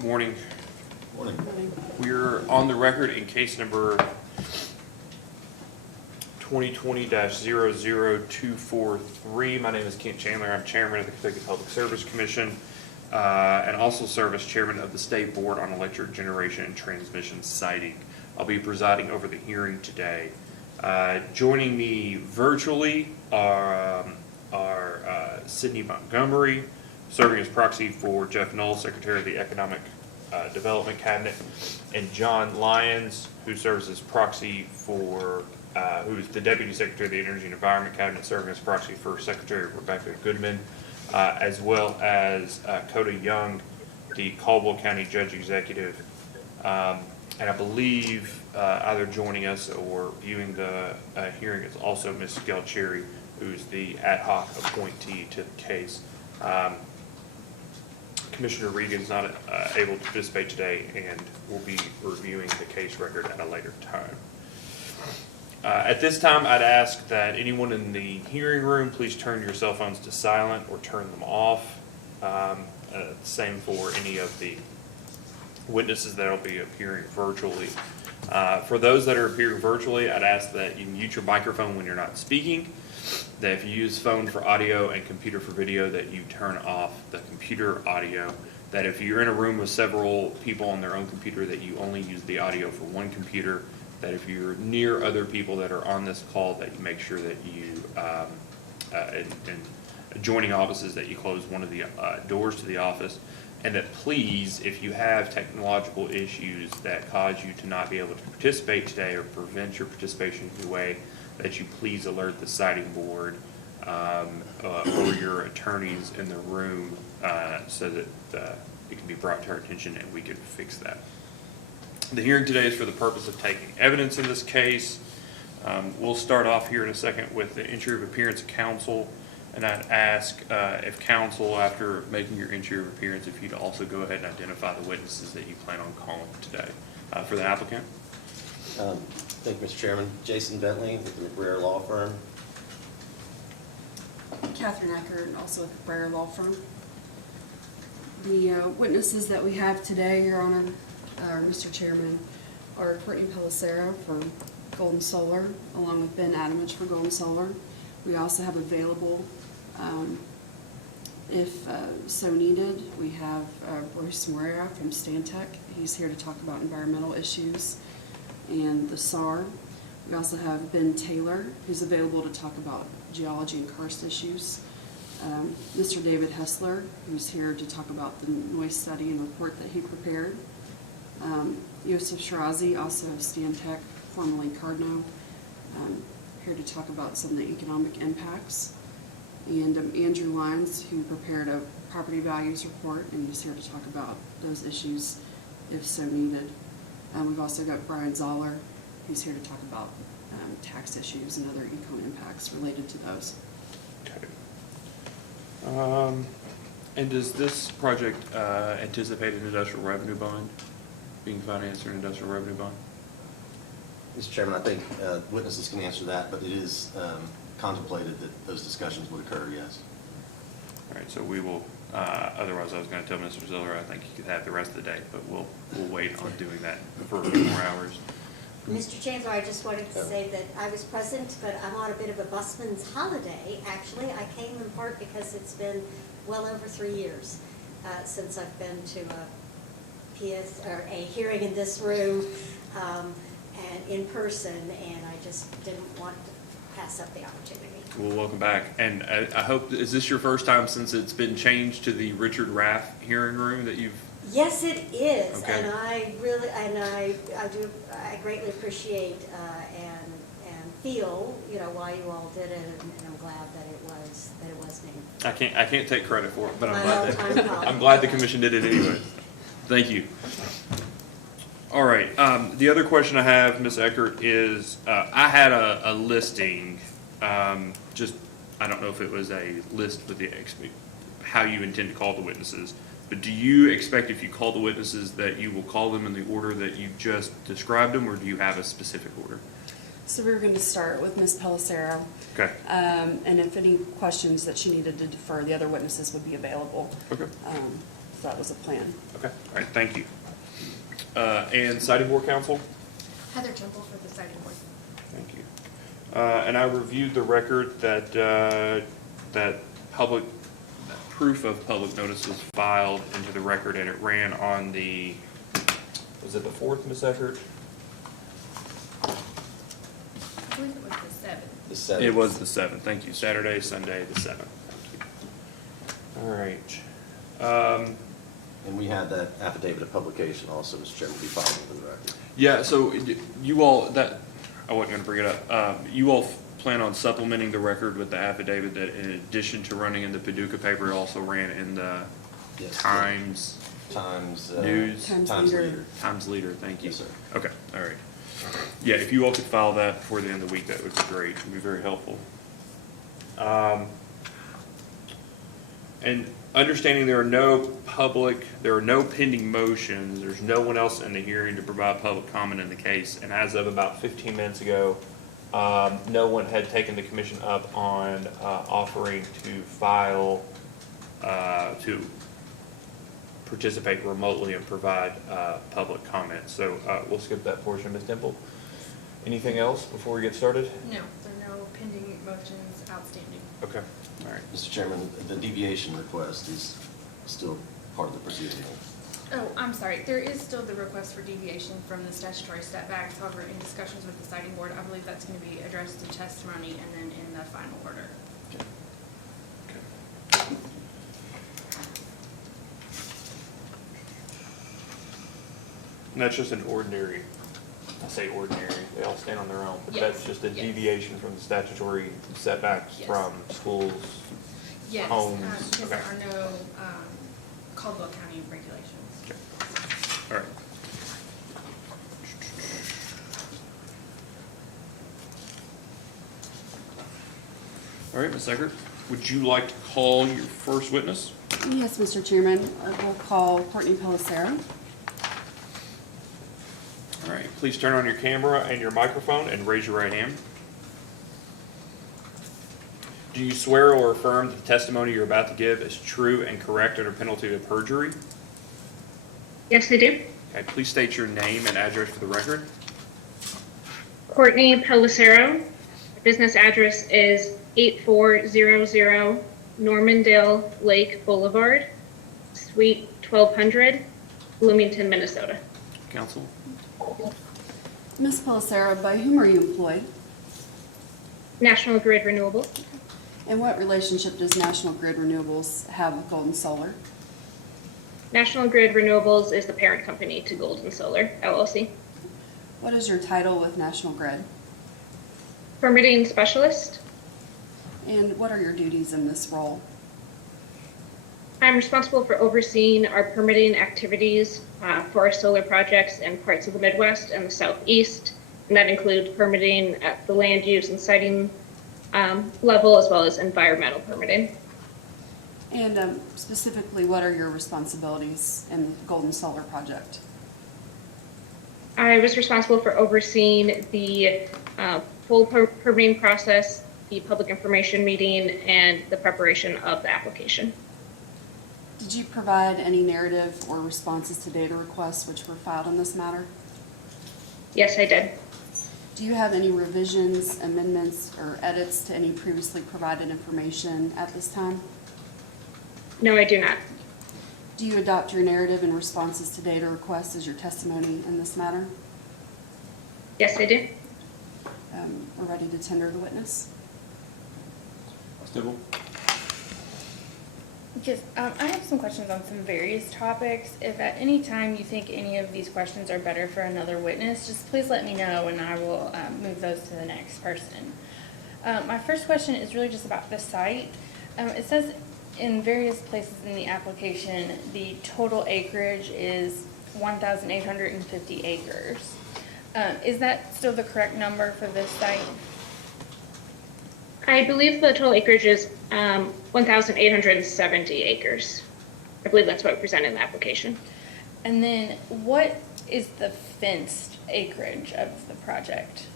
Morning. Morning. We're on the record in case number 2020-00243. My name is Kent Chandler. I'm chairman of the Kentucky Public Service Commission and also serve as chairman of the State Board on Electric Generation and Transmission Siting. I'll be presiding over the hearing today. Joining me virtually are Sydney Montgomery, serving as proxy for Jeff Knoll, Secretary of the Economic Development Cabinet, and John Lyons, who serves as proxy for, who is the Deputy Secretary of the Energy and Environment Cabinet, serving as proxy for Secretary Rebecca Goodman, as well as Coda Young, the Caldwell County Judge Executive. And I believe either joining us or viewing the hearing is also Ms. Galcheri, who's the ad hoc appointee to the case. Commissioner Regan's not able to participate today and will be reviewing the case record at a later time. At this time, I'd ask that anyone in the hearing room please turn your cell phones to silent or turn them off. Same for any of the witnesses that will be appearing virtually. For those that are appearing virtually, I'd ask that you mute your microphone when you're not speaking, that if you use phone for audio and computer for video, that you turn off the computer audio, that if you're in a room with several people on their own computer, that you only use the audio for one computer, that if you're near other people that are on this call, that you make sure that you, in adjoining offices, that you close one of the doors to the office, and that please, if you have technological issues that cause you to not be able to participate today or prevent your participation in any way, that you please alert the siting board or your attorneys in the room so that it can be brought to our attention and we can fix that. The hearing today is for the purpose of taking evidence in this case. We'll start off here in a second with the entry of appearance of counsel, and I'd ask if counsel, after making your entry of appearance, if you'd also go ahead and identify the witnesses that you plan on calling today. For the applicant. Thank you, Mr. Chairman. Jason Bentley with the Brer Law Firm. Catherine Eckert, also with the Brer Law Firm. The witnesses that we have today, Your Honor, Mr. Chairman, are Courtney Pellicero for Golden Solar, along with Ben Adamich for Golden Solar. We also have available, if so needed, we have Bruce Moreira from Stantec. He's here to talk about environmental issues and the SAR. We also have Ben Taylor, who's available to talk about geology and karst issues. Mr. David Hessler, who's here to talk about the noise study and report that he prepared. Yosef Shirazi, also of Stantec, formerly Cardno, here to talk about some of the economic impacts. And Andrew Lyons, who prepared a property values report, and he's here to talk about those issues if so needed. We've also got Brian Zoller, who's here to talk about tax issues and other econ impacts related to those. Okay. And does this project anticipate an industrial revenue bond being financed through an industrial revenue bond? Mr. Chairman, I think witnesses can answer that, but it is contemplated that those discussions would occur, yes. All right, so we will, otherwise I was going to tell Mr. Ziller I think he could have the rest of the day, but we'll wait on doing that for a few more hours. Mr. Chandler, I just wanted to say that I was present, but I'm on a bit of a busman's holiday. Actually, I came in part because it's been well over 3 years since I've been to a hearing in this room and in person, and I just didn't want to pass up the opportunity. Well, welcome back. And I hope, is this your first time since it's been changed to the Richard Raff hearing room that you've? Yes, it is, Okay. and I greatly appreciate and feel, why you all did it, and I'm glad that it was me. I can't take credit for it, but My old-time colleague. I'm glad the commission did it anyway. Thank you. All right. The other question I have, Ms. Eckert, is I had a listing. I don't know if it was a list with the how you intend to call the witnesses. But do you expect if you call the witnesses that you will call them in the order that you just described them, or do you have a specific order? So we're going to start with Ms. Pellicero. Okay. And if any questions that she needed to defer, the other witnesses would be available. Okay. So that was a plan. Okay, all right, thank you. And siting board counsel? Heather Temple for the siting board. Thank you. And I reviewed the record that, that proof of public notice was filed into the record, and it ran on the, was it the 4th, Ms. Eckert? I believe it was the 7th. The 7th. It was the 7th, thank you. Saturday, Sunday, the 7th. Thank you. All right. And we had that affidavit of publication also, Mr. Chairman, will be filed for the record. Yeah, so you all, that, I wasn't gonna bring it up. You all plan on supplementing the record with the affidavit that in addition to running in the Paducah paper, it also ran in the Yes. Times, Times. News. Times Leader. Leader. Times Leader, thank you. Yes, sir. Okay, all right. Yeah, if you all could file that before the end of the week, that would be great. It would be very helpful. And understanding there are no pending motions, there's no one else in the hearing to provide public comment in the case. And as of about 15 minutes ago, no one had taken the commission up on offering to file, to participate remotely and provide public comment. So we'll skip that portion. Ms. Temple, anything else before we get started? No, there are no pending motions outstanding. Okay, all right. Mr. Chairman, the deviation request is still part of the proceeding. Oh, I'm sorry, there is still the request for deviation from the statutory setbacks. However, in discussions with the siting board, I believe that's going to be addressed in testimony and then in the final order. Okay. Okay. And that's just an ordinary, I say ordinary, they all stand on their own, but that's Yes, just a yes. deviation from the statutory setbacks Yes. from schools. Yes, Homes, because there okay. are no Caldwell County regulations. Okay. All right. All right, Ms. Eckert, would you like to call your first witness? Yes, Mr. Chairman, we'll call Courtney Pellicero. All right, please turn on your camera and your microphone and raise your right hand. Do you swear or affirm that the testimony you're about to give is true and correct under penalty of perjury? Yes, I do. Okay, please state your name and address for the record. Courtney Pellicero. Business address is 8400 Normandale Lake Boulevard, Suite 1200, Bloomington, Minnesota. Counsel? Ms. Pellicero, by whom are you employed? National Grid Renewables. And what relationship does National Grid Renewables have with Golden Solar? National Grid Renewables is the parent company to Golden Solar, LLC. What is your title with National Grid? Permitting specialist. And what are your duties in this role? I'm responsible for overseeing our permitting activities for our solar projects in parts of the Midwest and the Southeast, and that includes permitting at the land use and siting level, as well as environmental permitting. And specifically, what are your responsibilities in the Golden Solar project? I was responsible for overseeing the full permitting process, the public information meeting, and the preparation of the application. Did you provide any narrative or responses to data requests which were filed in this matter? Yes, I did. Do you have any revisions, amendments, or edits to any previously provided information at this time? No, I do not. Do you adopt your narrative and responses to data requests as your testimony in this matter? Yes, I do. We're ready to tender the witness. Stibble? Yes, I have some questions on some various topics. If at any time you think any of these questions are better for another witness, just please let me know and I will move those to the next person. My first question is really just about the site. It says in various places in the application, the total acreage is 1,850 acres. Is that still the correct number for this site? I believe the total acreage is 1,870 acres. I believe that's what we presented in the application. And then what is the fenced acreage of the project?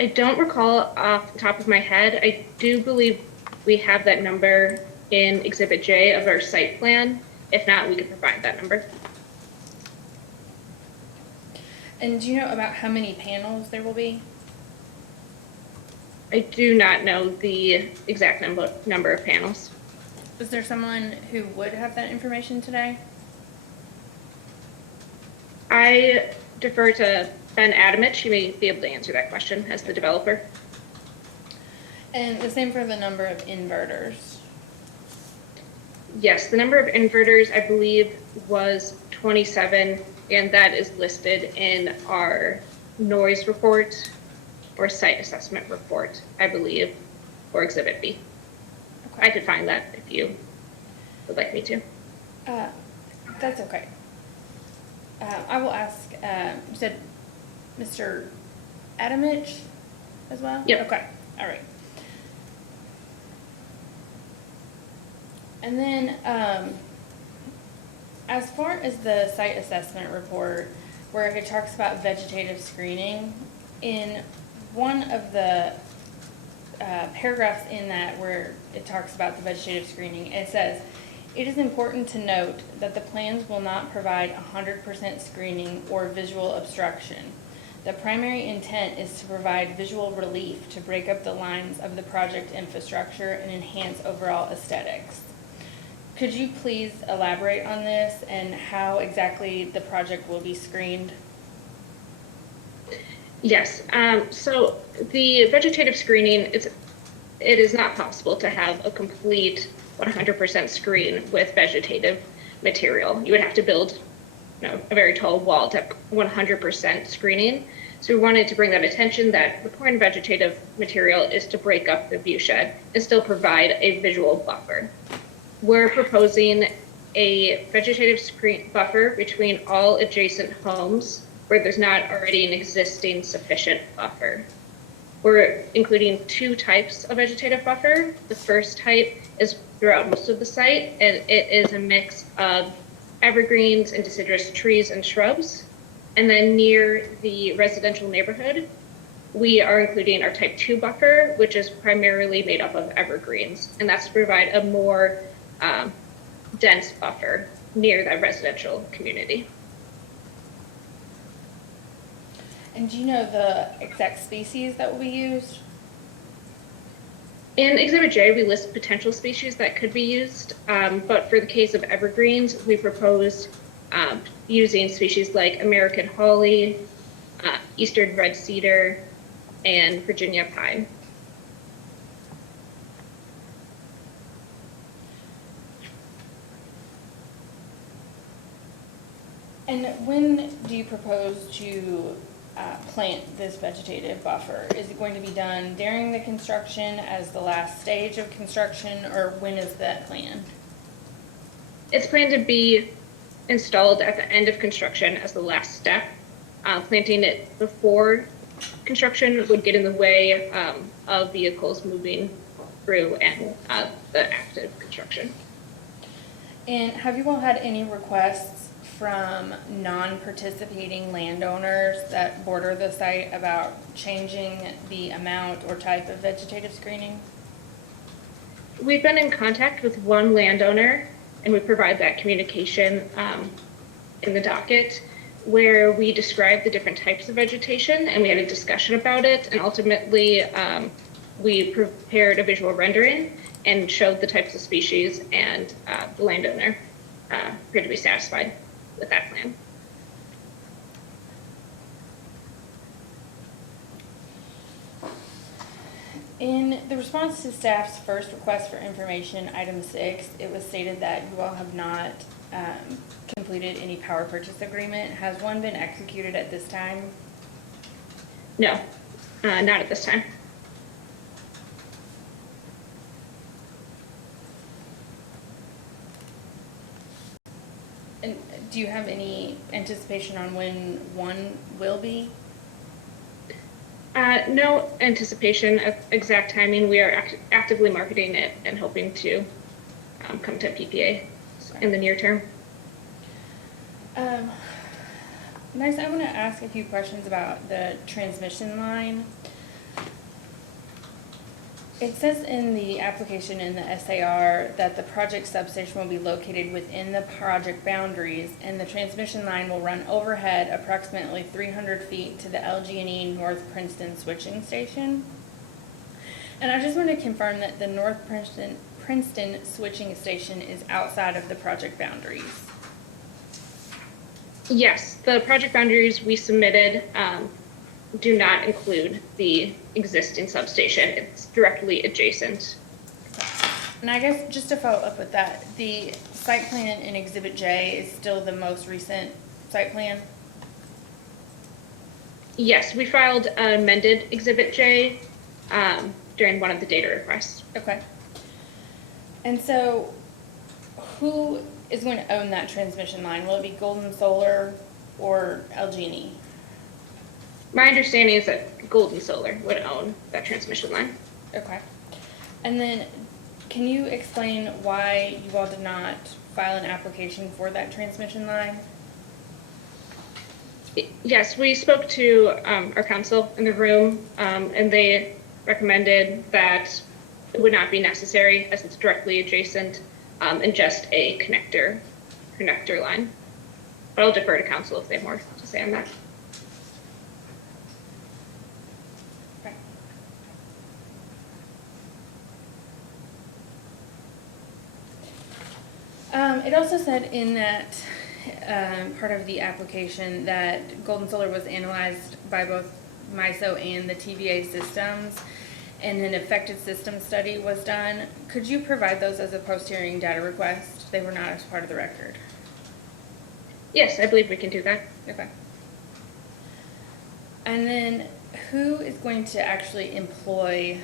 I don't recall off the top of my head. I do believe we have that number in Exhibit J of our site plan. If not, we could provide that number. And do you know about how many panels there will be? I do not know the exact number of panels. Is there someone who would have that information today? I defer to Ben Adamich. He may be able to answer that question as the developer. And the same for the number of inverters. Yes, the number of inverters, I believe, was 27, and that is listed in our noise report or site assessment report, I believe, or Exhibit B. I could find that if you would like me to. That's okay. I will ask, you said Mr. Adamich as well? Yep. Okay, all right. And then, as far as the site assessment report, where it talks about vegetative screening, in one of the paragraphs in that where it talks about the vegetative screening, it says, "It is important to note that the plans will not provide 100% screening or visual obstruction. The primary intent is to provide visual relief to break up the lines of the project infrastructure and enhance overall aesthetics." Could you please elaborate on this and how exactly the project will be screened? Yes, so the vegetative screening, it is not possible to have a complete 100% screen with vegetative material. You would have to build, a very tall wall to have 100% screening. So we wanted to bring that attention that the point of vegetative material is to break up the view shed and still provide a visual buffer. We're proposing a vegetative screen buffer between all adjacent homes where there's not already an existing sufficient buffer. We're including two types of vegetative buffer. The first type is throughout most of the site, and it is a mix of evergreens and deciduous trees and shrubs. And then near the residential neighborhood, we are including our type 2 buffer, which is primarily made up of evergreens, and that's to provide a more dense buffer near that residential community. And do you know the exact species that will be used? In Exhibit J, we list potential species that could be used, but for the case of evergreens, we proposed using species like American holly, eastern red cedar, and Virginia pine. And when do you propose to plant this vegetative buffer? Is it going to be done during the construction as the last stage of construction, or when is that planned? It's planned to be installed at the end of construction as the last step. Planting it before construction would get in the way of vehicles moving through and the active construction. And have you all had any requests from non-participating landowners that border the site about changing the amount or type of vegetative screening? We've been in contact with one landowner, and we provide that communication in the docket, where we describe the different types of vegetation, and we had a discussion about it, and ultimately we prepared a visual rendering and showed the types of species, and the landowner appeared to be satisfied with that plan. In the response to staff's first request for information, item 6, it was stated that you all have not completed any power purchase agreement. Has one been executed at this time? No, not at this time. And do you have any anticipation on when one will be? No anticipation of exact timing. We are actively marketing it and hoping to come to PPA in the near term. Nice. I want to ask a few questions about the transmission line. It says in the application in the SAR that the project substation will be located within the project boundaries and the transmission line will run overhead approximately 300 feet to the LG&E North Princeton switching station. And I just want to confirm that the North Princeton switching station is outside of the project boundaries. Yes, the project boundaries we submitted do not include the existing substation. It's directly adjacent. And I guess just to follow up with that, the site plan in Exhibit J is still the most recent site plan? Yes, we filed an amended Exhibit J during one of the data requests. Okay. And so who is going to own that transmission line? Will it be Golden Solar or LG&E? My understanding is that Golden Solar would own that transmission line. Okay. And then can you explain why you all did not file an application for that transmission line? Yes, we spoke to our counsel in the room, and they recommended that it would not be necessary as it's directly adjacent and just a connector line. But I'll defer to counsel if they have more to say on that. Okay. It also said in that part of the application that Golden Solar was analyzed by both MISO and the TVA systems, and an affected system study was done. Could you provide those as a post-hearing data request? They were not as part of the record. Yes, I believe we can do that. Okay. And then who is going to actually employ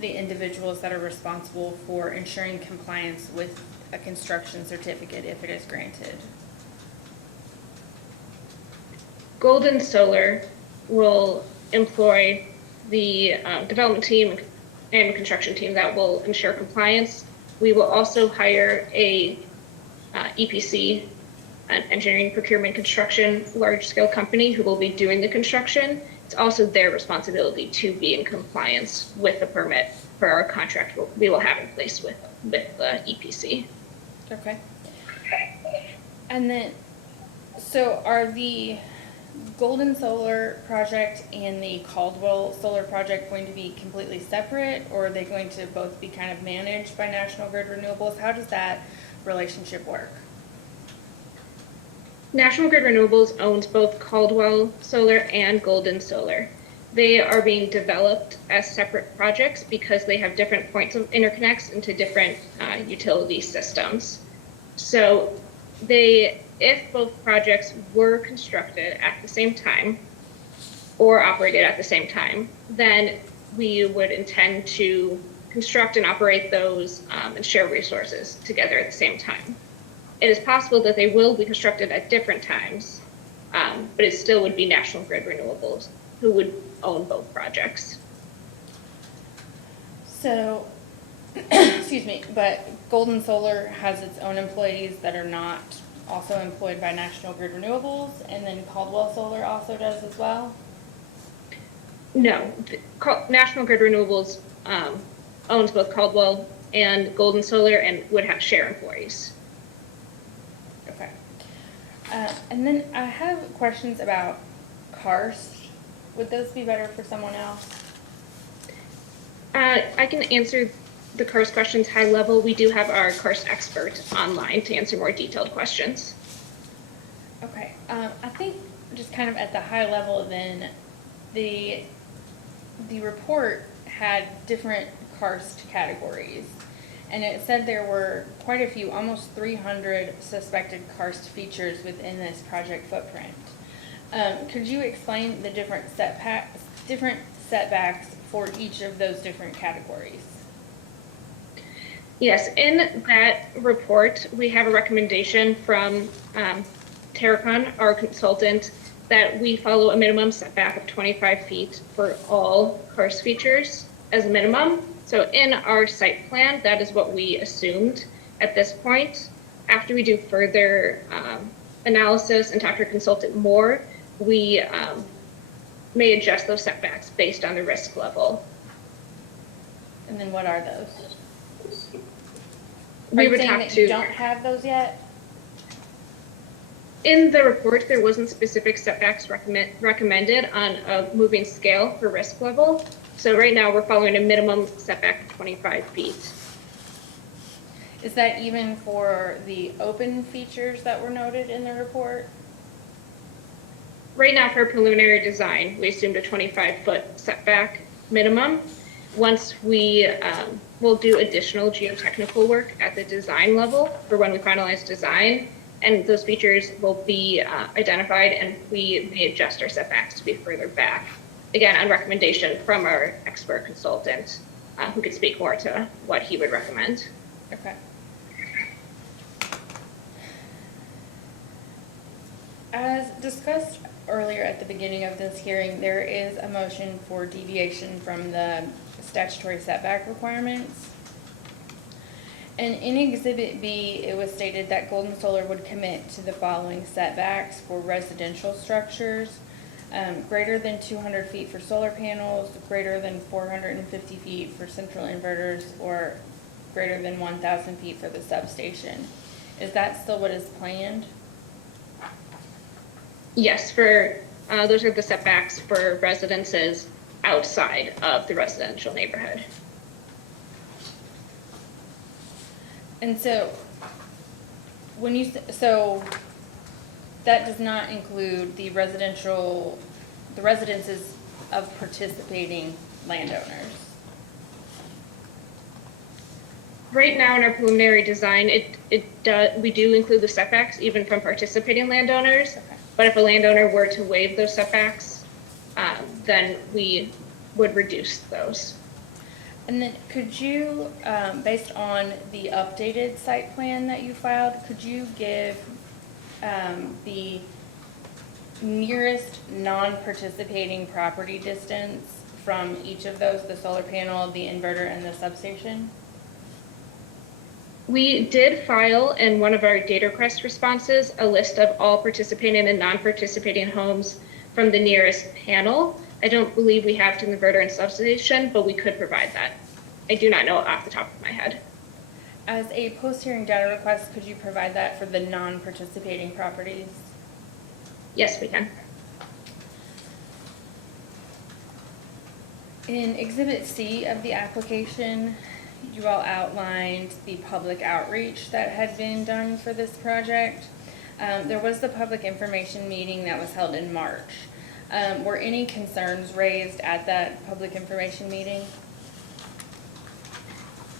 the individuals that are responsible for ensuring compliance with a construction certificate if it is granted? Golden Solar will employ the development team and construction team that will ensure compliance. We will also hire a EPC, an engineering procurement construction large-scale company who will be doing the construction. It's also their responsibility to be in compliance with the permit for our contract we will have in place with the EPC. Okay. And then, so are the Golden Solar project and the Caldwell Solar project going to be completely separate, or are they going to both be kind of managed by National Grid Renewables? How does that relationship work? National Grid Renewables owns both Caldwell Solar and Golden Solar. They are being developed as separate projects because they have different points of interconnects into different utility systems. So if both projects were constructed at the same time or operated at the same time, then we would intend to construct and operate those and share resources together at the same time. It is possible that they will be constructed at different times, but it still would be National Grid Renewables who would own both projects. So, excuse me, but Golden Solar has its own employees that are not also employed by National Grid Renewables, and then Caldwell Solar also does as well? No, National Grid Renewables owns both Caldwell and Golden Solar and would have share employees. Okay. And then I have questions about karst. Would those be better for someone else? I can answer the karst questions high level. We do have our karst expert online to answer more detailed questions. Okay. I think just kind of at the high level then, the report had different karst categories. And it said there were quite a few, almost 300 suspected karst features within this project footprint. Could you explain the different setbacks for each of those different categories? Yes, in that report, we have a recommendation from Terracon, our consultant, that we follow a minimum setback of 25 feet for all karst features as a minimum. So in our site plan, that is what we assumed at this point. After we do further analysis and talk to our consultant more, we may adjust those setbacks based on the risk level. And then what are those? Are We you would saying have that you to, don't have those yet? in the report, there wasn't specific setbacks recommended on a moving scale for risk level. So right now, we're following a minimum setback of 25 feet. Is that even for the open features that were noted in the report? Right now, for preliminary design, we assumed a 25-foot setback minimum. Once we will do additional geotechnical work at the design level for when we finalize design, and those features will be identified, and we may adjust our setbacks to be further back. Again, on recommendation from our expert consultant, who could speak more to what he would recommend. Okay. As discussed earlier at the beginning of this hearing, there is a motion for deviation from the statutory setback requirements. And in Exhibit B, it was stated that Golden Solar would commit to the following setbacks for residential structures: greater than 200 feet for solar panels, greater than 450 feet for central inverters, or greater than 1,000 feet for the substation. Is that still what is planned? Yes, for those are the setbacks for residences outside of the residential neighborhood. And so, when you, so that does not include the residences of participating landowners. Right now in our preliminary design, we do include the setbacks even from participating landowners. Okay. But if a landowner were to waive those setbacks, then we would reduce those. And then could you, based on the updated site plan that you filed, could you give the nearest non-participating property distance from each of those, the solar panel, the inverter, and the substation? We did file in one of our data request responses a list of all participating and non-participating homes from the nearest panel. I don't believe we have to the inverter and substation, but we could provide that. I do not know off the top of my head. As a post-hearing data request, could you provide that for the non-participating properties? Yes, we can. In Exhibit C of the application, you all outlined the public outreach that had been done for this project. There was the public information meeting that was held in March. Were any concerns raised at that public information meeting?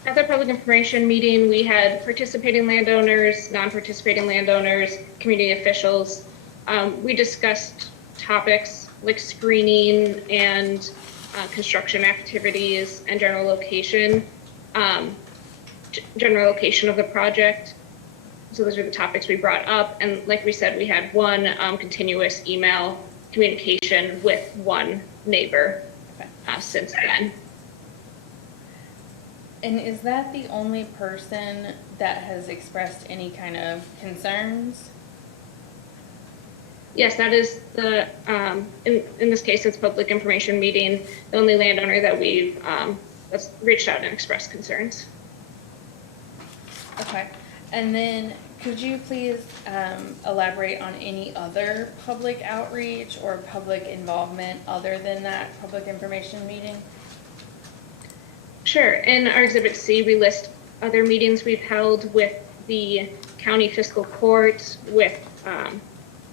At the public information meeting, we had participating landowners, non-participating landowners, community officials. We discussed topics like screening and construction activities and general location of the project. So those are the topics we brought up. And like we said, we had one continuous email communication with one neighbor since then. And is that the only person that has expressed any kind of concerns? Yes, that is the, in this case, it's public information meeting, the only landowner that we've that's reached out and expressed concerns. Okay. And then could you please elaborate on any other public outreach or public involvement other than that public information meeting? Sure. In our Exhibit C, we list other meetings we've held with the county fiscal court, with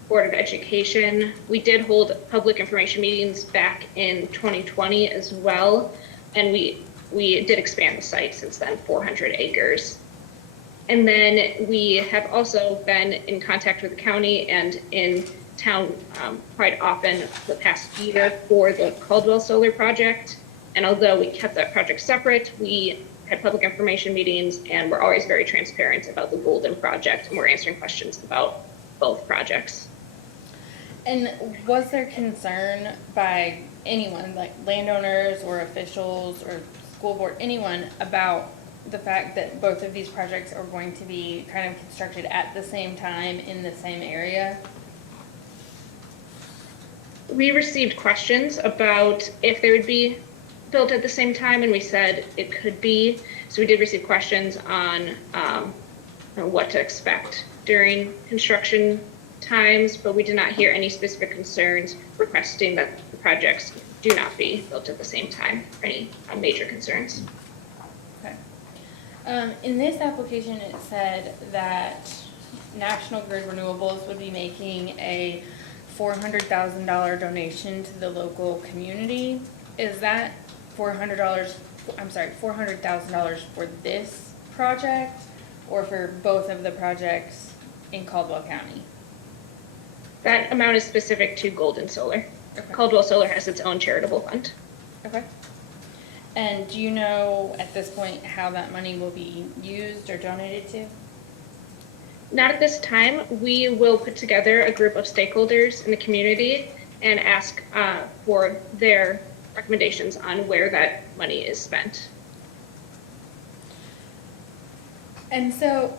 Board of Education. We did hold public information meetings back in 2020 as well, and we did expand the site since then, 400 acres. And then we have also been in contact with the county and in town quite often the past year for the Caldwell Solar Project. And although we kept that project separate, we had public information meetings and we're always very transparent about the Golden Project, and we're answering questions about both projects. And was there concern by anyone, like landowners or officials or school board, anyone, about the fact that both of these projects are going to be kind of constructed at the same time in the same area? We received questions about if there would be built at the same time, and we said it could be. So we did receive questions on what to expect during construction times, but we did not hear any specific concerns requesting that the projects do not be built at the same time, or any major concerns. Okay. In this application, it said that National Grid Renewables would be making a $400,000 donation to the local community. Is that $400,000 for this project or for both of the projects in Caldwell County? That amount is specific to Golden Solar. Okay. Caldwell Solar has its own charitable fund. Okay. And do you know at this point how that money will be used or donated to? Not at this time. We will put together a group of stakeholders in the community and ask for their recommendations on where that money is spent. And so,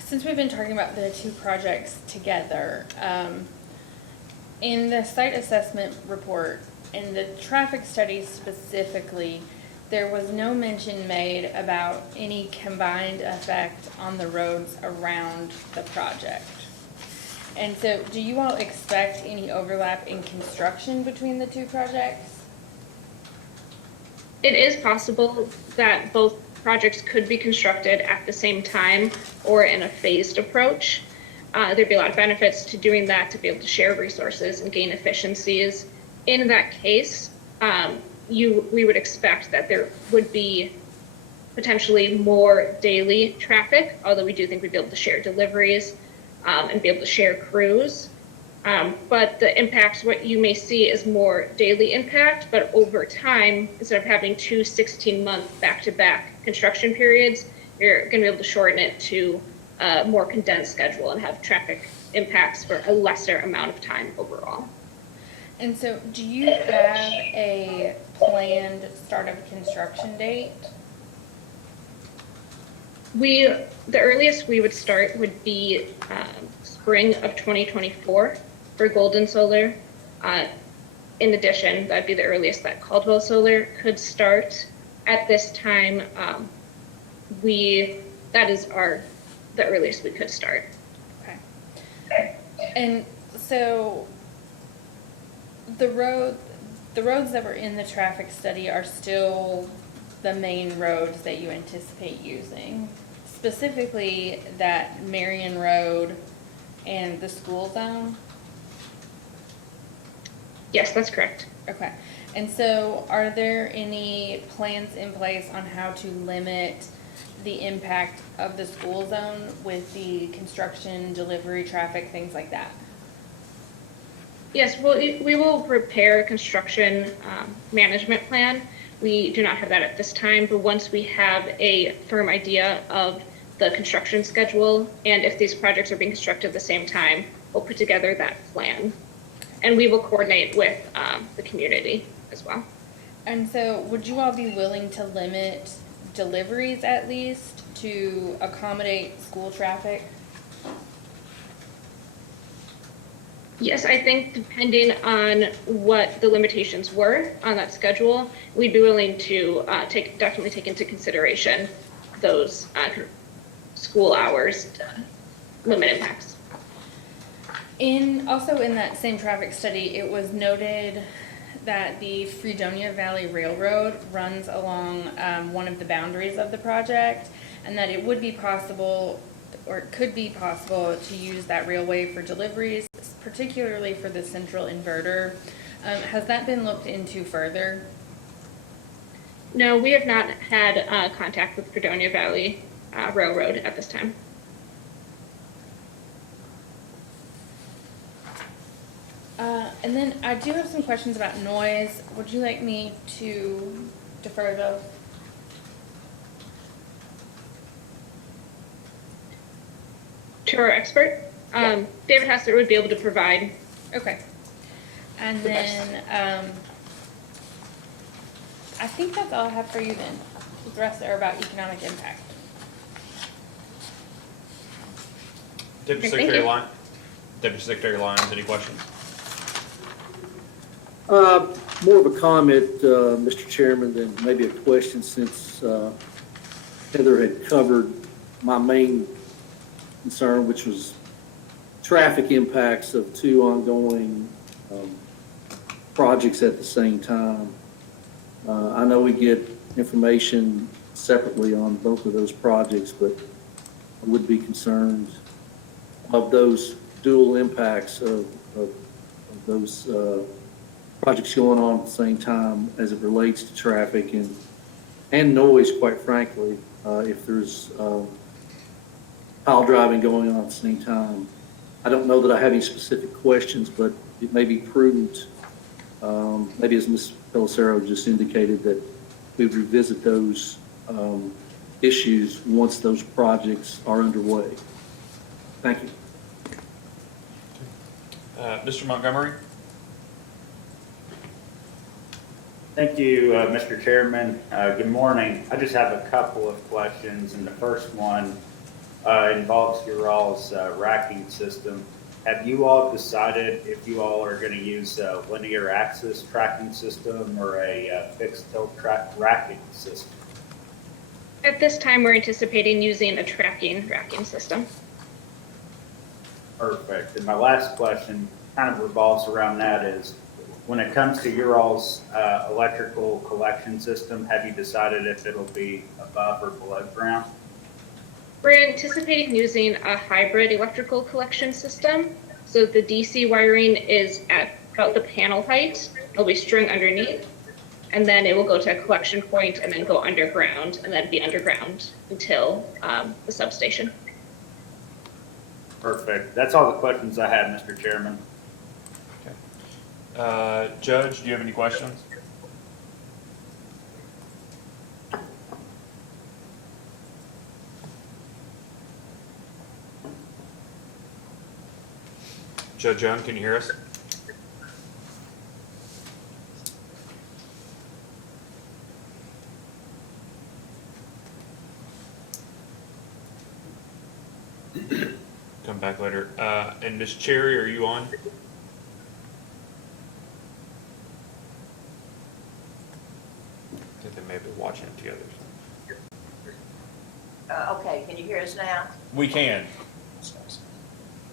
since we've been talking about the two projects together, in the site assessment report, in the traffic study specifically, there was no mention made about any combined effect on the roads around the project. And so, do you all expect any overlap in construction between the two projects? It is possible that both projects could be constructed at the same time or in a phased approach. There'd be a lot of benefits to doing that, to be able to share resources and gain efficiencies. In that case, we would expect that there would be potentially more daily traffic, although we do think we'd be able to share deliveries and be able to share crews. But the impact, what you may see is more daily impact, but over time, instead of having two 16-month back-to-back construction periods, you're going to be able to shorten it to a more condensed schedule and have traffic impacts for a lesser amount of time overall. And so, do you have a planned start of construction date? The earliest we would start would be spring of 2024 for Golden Solar. In addition, that'd be the earliest that Caldwell Solar could start. At this time, that is the earliest we could start. Okay. And so, the roads that were in the traffic study are still the main roads that you anticipate using, specifically that Marion Road and the school zone? Yes, that's correct. Okay. And so, are there any plans in place on how to limit the impact of the school zone with the construction, delivery, traffic, things like that? Yes, well, we will prepare a construction management plan. We do not have that at this time, but once we have a firm idea of the construction schedule and if these projects are being constructed at the same time, we'll put together that plan. And we will coordinate with the community as well. And so, would you all be willing to limit deliveries at least to accommodate school traffic? Yes, I think depending on what the limitations were on that schedule, we'd be willing to definitely take into consideration those school hours to limit impacts. Also in that same traffic study, it was noted that the Fredonia Valley Railroad runs along one of the boundaries of the project, and that it would be possible, or it could be possible, to use that railway for deliveries, particularly for the central inverter. Has that been looked into further? No, we have not had contact with Fredonia Valley Railroad at this time. And then I do have some questions about noise. Would you like me to defer those? To our expert, David Hassler would be able to provide. Okay. And then, I think that's all I have for you then. The rest are about economic impact. Deputy Okay, thank Secretary you. Lyons, Deputy Secretary Lyons, any questions? more of a comment, Mr. Chairman, than maybe a question, since Heather had covered my main concern, which was traffic impacts of two ongoing projects at the same time. I know we get information separately on both of those projects, but I would be concerned of those dual impacts of those projects going on at the same time as it relates to traffic and noise, quite frankly, if there's pile driving going on at the same time. I don't know that I have any specific questions, but it may be prudent, maybe as Ms. Pellicero just indicated, that we revisit those issues once those projects are underway. Thank you. Mr. Montgomery? Thank you, Mr. Chairman. Good morning. I just have a couple of questions, and the first one involves your all's racking system. Have you all decided if you all are going to use a linear axis tracking system or a fixed tilt racking system? At this time, we're anticipating using a racking system. Perfect. And my last question kind of revolves around that is, when it comes to your all's electrical collection system, have you decided if it'll be above or below ground? We're anticipating using a hybrid electrical collection system. So the DC wiring is at about the panel height. It'll be strung underneath, and then it will go to a collection point and then go underground and then be underground until the substation. Perfect. That's all the questions I had, Mr. Chairman. Judge, do you have any questions? Judge Young, can you hear us? Come back later. And Ms. Cherry, are you on? I think they may have been watching it together. Okay, can you hear us now? We can.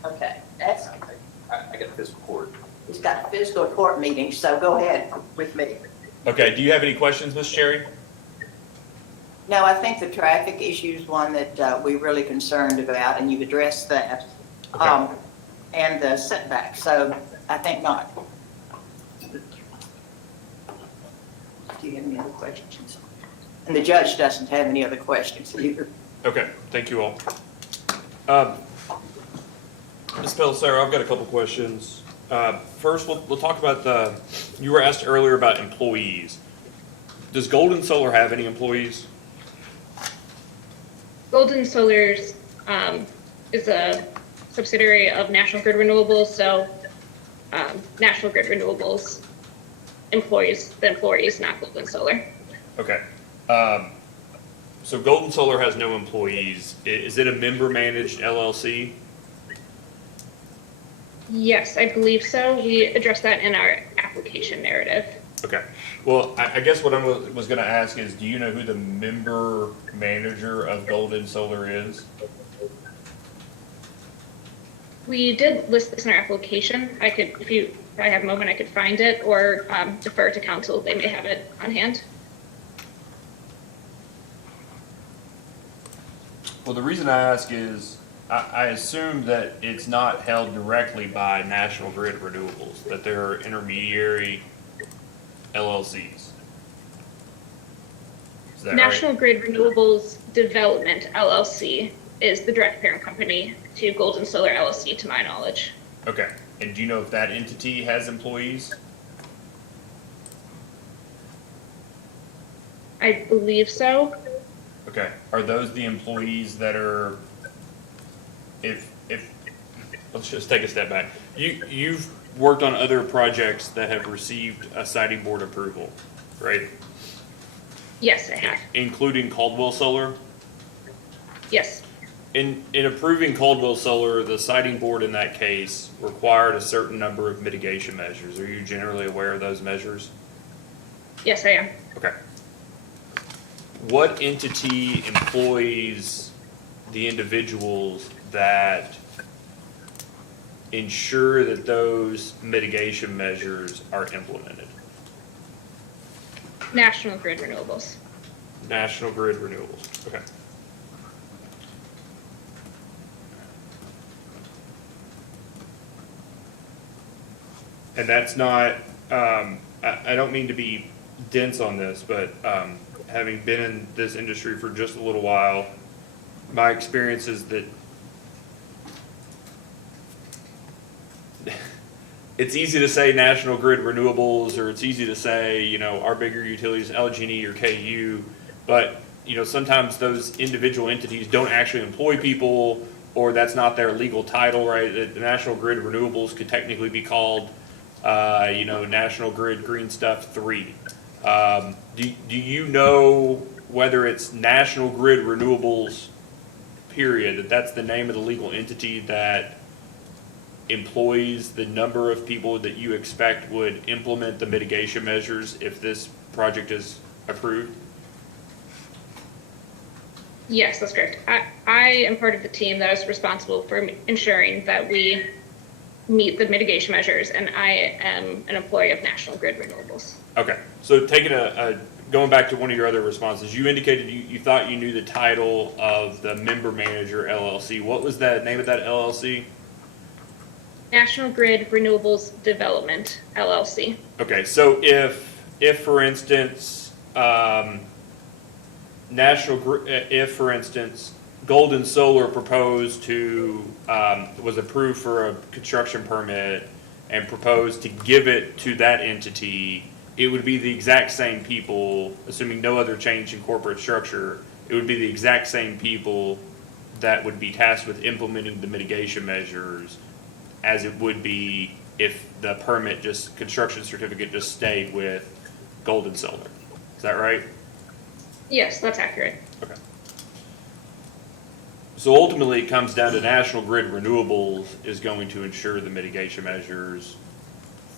Okay, that's, I got a physical court. he's got a physical court meeting, so go ahead with me. Okay, do you have any questions, Ms. Cherry? No, I think the traffic issue is one that we're really concerned about, and you've addressed that. Okay. And the setback, so I think not. Do you have any other questions? And the judge doesn't have any other questions either. Okay, thank you all. Ms. Pellicero, I've got a couple questions. First, we'll talk about you were asked earlier about employees. Does Golden Solar have any employees? Golden Solar's is a subsidiary of National Grid Renewables, so National Grid Renewables employs the employees, not Golden Solar. Okay. So Golden Solar has no employees. Is it a member-managed LLC? Yes, I believe so. We addressed that in our application narrative. Okay. Well, I guess what I was going to ask is, do you know who the member manager of Golden Solar is? We did list this in our application. I could, if I have a moment, I could find it or defer to council. They may have it on hand. Well, the reason I ask is I assume that it's not held directly by National Grid Renewables, that there are intermediary LLCs. Is that National right? Grid Renewables Development LLC is the direct parent company to Golden Solar LLC, to my knowledge. Okay. And do you know if that entity has employees? I believe so. Okay. Are those the employees that are, if let's just take a step back. You've worked on other projects that have received a siting board approval, right? Yes, I have. Including Caldwell Solar? Yes. In approving Caldwell Solar, the siting board in that case required a certain number of mitigation measures. Are you generally aware of those measures? Yes, I am. Okay. What entity employs the individuals that ensure that those mitigation measures are implemented? National Grid Renewables. National Grid Renewables, okay. And that's not, I don't mean to be dense on this, but having been in this industry for just a little while, my experience is that it's easy to say National Grid Renewables, or it's easy to say, you know, our bigger utilities, LG&E or KU, but, you know, sometimes those individual entities don't actually employ people, or that's not their legal title, right? The National Grid Renewables could technically be called, you know, National Grid Green Stuff 3. Do you know whether it's National Grid Renewables, period, that's the name of the legal entity that employs the number of people that you expect would implement the mitigation measures if this project is approved? Yes, that's correct. I am part of the team that is responsible for ensuring that we meet the mitigation measures, and I am an employee of National Grid Renewables. Okay, so taking going back to one of your other responses, you indicated you thought you knew the title of the member manager LLC. What was the name of that LLC? National Grid Renewables Development, LLC. Okay, so if for instance, if for instance, Golden Solar proposed to, was approved for a construction permit and proposed to give it to that entity, it would be the exact same people, assuming no other change in corporate structure, it would be the exact same people that would be tasked with implementing the mitigation measures as it would be if the construction certificate just stayed with Golden Solar. Is that right? Yes, that's accurate. Okay. So ultimately, it comes down to National Grid Renewables is going to ensure the mitigation measures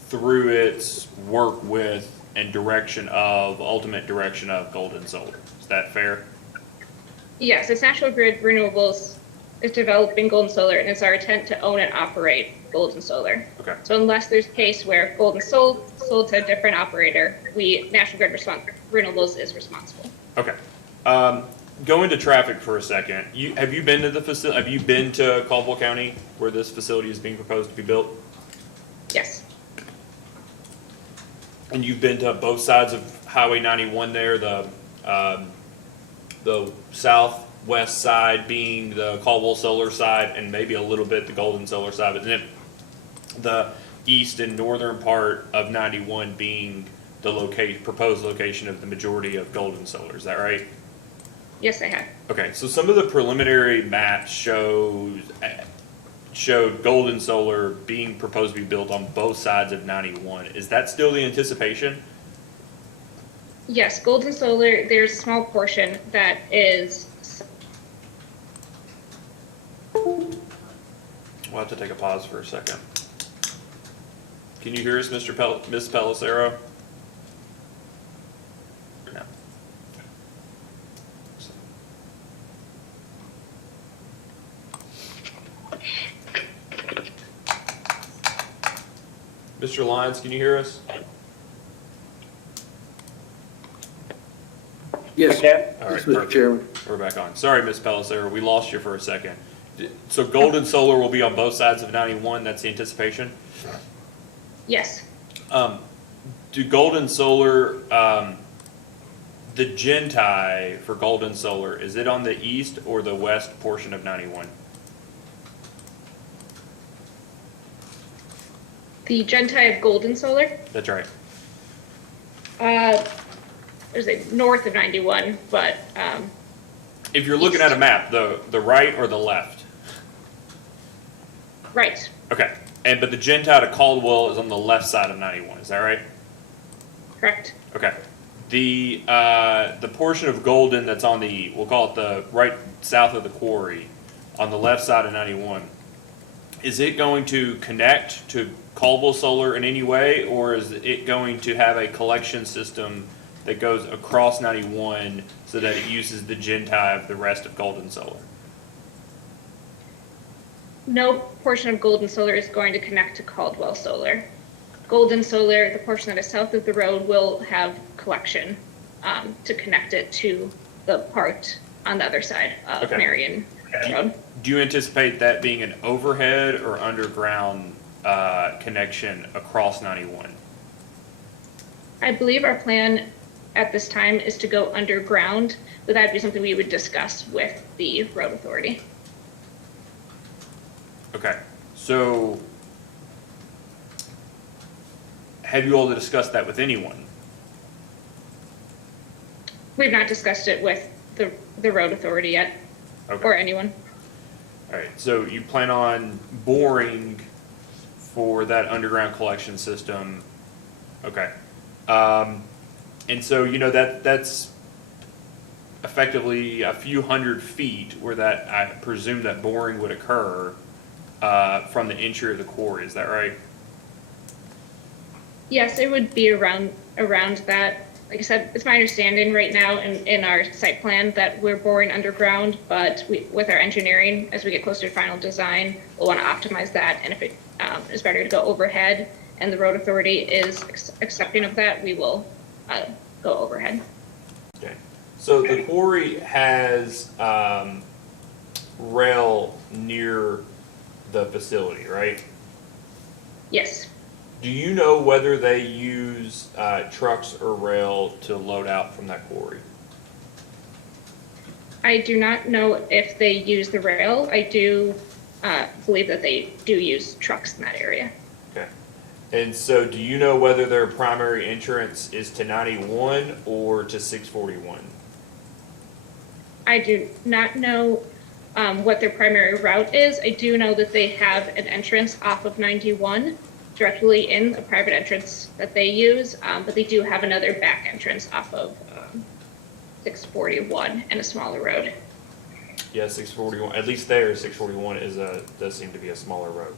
through its work with and ultimate direction of Golden Solar. Is that fair? Yes, it's National Grid Renewables is developing Golden Solar, and it's our intent to own and operate Golden Solar. Okay. So unless there's a case where Golden sold to a different operator, National Grid Renewables is responsible. Okay. Go into traffic for a second. Have you been to the facility? Have you been to Caldwell County where this facility is being proposed to be built? Yes. And you've been to both sides of Highway 91 there, the southwest side being the Caldwell Solar side, and maybe a little bit the Golden Solar side, but then the east and northern part of 91 being the proposed location of the majority of Golden Solar. Is that right? Yes, I have. Okay, so some of the preliminary maps showed Golden Solar being proposed to be built on both sides of 91. Is that still the anticipation? Yes, Golden Solar, there's a small portion that is. We'll have to take a pause for a second. Can you hear us, Ms. Pellicero? No. Mr. Lyons, can you hear us? Yes, Okay. All right, yes, Mr. perfect. Chairman. We're back on. Sorry, Ms. Pellicero, we lost you for a second. So Golden Solar will be on both sides of 91, that's the anticipation? Yes. Do Golden Solar, the Gentie for Golden Solar, is it on the east or the west portion of 91? The Gentie of Golden Solar, That's right. there's a north of 91, but If you're looking at a map, the right or the left? right. Okay, but the Gentie to Caldwell is on the left side of 91, is that right? Correct. Okay. The portion of Golden that's on we'll call it the right south of the quarry, on the left side of 91, is it going to connect to Caldwell Solar in any way, or is it going to have a collection system that goes across 91 so that it uses the gen-tie of the rest of Golden Solar? No portion of Golden Solar is going to connect to Caldwell Solar. Golden Solar, the portion that is south of the road, will have collection to connect it to the part on the other side of Okay. Marion Road. Do you anticipate that being an overhead or underground connection across 91? I believe our plan at this time is to go underground, but that'd be something we would discuss with the road authority. Okay, so have you all discussed that with anyone? We've not discussed it with the road authority yet, Okay. or anyone. All right, so you plan on boring for that underground collection system? Okay. And so, you know, that's effectively a few hundred feet where that, I presume that boring would occur from the entry of the quarry, is that right? Yes, it would be around that. Like I said, it's my understanding right now in our site plan that we're boring underground, but with our engineering, as we get closer to final design, we'll want to optimize that. And if it is better to go overhead and the road authority is accepting of that, we will go overhead. Okay. So the quarry has rail near the facility, right? Yes. Do you know whether they use trucks or rail to load out from that quarry? I do not know if they use the rail. I do believe that they do use trucks in that area. Okay. And so do you know whether their primary entrance is to 91 or to 641? I do not know what their primary route is. I do know that they have an entrance off of 91 directly in a private entrance that they use, but they do have another back entrance off of 641 and a smaller road. Yeah, 641. At least there, 641 does seem to be a smaller road.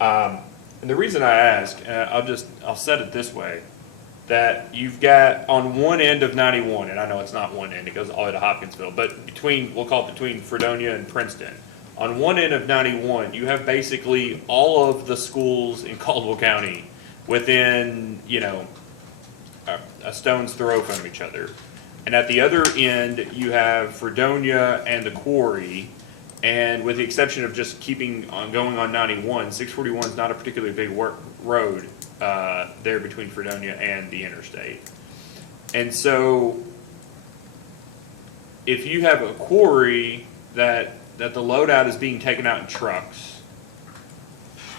And the reason I ask, I'll set it this way, that you've got on one end of 91, and I know it's not one end, it goes all the way to Hopkinsville, but we'll call it between Fredonia and Princeton. On one end of 91, you have basically all of the schools in Caldwell County within, a stone's throw from each other. And at the other end, you have Fredonia and the quarry. And with the exception of just keeping on going on 91, 641 is not a particularly big road there between Fredonia and the interstate. And so if you have a quarry that the loadout is being taken out in trucks,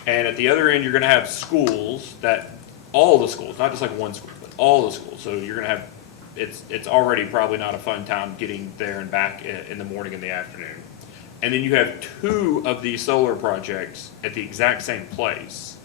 and at the other end you're going to have schools, that all the schools, not just like one school, but all the schools. So you're going to have, it's already probably not a fun time getting there and back in the morning and the afternoon. And then you have two of these solar projects at the exact same place.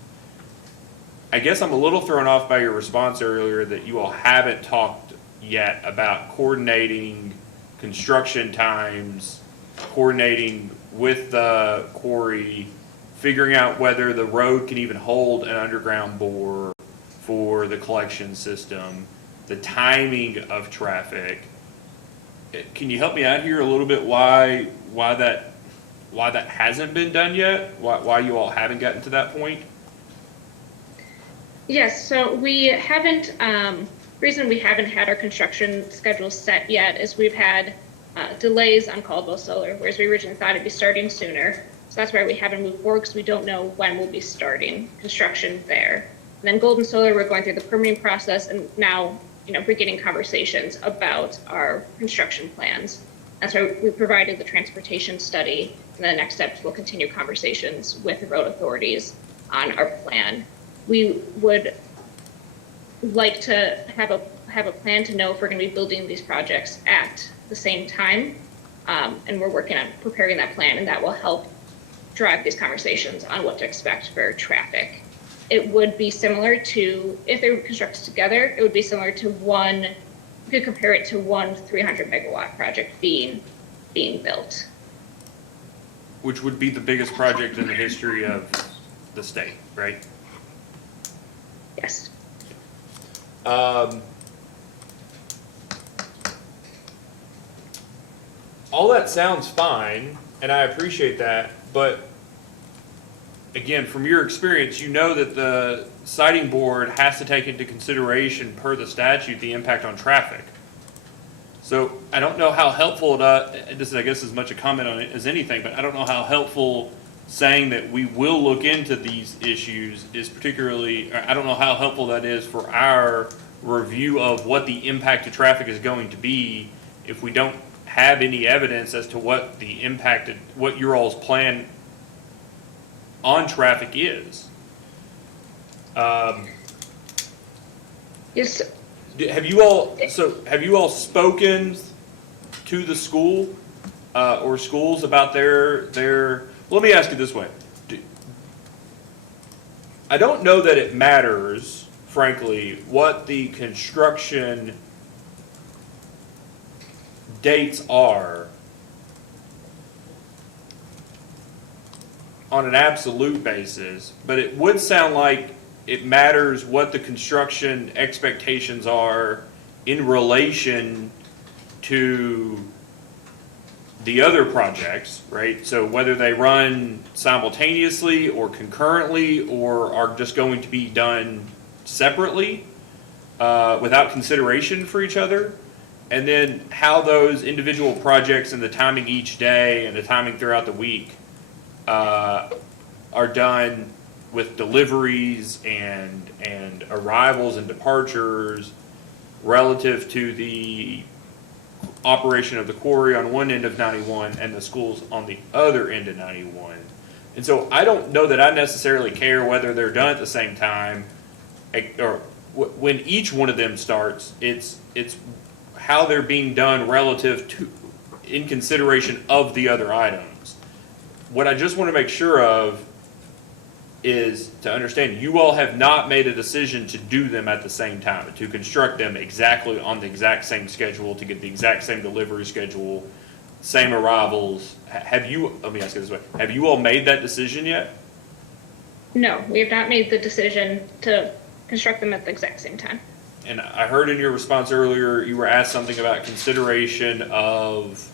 I guess I'm a little thrown off by your response earlier that you all haven't talked yet about coordinating construction times, coordinating with the quarry, figuring out whether the road can even hold an underground bore for the collection system, the timing of traffic. Can you help me out here a little bit why that hasn't been done yet? Why you all haven't gotten to that point? Yes, so we haven't, reason we haven't had our construction schedule set yet is we've had delays on Caldwell Solar, whereas we originally thought it'd be starting sooner. So that's why we haven't moved forward, because we don't know when we'll be starting construction there. And then Golden Solar, we're going through the permitting process, and now, beginning conversations about our construction plans. That's why we provided the transportation study, and the next steps will continue conversations with the road authorities on our plan. We would like to have a plan to know if we're going to be building these projects at the same time, and we're working on preparing that plan, and that will help drive these conversations on what to expect for traffic. It would be similar to, if they were constructed together, it would be similar to you could compare it to one 300 megawatt project being built. which would be the biggest project in the history of the state, right? Yes. All that sounds fine, and I appreciate that, but again, from your experience, you know that the siting board has to take into consideration, per the statute, the impact on traffic. So I don't know how helpful this is, I guess, as much a comment on it as anything, but I don't know how helpful saying that we will look into these issues is particularly, I don't know how helpful that is for our review of what the impact to traffic is going to be if we don't have any evidence as to what the impact, what your all's plan on traffic is. Yes. Have you all spoken to the school, or schools about their, let me ask you this way. I don't know that it matters, frankly, what the construction dates are on an absolute basis, but it would sound like it matters what the construction expectations are in relation to the other projects, right? So whether they run simultaneously or concurrently or are just going to be done separately, without consideration for each other, and then how those individual projects and the timing each day and the timing throughout the week are done with deliveries and arrivals and departures relative to the operation of the quarry on one end of 91 and the schools on the other end of 91. And so I don't know that I necessarily care whether they're done at the same time, or when each one of them starts. It's how they're being done relative to, in consideration of the other items. What I just want to make sure of is to understand you all have not made a decision to do them at the same time, to construct them exactly on the exact same schedule, to get the exact same delivery schedule, same arrivals. Have you, let me ask it this way, have you all made that decision yet? No, we have not made the decision to construct them at the exact same time. And I heard in your response earlier, you were asked something about consideration of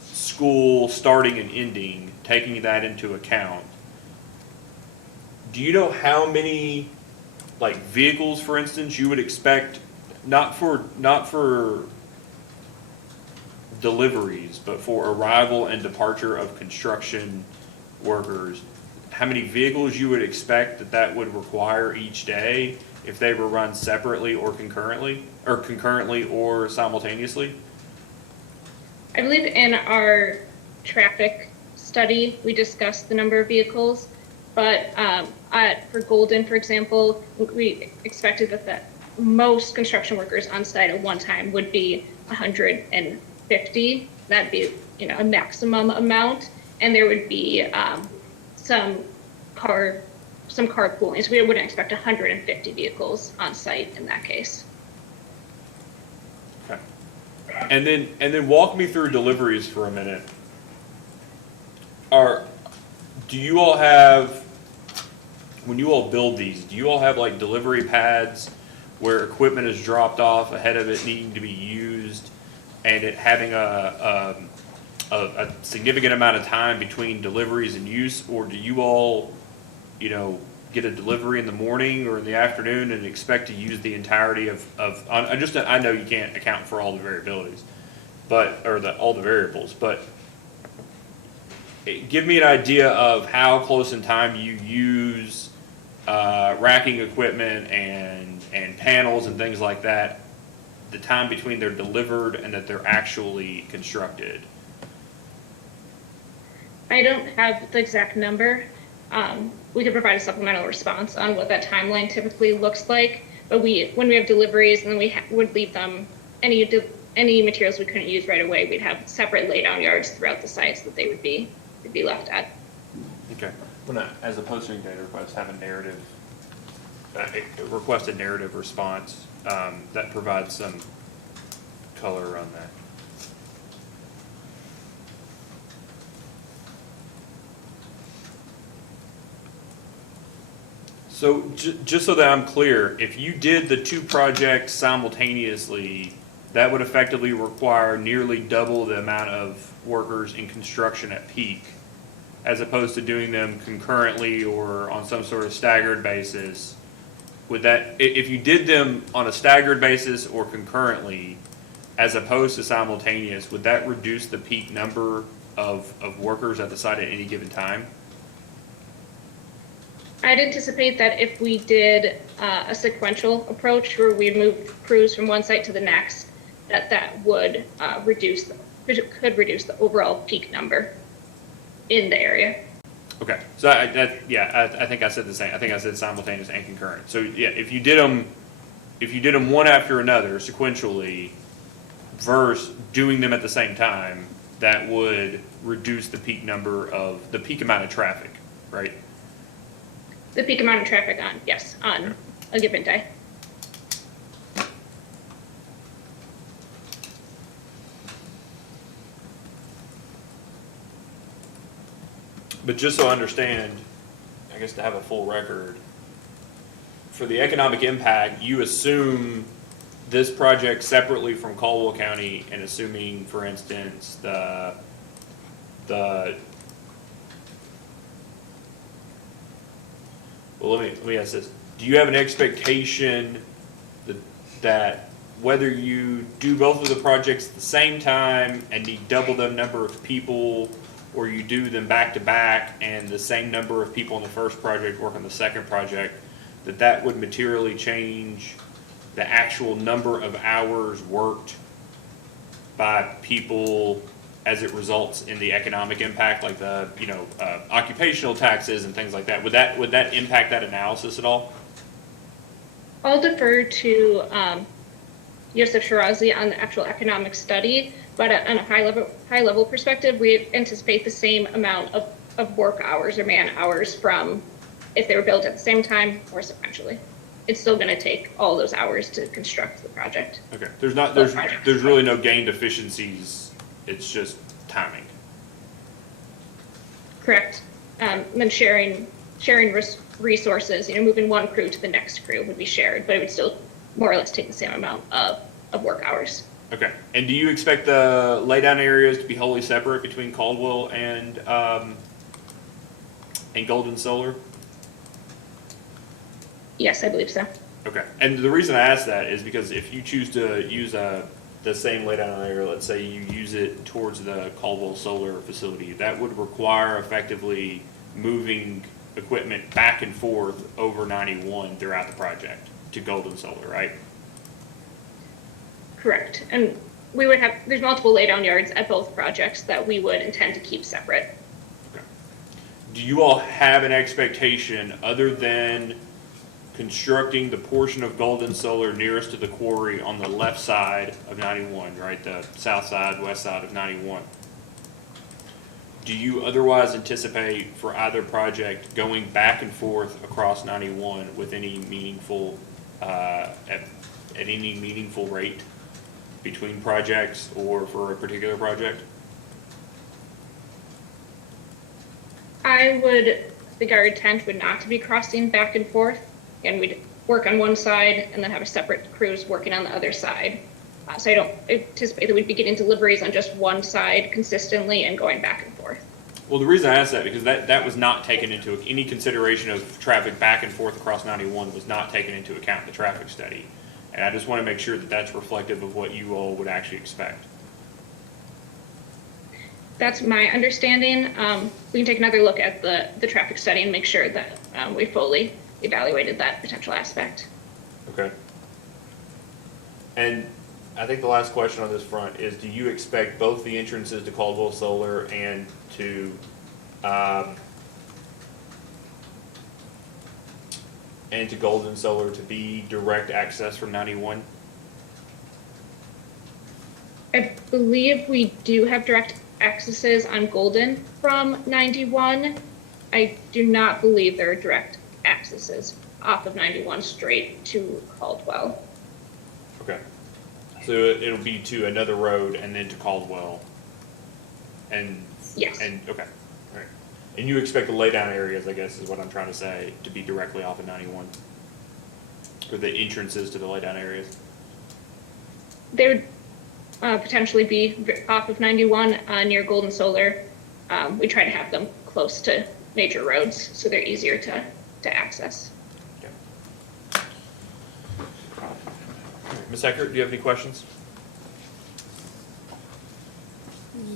school starting and ending, taking that into account. Do you know how many, like, vehicles, for instance, you would expect, not for deliveries, but for arrival and departure of construction workers, how many vehicles you would expect that would require each day if they were run separately or concurrently or simultaneously? I believe in our traffic study, we discussed the number of vehicles, but for Golden, for example, we expected that most construction workers on site at one time would be 150. That'd be, a maximum amount, and there would be some carpooling. So we wouldn't expect 150 vehicles on site in that case. Okay. And then walk me through deliveries for a minute. Do you all have, when you all build these, do you all have like delivery pads where equipment is dropped off ahead of it needing to be used and it having a significant amount of time between deliveries and use? Or do you all, get a delivery in the morning or in the afternoon and expect to use the entirety I know you can't account for all the variabilities, all the variables, but give me an idea of how close in time you use racking equipment and panels and things like that, the time between they're delivered and that they're actually constructed. I don't have the exact number. We could provide a supplemental response on what that timeline typically looks like. But when we have deliveries, and then we would leave them any materials we couldn't use right away, we'd have separate laydown yards throughout the sites that they would be left at. Okay. Well, as a posting data request, have a narrative, request a narrative response that provides some color around that. So just so that I'm clear, if you did the two projects simultaneously, that would effectively require nearly double the amount of workers in construction at peak, as opposed to doing them concurrently or on some sort of staggered basis. Would that, if you did them on a staggered basis or concurrently, as opposed to simultaneous, would that reduce the peak number of workers at the site at any given time? I'd anticipate that if we did a sequential approach where we moved crews from one site to the next, that would could reduce the overall peak number in the area. Okay, so I think I said the same. I think I said simultaneous and concurrent. So yeah, if you did them one after another sequentially, versus doing them at the same time, that would reduce the peak amount of traffic, right? The peak amount of traffic on a given day. But just so I understand, I guess to have a full record, for the economic impact, you assume this project separately from Caldwell County, and assuming, for instance, well, let me ask this. Do you have an expectation that whether you do both of the projects at the same time and need double the number of people, or you do them back to back and the same number of people on the first project work on the second project, that would materially change the actual number of hours worked by people as it results in the economic impact, like the occupational taxes and things like that? Would that impact that analysis at all? I'll defer to Yosef Shirazi on the actual economic study, but on a high level perspective, we anticipate the same amount of work hours or man hours from if they were built at the same time or sequentially. It's still going to take all those hours to construct the project. Okay, there's really no gained efficiencies. It's just timing. Correct. And then sharing resources, moving one crew to the next crew would be shared, but it would still more or less take the same amount of work hours. Okay, and do you expect the laydown areas to be wholly separate between Caldwell and Golden Solar? Yes, I believe so. Okay, and the reason I ask that is because if you choose to use the same laydown area, let's say you use it towards the Caldwell Solar facility, that would require effectively moving equipment back and forth over 91 throughout the project to Golden Solar, right? Correct. And we would there's multiple laydown yards at both projects that we would intend to keep separate. Okay. Do you all have an expectation other than constructing the portion of Golden Solar nearest to the quarry on the left side of 91, right? The south side, west side of 91. Do you otherwise anticipate for either project going back and forth across 91 with any meaningful, at any meaningful rate between projects or for a particular project? I think our intent would not to be crossing back and forth, and we'd work on one side and then have a separate crews working on the other side. So I don't anticipate that we'd be getting deliveries on just one side consistently and going back and forth. Well, the reason I asked that, because that was not taken into, any consideration of traffic back and forth across 91 was not taken into account in the traffic study. And I just want to make sure that that's reflective of what you all would actually expect. That's my understanding. We can take another look at the traffic study and make sure that we fully evaluated that potential aspect. Okay. And I think the last question on this front is, do you expect both the entrances to Caldwell Solar and to Golden Solar to be direct access from 91? I believe we do have direct accesses on Golden from 91. I do not believe there are direct accesses off of 91 straight to Caldwell. Okay. So it'll be to another road and then to Caldwell. And Yes. And okay. All right. And you expect the laydown areas, I guess is what I'm trying to say, to be directly off of 91? Or the entrances to the laydown areas? They would potentially be off of 91 near Golden Solar. We try to have them close to major roads so they're easier to access. Okay. Ms. Eckert, do you have any questions?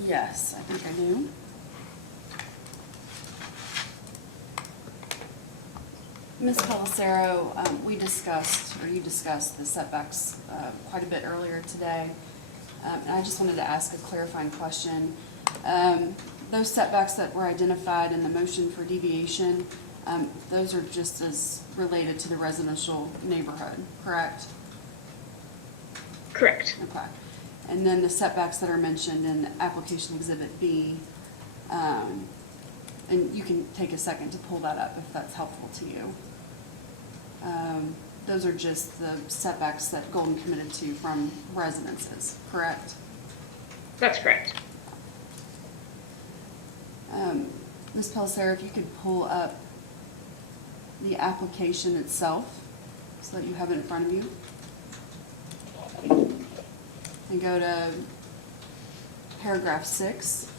Yes, I think I do. Ms. Pelissero, we discussed, or you discussed the setbacks quite a bit earlier today. And I just wanted to ask a clarifying question. Those setbacks that were identified in the motion for deviation, those are just as related to the residential neighborhood, correct? Correct. Okay. And then the setbacks that are mentioned in application exhibit B, and you can take a second to pull that up if that's helpful to you. Those are just the setbacks that Golden committed to from residences, correct? That's correct. Ms. Pelissero, if you could pull up the application itself so that you have it in front of you. And go to paragraph 6.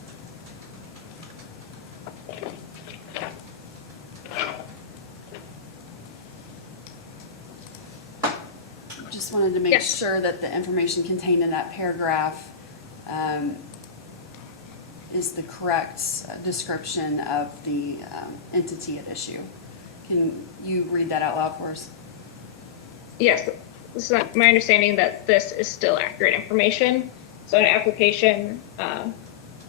Just wanted to make Yes. sure that the information contained in that paragraph is the correct description of the entity at issue. Can you read that out loud for us? Yes, it's my understanding that this is still accurate information. So in application,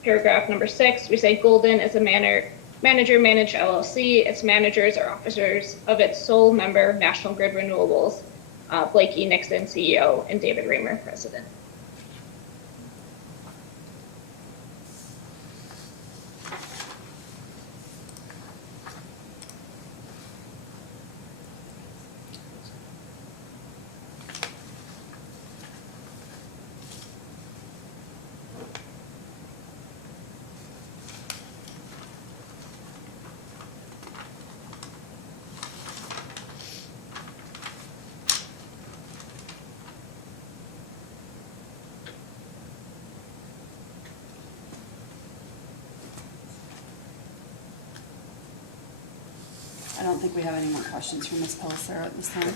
paragraph number 6, we say Golden is a manager managed LLC. Its managers are officers of its sole member, National Grid Renewables, Blake E. Nixon, CEO, and David Raymer, president. I don't think we have any more questions from Ms. Pelissero at this time. All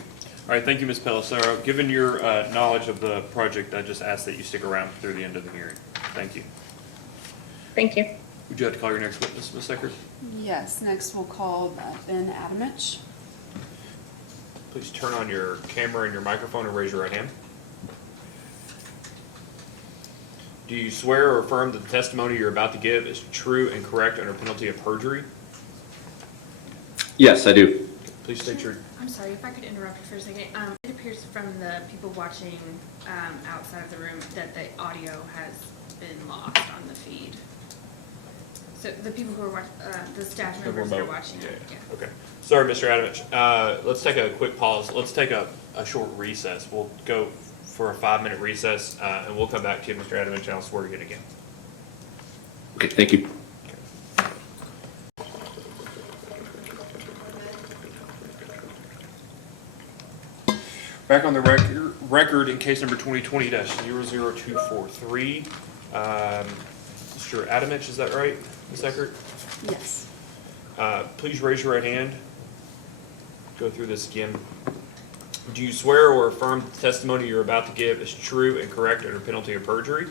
right, thank you, Ms. Pelissero. Given your knowledge of the project, I just ask that you stick around through the end of the hearing. Thank you. Thank you. Would you like to call your next witness, Ms. Eckert? Yes, next we'll call Ben Adamich. Please turn on your camera and your microphone and raise your right hand. Do you swear or affirm that the testimony you're about to give is true and correct under penalty of perjury? Yes, I do. Please state your, I'm sorry, if I could interrupt you for a second. It appears from the people watching outside of the room that the audio has been lost on the feed. So the people who are watching, the staff members that are watching it. Yeah. Okay. Sorry, Mr. Adamich. Let's take a quick pause. Let's take a short recess. We'll go for a 5-minute recess, and we'll come back to you, Mr. Adamich, and I'll swear you in again. Okay, thank you. Back on the record in case number 2020-00243. Mr. Adamich, is that right, Ms. Eckert? Yes. Please raise your right hand. Go through this again. Do you swear or affirm that the testimony you're about to give is true and correct under penalty of perjury?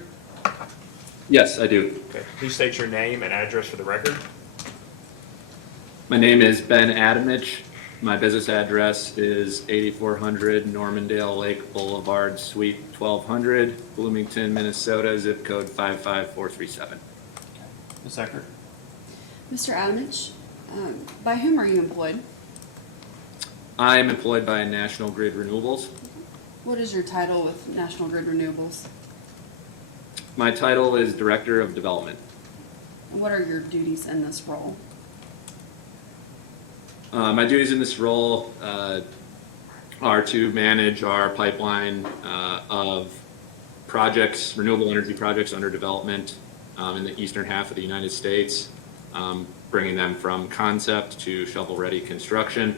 Yes, I do. Okay. Please state your name and address for the record. My name is Ben Adamich. My business address is 8400 Normandale Lake Boulevard, Suite 1200, Bloomington, Minnesota, zip code 55437. Ms. Eckert? Mr. Adamich, by whom are you employed? I am employed by National Grid Renewables. What is your title with National Grid Renewables? My title is Director of Development. And what are your duties in this role? My duties in this role are to manage our pipeline of projects, renewable energy projects under development in the eastern half of the United States. bringing them from concept to shovel-ready construction,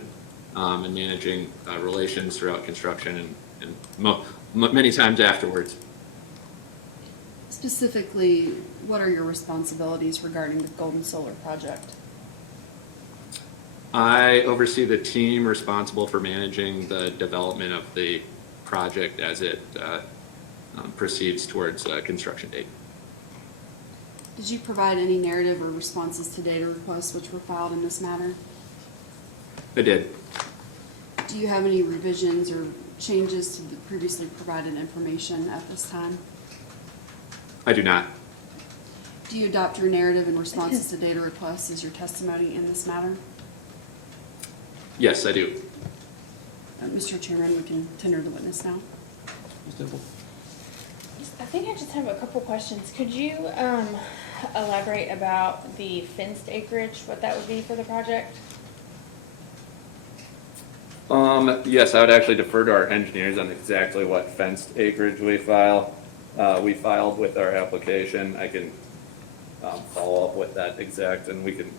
and managing relations throughout construction and many times afterwards. Specifically, what are your responsibilities regarding the Golden Solar project? I oversee the team responsible for managing the development of the project as it proceeds towards construction date. Did you provide any narrative or responses to data requests which were filed in this matter? I did. Do you have any revisions or changes to the previously provided information at this time? I do not. Do you adopt your narrative and responses to data requests as your testimony in this matter? Yes, I do. Mr. Chairman, we can tender the witness now. Ms. Temple? I think I just have a couple questions. Could you elaborate about the fenced acreage, what that would be for the project? Yes, I would actually defer to our engineers on exactly what fenced acreage we filed with our application. I can follow up with that exact, and we can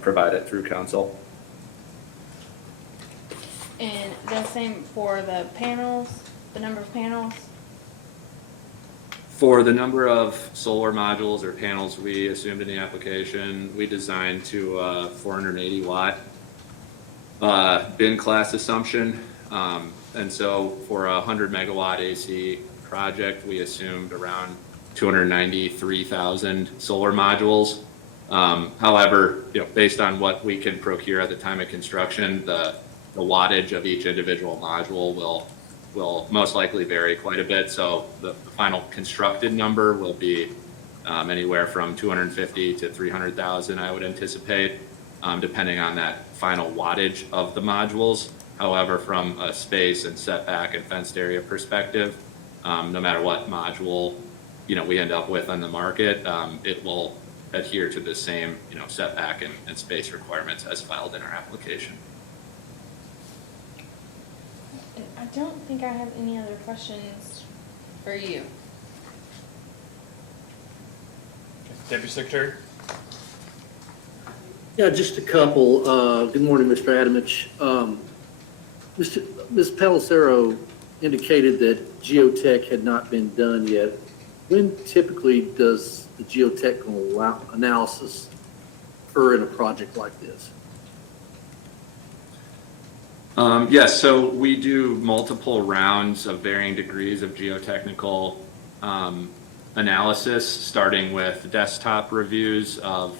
provide it through council. And the same for the panels, the number of panels? For the number of solar modules or panels we assumed in the application, we designed to 480 watt bin class assumption. And so for a 100 megawatt AC project, we assumed around 293,000 solar modules. However, based on what we can procure at the time of construction, the wattage of each individual module will most likely vary quite a bit. So the final constructed number will be anywhere from 250 to 300,000, I would anticipate, depending on that final wattage of the modules. However, from a space and setback and fenced area perspective, no matter what module we end up with on the market, it will adhere to the same setback and space requirements as filed in our application. I don't think I have any other questions for you. Deputy Secretary? Yeah, just a couple. Good morning, Mr. Adamich. Ms. Pellicero indicated that geotech had not been done yet. When typically does the geotechnical analysis occur in a project like this? Yes, so we do multiple rounds of varying degrees of geotechnical analysis, starting with desktop reviews of,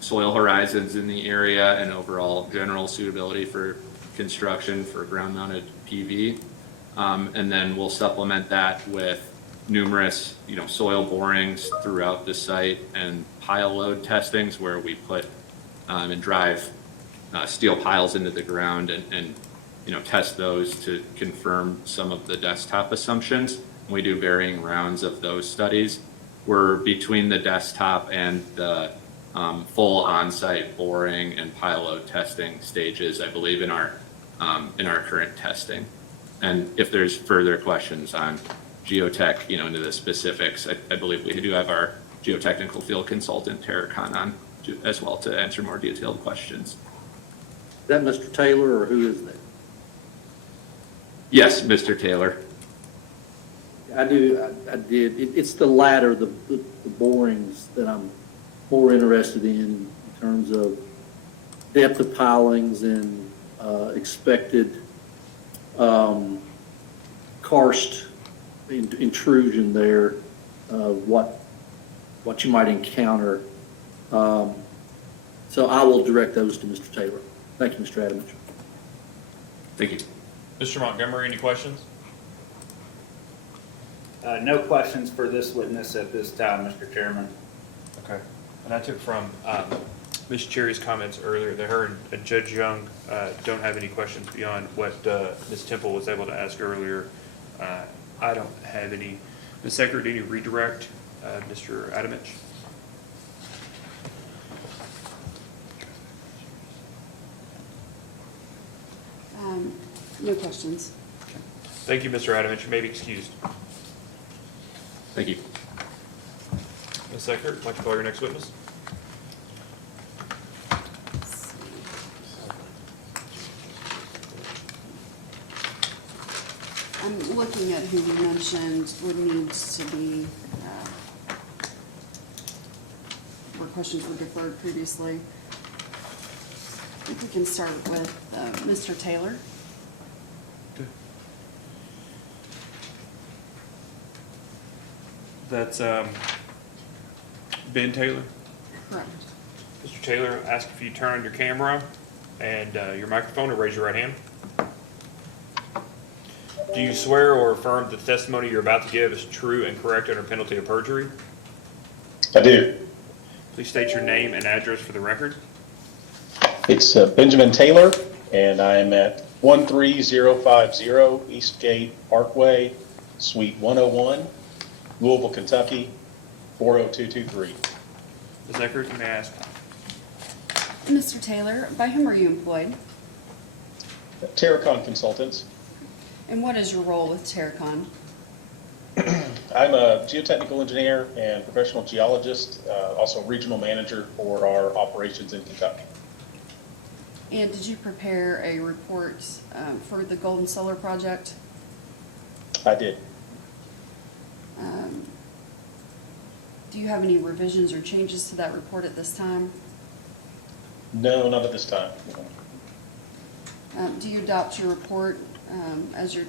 soil horizons in the area and overall general suitability for construction for ground-mounted PV. And then we'll supplement that with numerous, soil borings throughout the site and pile load testings where we put and drive steel piles into the ground and test those to confirm some of the desktop assumptions. We do varying rounds of those studies. We're between the desktop and the full on-site boring and pile load testing stages, I believe, in our current testing. And if there's further questions on geotech, into the specifics, I believe we do have our geotechnical field consultant, Terracon, on as well to answer more detailed questions. Is that Mr. Taylor or who is that? Yes, Mr. Taylor. I did. It's the latter, the borings that I'm more interested in terms of depth of pilings and expected karst intrusion there, what you might encounter. So I will direct those to Mr. Taylor. Thank you, Mr. Adamich. Thank you. Mr. Montgomery, any questions? No questions for this witness at this time, Mr. Chairman. Okay. And I took from Ms. Cherry's comments earlier that her and Judge Young don't have any questions beyond what Ms. Temple was able to ask earlier. I don't have any. Ms. Secretary, do you redirect Mr. Adamich? No questions. Thank you, Mr. Adamich. You may be excused. Thank you. Ms. Secretary, would you like to call your next witness? looking at who we mentioned would need to be, where questions were deferred previously. I think we can start with Mr. Taylor. That's Ben Taylor. Correct. Mr. Taylor, ask if you turn on your camera and your microphone and raise your right hand. Do you swear or affirm that the testimony you're about to give is true and correct under penalty of perjury? I do. Please state your name and address for the record. It's Benjamin Taylor, and I'm at 13050 Eastgate Parkway, Suite 101, Louisville, Kentucky, 40223. Ms. Eckert, you may ask. Mr. Taylor, by whom are you employed? Terracon Consultants. And what is your role with Terracon? I'm a geotechnical engineer and professional geologist, also regional manager for our operations in Kentucky. And did you prepare a report for the Golden Solar Project? I did. Do you have any revisions or changes to that report at this time? No, not at this time. Do you adopt your report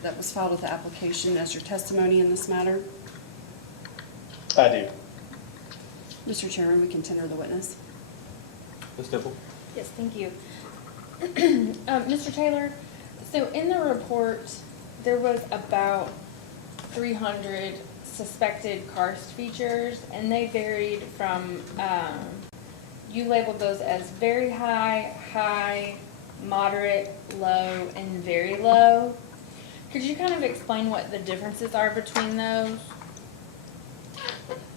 that was filed with the application as your testimony in this matter? I do. Mr. Chairman, we can tender the witness. Ms. Temple? Yes, thank you. Mr. Taylor, so in the report, there was about 300 suspected karst features, and they varied from, you labeled those as very high, high, moderate, low, and very low. Could you kind of explain what the differences are between those?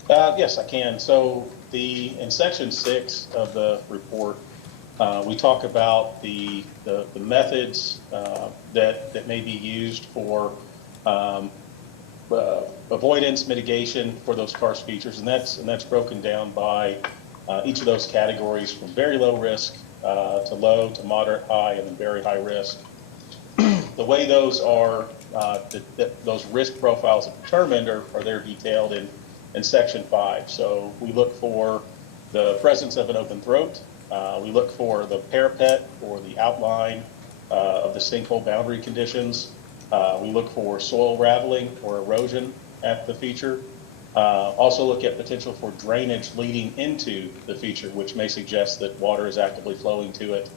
Yes, I can. So in section 6 of the report, we talk about the methods that may be used for avoidance mitigation for those karst features, and that's broken down by each of those categories from very low risk to low to moderate, high, and then very high risk. The way those are those risk profiles are determined are they're detailed in section 5. So we look for the presence of an open throat. We look for the parapet or the outline of the sinkhole boundary conditions. We look for soil raveling or erosion at the feature. Also look at potential for drainage leading into the feature, which may suggest that water is actively flowing to it.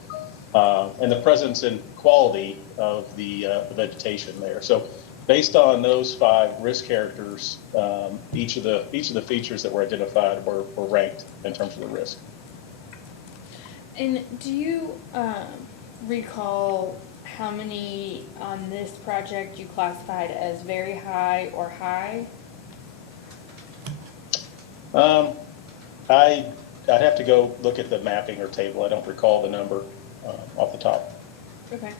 And the presence and quality of the vegetation there. So based on those 5 risk characters, each of the features that were identified were ranked in terms of the risk. And do you recall how many on this project you classified as very high or high? I'd have to go look at the mapping or table. I don't recall the number off the top. Okay,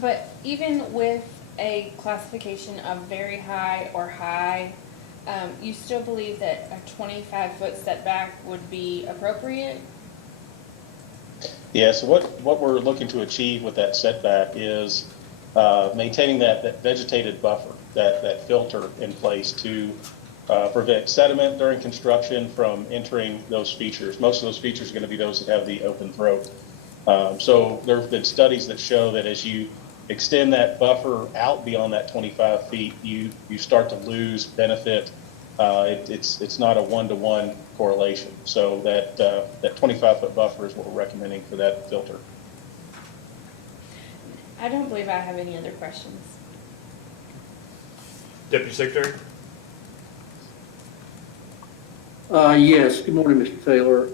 but even with a classification of very high or high, you still believe that a 25-foot setback would be appropriate? Yeah, so what we're looking to achieve with that setback is maintaining that vegetated buffer, that filter in place to prevent sediment during construction from entering those features. Most of those features are going to be those that have the open throat. So there have been studies that show that as you extend that buffer out beyond that 25 feet, you start to lose benefit. It's not a one-to-one correlation. So that 25-foot buffer is what we're recommending for that filter. I don't believe I have any other questions. Deputy Secretary? Yes, good morning, Mr. Taylor.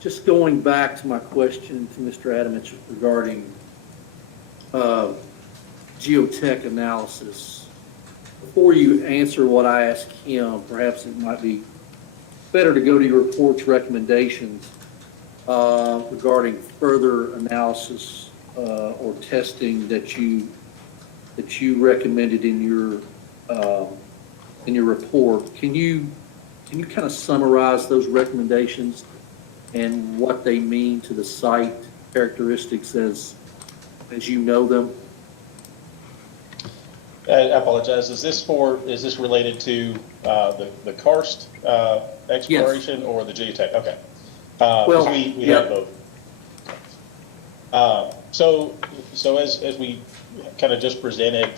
Just going back to my question to Mr. Adamich regarding geotech analysis. Before you answer what I asked him, perhaps it might be better to go to your report's recommendations regarding further analysis or testing that you recommended in your report. Can you kind of summarize those recommendations and what they mean to the site characteristics as you know them? I apologize, is this related to the karst exploration or the geotech? Okay. 'Cause Well, we yeah. have both. So as we kind of just presented,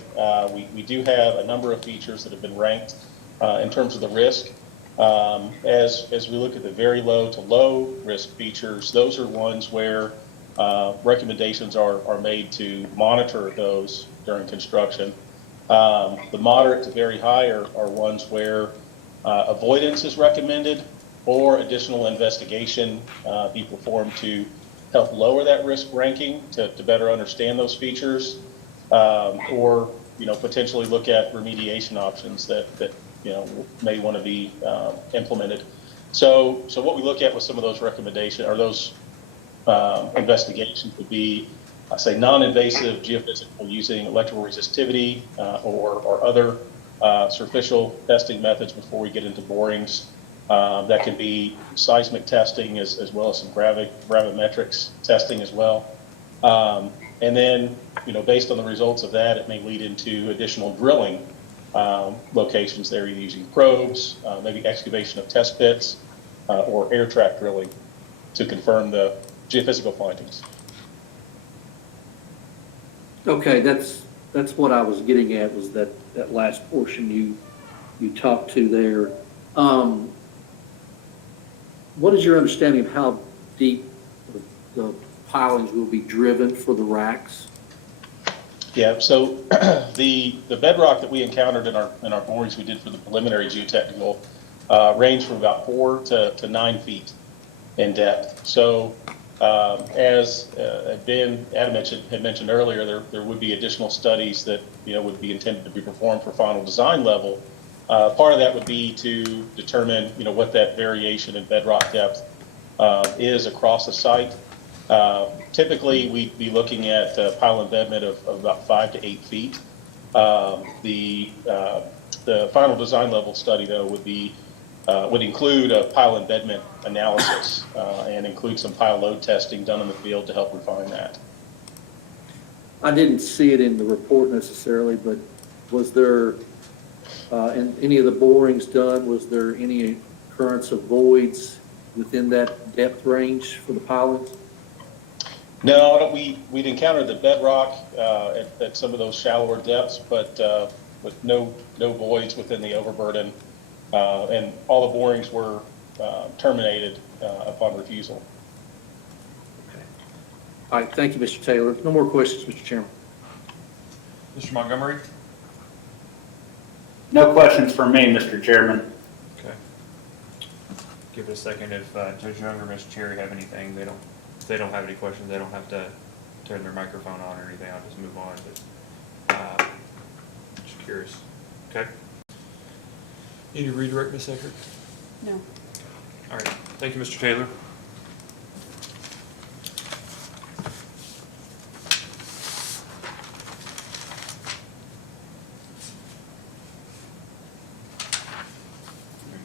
we do have a number of features that have been ranked in terms of the risk. As we look at the very low to low risk features, those are ones where recommendations are made to monitor those during construction. The moderate to very high are ones where avoidance is recommended or additional investigation be performed to help lower that risk ranking to better understand those features, or, potentially look at remediation options that may want to be implemented. So what we look at with some of those recommendations or those investigations would be, say, non-invasive geophysical using electrical resistivity or other superficial testing methods before we get into borings. That can be seismic testing as well as some gravimetrics testing as well. And then, based on the results of that, it may lead into additional drilling locations there, either using probes, maybe excavation of test pits, or air track drilling to confirm the geophysical findings. Okay, that's what I was getting at, was that last portion you talked to there. What is your understanding of how deep the pilings will be driven for the racks? Yeah, so the bedrock that we encountered in our borings we did for the preliminary geotechnical ranged from about 4 to 9 feet in depth. So as Ben Adamich had mentioned earlier, there would be additional studies that would be intended to be performed for final design level. Part of that would be to determine what that variation in bedrock depth is across the site. Typically, we'd be looking at pile embedment of about 5 to 8 feet. The final design level study, though, would include a pile embedment analysis and include some pile load testing done in the field to help refine that. I didn't see it in the report necessarily, but was there, in any of the borings done, was there any occurrence of voids within that depth range for the pilings? No, we'd encountered the bedrock at some of those shallower depths, but with no voids within the overburden, and all the borings were terminated upon refusal. All right, thank you, Mr. Taylor. No more questions, Mr. Chairman. Mr. Montgomery? No questions for me, Mr. Chairman. Okay. Give it a second if Judge Young or Mr. Cherry have anything. If they don't have any questions, they don't have to turn their microphone on or anything. I'll just move on. But just curious. Okay. Need to redirect, Ms. Eckert? No. All right. Thank you, Mr. Taylor.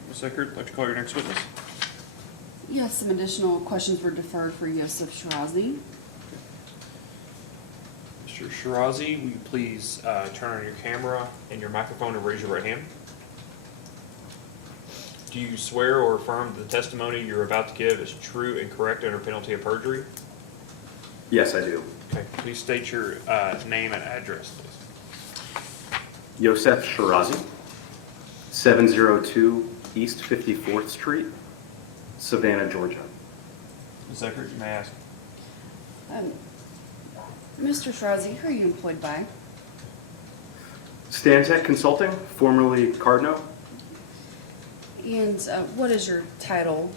Ms. Eckert, I'd like to call your next witness. Yes, some additional questions were deferred for Yosef Shirazi. Mr. Shirazi, will you please turn on your camera and your microphone and raise your right hand? Do you swear or affirm that the testimony you're about to give is true and correct under penalty of perjury? Yes, I do. Okay, please state your name and address, please. Yosef Shirazi, 702 East 54th Street, Savannah, Georgia. Ms. Eckert, you may ask. Mr. Shirazi, who are you employed by? Stantec Consulting, formerly Cardno. And what is your title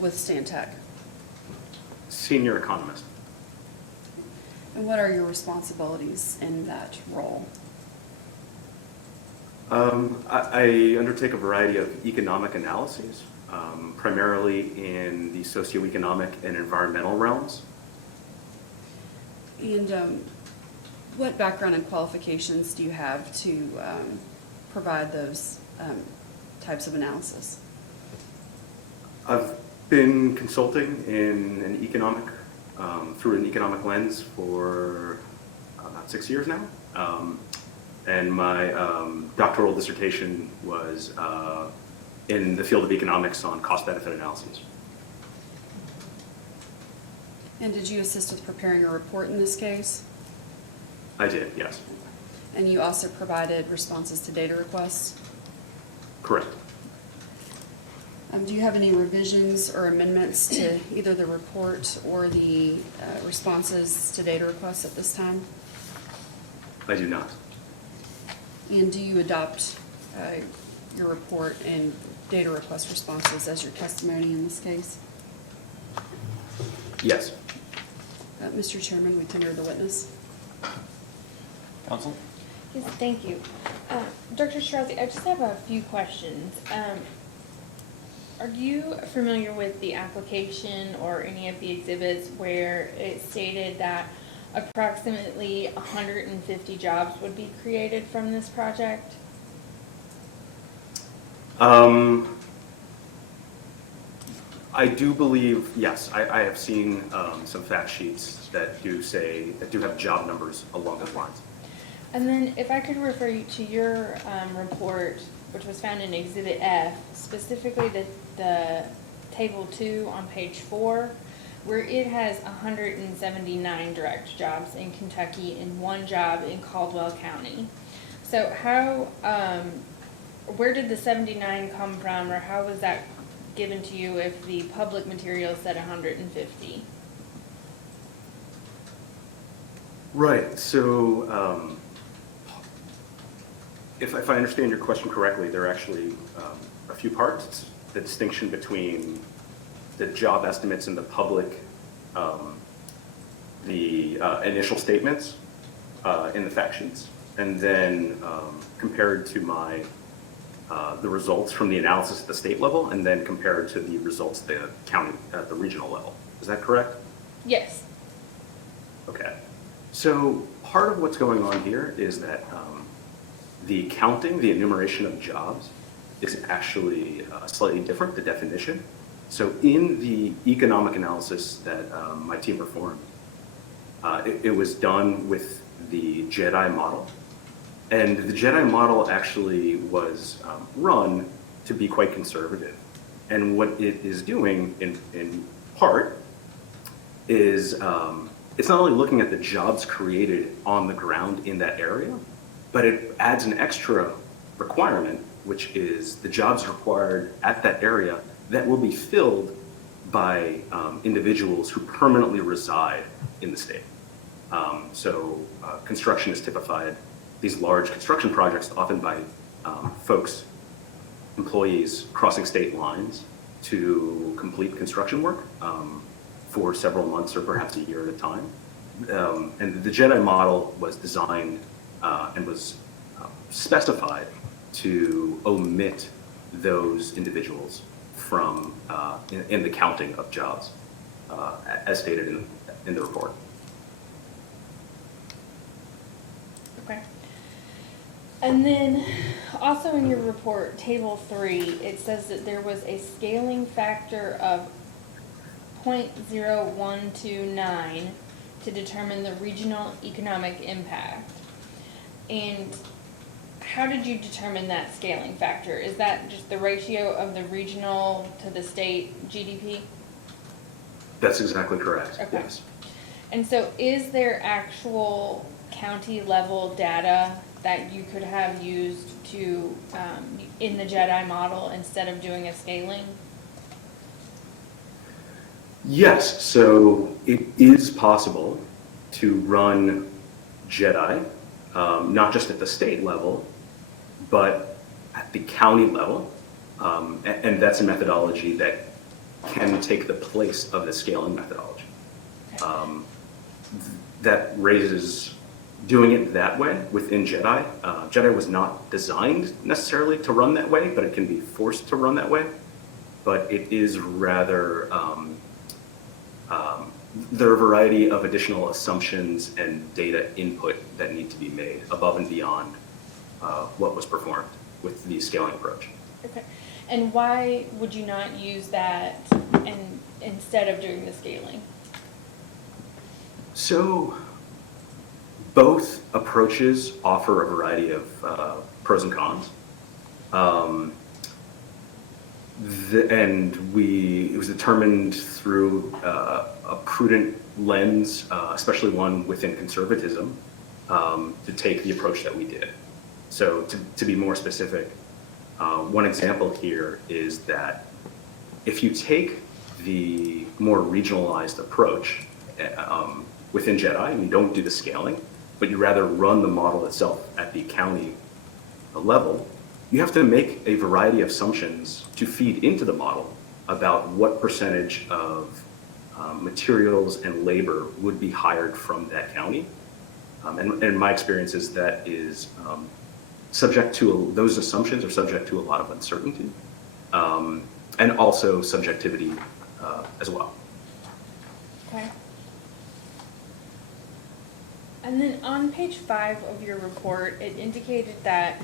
with Stantec? Senior economist. And what are your responsibilities in that role? I undertake a variety of economic analyses, primarily in the socioeconomic and environmental realms. And what background and qualifications do you have to provide those types of analysis? I've been consulting in an economic, through an economic lens for about 6 years now. And my doctoral dissertation was in the field of economics on cost-benefit analyses. And did you assist with preparing a report in this case? I did, yes. And you also provided responses to data requests? Correct. Do you have any revisions or amendments to either the report or the responses to data requests at this time? I do not. And do you adopt your report and data request responses as your testimony in this case? Yes. Mr. Chairman, we tender the witness. Counsel? Yes, thank you. Dr. Strauss, I just have a few questions. Are you familiar with the application or any of the exhibits where it stated that approximately 150 jobs would be created from this project? I do believe, yes, I have seen some fact sheets that do have job numbers along those lines. And then if I could refer you to your report, which was found in Exhibit F, specifically the Table 2 on page 4, where it has 179 direct jobs in Kentucky and 1 job in Caldwell County. So where did the 79 come from, or how was that given to you if the public material said 150? Right, so if I understand your question correctly, there are actually a few parts. The distinction between the job estimates and the public, the initial statements in the fact sheets, and then compared to the results from the analysis at the state level, and then compared to the results at the county, at the regional level. Is that correct? Yes. Okay. So part of what's going on here is that the counting, the enumeration of jobs is actually slightly different, the definition. So in the economic analysis that my team performed, it was done with the JEDI model. And the JEDI model actually was run to be quite conservative. And what it is doing in part is it's not only looking at the jobs created on the ground in that area, but it adds an extra requirement, which is the jobs required at that area that will be filled by individuals who permanently reside in the state. So construction is typified, these large construction projects, often by folks, employees crossing state lines to complete construction work for several months or perhaps a year at a time. And the JEDI model was designed and was specified to omit those individuals from in the counting of jobs, as stated in the report. Okay. And then also in your report, Table 3, it says that there was a scaling factor of 0.0129 to determine the regional economic impact. And how did you determine that scaling factor? Is that just the ratio of the regional to the state GDP? That's exactly correct, Okay. yes. And so is there actual county level data that you could have used to, in the JEDI model instead of doing a scaling? Yes, so it is possible to run JEDI, not just at the state level, but at the county level. And that's a methodology that can take the place of the scaling methodology. That raises doing it that way within JEDI. JEDI was not designed necessarily to run that way, but it can be forced to run that way. But it is rather, there are a variety of additional assumptions and data input that need to be made above and beyond what was performed with the scaling approach. Okay. And why would you not use that instead of doing the scaling? So Both approaches offer a variety of pros and cons. It was determined through a prudent lens, especially one within conservatism, to take the approach that we did. So to be more specific, one example here is that if you take the more regionalized approach within JEDI and you don't do the scaling, but you rather run the model itself at the county level, you have to make a variety of assumptions to feed into the model about what percentage of materials and labor would be hired from that county. And my experience is that is subject to, those assumptions are subject to a lot of uncertainty and also subjectivity as well. Okay. And then on page 5 of your report, it indicated that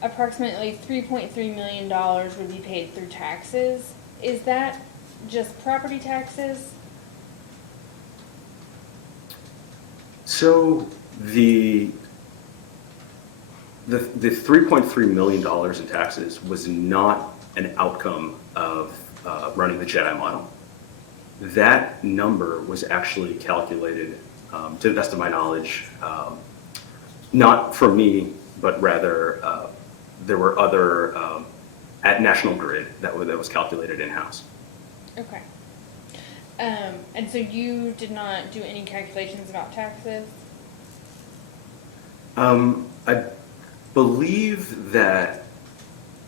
approximately $3.3 million would be paid through taxes. Is that just property taxes? So the $3.3 million in taxes was not an outcome of running the JEDI model. That number was actually calculated, to the best of my knowledge, not for me, but rather there were other, at National Grid, that was calculated in-house. Okay. And so you did not do any calculations about taxes? I believe that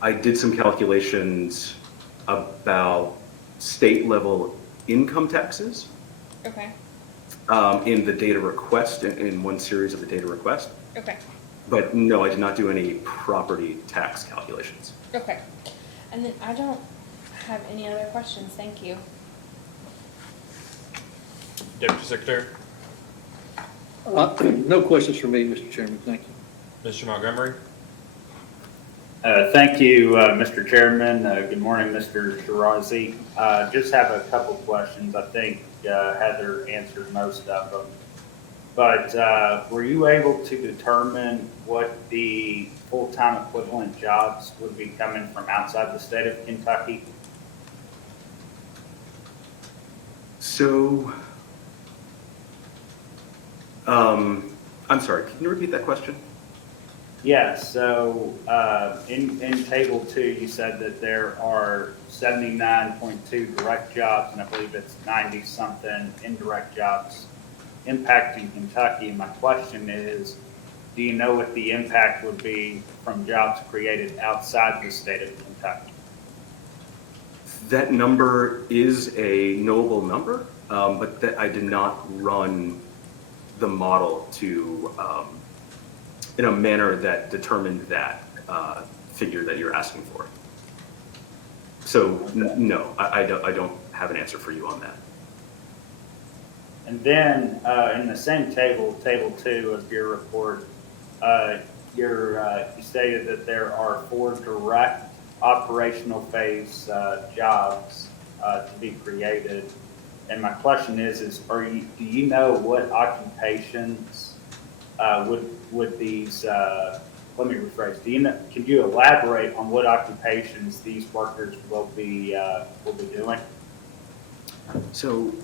I did some calculations about state level income taxes. Okay. In the data request, in one series of the data request. Okay. But no, I did not do any property tax calculations. Okay. And then I don't have any other questions. Thank you. Deputy Secretary? No questions for me, Mr. Chairman. Thank you. Mr. Montgomery? Thank you, Mr. Chairman. Good morning, Mr. Shirazi. Just have a couple questions. I think Heather answered most of them. But were you able to determine what the full-time equivalent jobs would be coming from outside the state of Kentucky? So, I'm sorry, can you repeat that question? Yeah, so in table 2, you said that there are 79.2 direct jobs, and I believe it's 90-something indirect jobs impacting Kentucky. My question is, do you know what the impact would be from jobs created outside the state of Kentucky? That number is a knowable number, but that I did not run the model to in a manner that determined that figure that you're asking for. So no, I don't have an answer for you on that. And then in the same table, table 2 of your report, you stated that there are 4 direct operational phase jobs to be created. And my question is do you know what occupations would these, let me rephrase, can you elaborate on what occupations these workers will be doing? So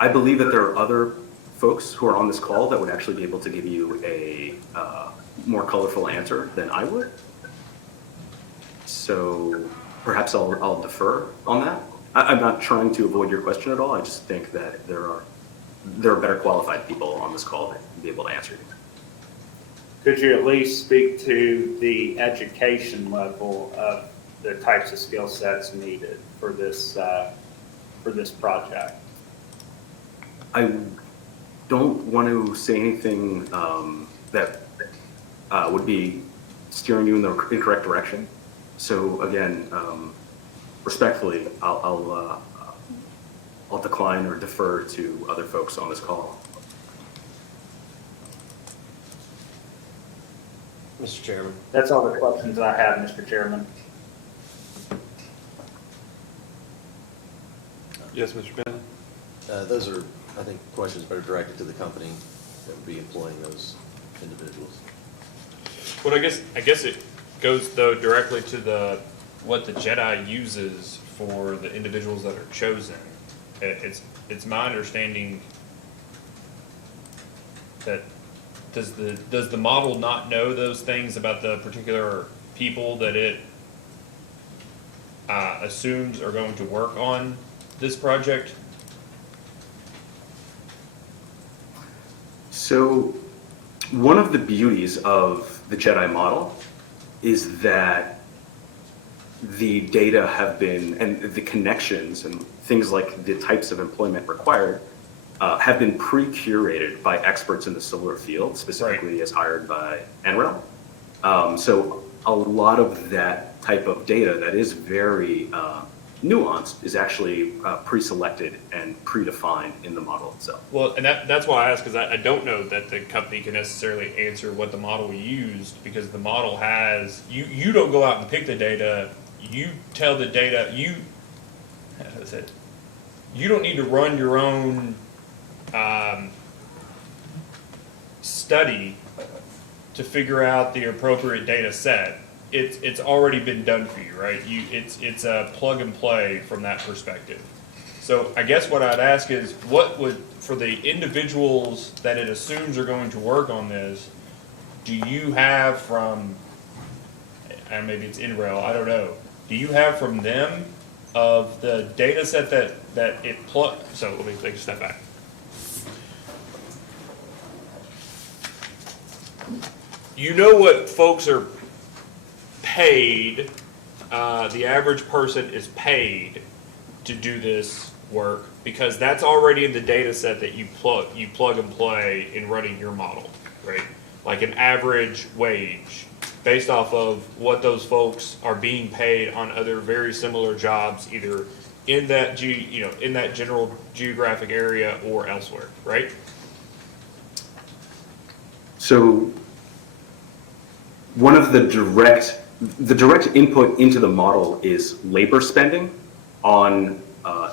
I believe that there are other folks who are on this call that would actually be able to give you a more colorful answer than I would. So perhaps I'll defer on that. I'm not trying to avoid your question at all. I just think that there are better qualified people on this call that can be able to answer you. Could you at least speak to the education level of the types of skill sets needed for this project? I don't want to say anything that would be steering you in the incorrect direction. So again, respectfully, I'll decline or defer to other folks on this call. Mr. Chairman. That's all the questions I have, Mr. Chairman. Yes, Mr. Bennett? Those are, I think, questions better directed to the company that would be employing those individuals. Well, I guess it goes though directly to what the Jedi uses for the individuals that are chosen. It's my understanding that does the model not know those things about the particular people that it assumes are going to work on this project? So one of the beauties of the Jedi model is that the data have been, and the connections and things like the types of employment required have been pre-curated by experts in the solar field, specifically as hired by NREL. So a lot of that type of data that is very nuanced is actually pre-selected and predefined in the model itself. Well, and that's why I asked, because I don't know that the company can necessarily answer what the model used, because the model has, you don't go out and pick the data, you tell the data, how is it? You don't need to run your own study to figure out the appropriate data set. It's already been done for you, right? It's a plug and play from that perspective. So I guess what I'd ask is, what would, for the individuals that it assumes are going to work on this, do you have from, and maybe it's NREL, I don't know, do you have from them of the data set that it so let me take a step back. You know what folks are paid, the average person is paid to do this work, because that's already in the data set that you plug and play in running your model, right? Like an average wage based off of what those folks are being paid on other very similar jobs, either in that in that general geographic area or elsewhere, right? So one of the direct input into the model is labor spending on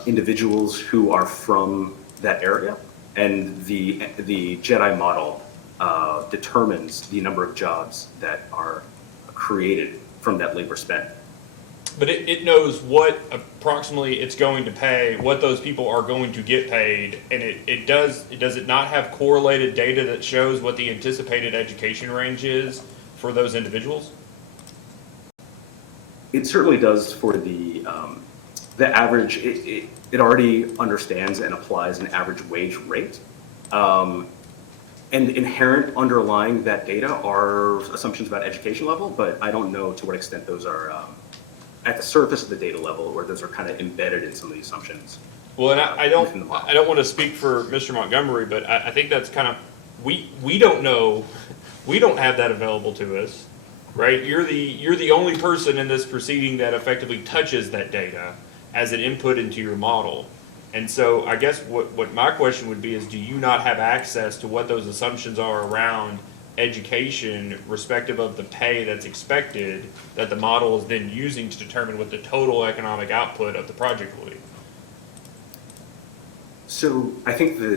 individuals who are from that area, and the Jedi model determines the number of jobs that are created from that labor spend. But it knows what approximately it's going to pay, what those people are going to get paid, and does it not have correlated data that shows what the anticipated education range is for those individuals? It certainly does for the average. It already understands and applies an average wage rate. And inherent underlying that data are assumptions about education level, but I don't know to what extent those are at the surface of the data level, or those are kind of embedded in some of the assumptions. Well, and I don't want to speak for Mr. Montgomery, but I think that's kind of, we don't know, we don't have that available to us, right? You're the only person in this proceeding that effectively touches that data as an input into your model. And so I guess what my question would be is, do you not have access to what those assumptions are around education, respective of the pay that's expected, that the model is then using to determine what the total economic output of the project will be? So I think the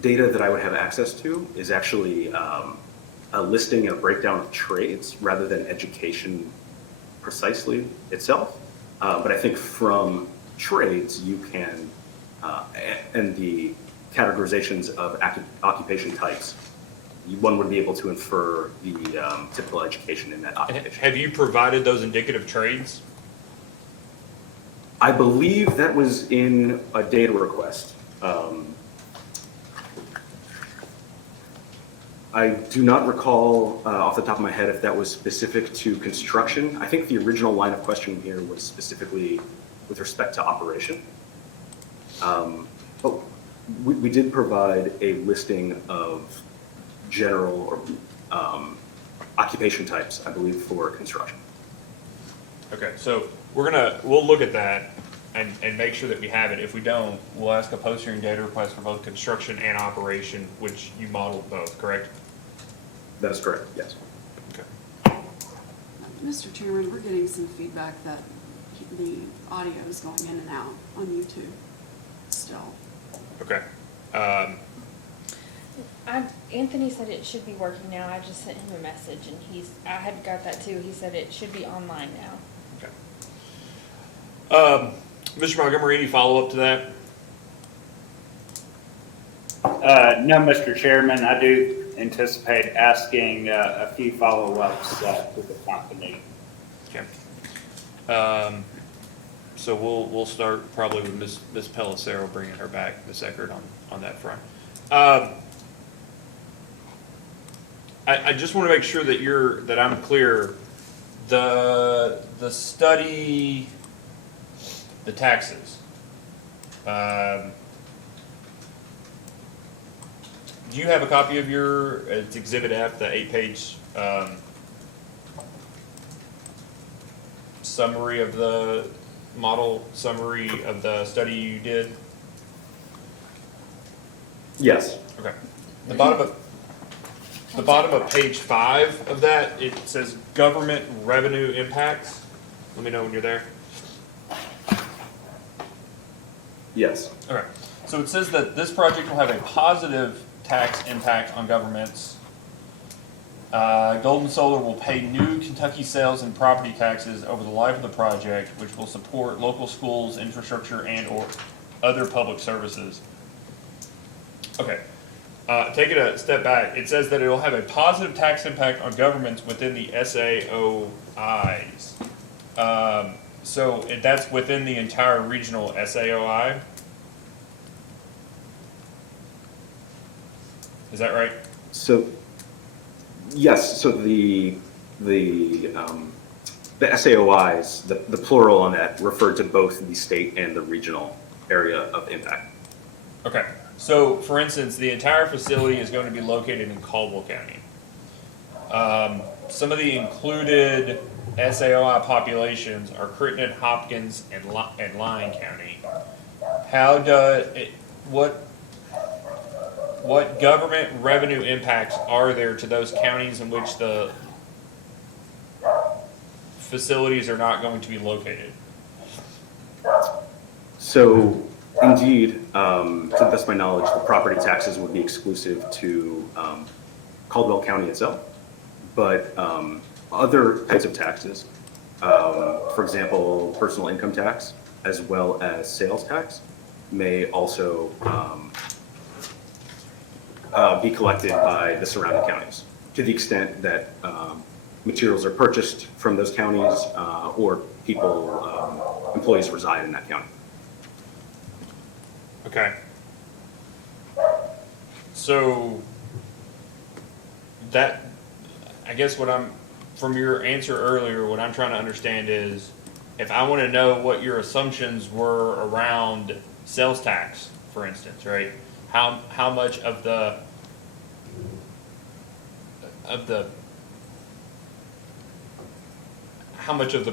data that I would have access to is actually a listing and a breakdown of trades rather than education precisely itself. But I think from trades you can, and the categorizations of occupation types, one would be able to infer the typical education in that occupation. Have you provided those indicative trades? I believe that was in a data request. I do not recall off the top of my head if that was specific to construction. I think the original line of questioning here was specifically with respect to operation. But we did provide a listing of general or occupation types, I believe, for construction. Okay, so we'll look at that and make sure that we have it. If we don't, we'll ask a post-hearing data request for both construction and operation, which you modeled both, correct? That is correct, yes. Okay. Mr. Chairman, we're getting some feedback that the audio is going in and out on YouTube still. Okay. Anthony said it should be working now. I just sent him a message and I had got that too. He said it should be online now. Okay. Mr. Montgomery, any follow-up to that? No, Mr. Chairman, I do anticipate asking a few follow-ups to the company. Okay. So we'll start probably with Ms. Pellicero, bringing her back, Ms. Eckert, on that front. I just want to make sure that I'm clear. The study, the taxes. Do you have a copy of it's Exhibit F, the 8-page summary of the model summary of the study you did? Yes. Okay. The bottom of page 5 of that, it says government revenue impacts. Let me know when you're there. Yes. Okay. So it says that this project will have a positive tax impact on governments. Golden Solar will pay new Kentucky sales and property taxes over the life of the project, which will support local schools, infrastructure, and/or other public services. Okay. Taking a step back, it says that it will have a positive tax impact on governments within the SAOIs. So that's within the entire regional SAOI? Is that right? So, yes, so the SAOIs, the plural on that referred to both the state and the regional area of impact. Okay. So, for instance, the entire facility is going to be located in Caldwell County. Some of the included SAOI populations are Crittenden, Hopkins, and Lyon County. What government revenue impacts are there to those counties in which the facilities are not going to be located? So, indeed, to the best of my knowledge, the property taxes would be exclusive to Caldwell County itself. But other types of taxes, for example, personal income tax, as well as sales tax, may also be collected by the surrounding counties to the extent that materials are purchased from those counties or employees reside in that county. Okay. So that, I guess from your answer earlier, what I'm trying to understand is if I want to know what your assumptions were around sales tax, for instance, right? How much of the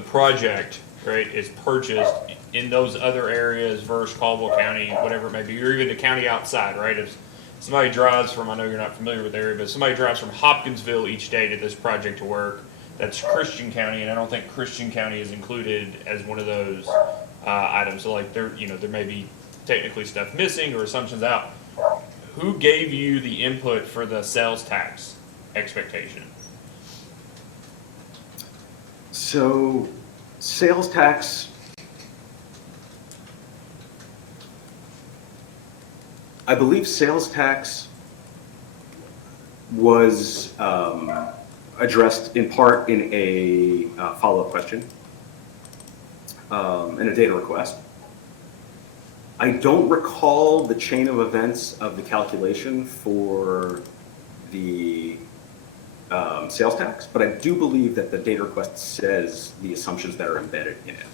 project, right, is purchased in those other areas versus Caldwell County, whatever it may be, or even the county outside, right? If somebody drives from, I know you're not familiar with the area, but somebody drives from Hopkinsville each day to this project to work, that's Christian County, and I don't think Christian County is included as one of those items. So like there may be technically stuff missing or assumptions out. Who gave you the input for the sales tax expectation? So, sales tax, I believe sales tax was addressed in part in a follow-up question and a data request. I don't recall the chain of events of the calculation for the sales tax, but I do believe that the data request says the assumptions that are embedded in it.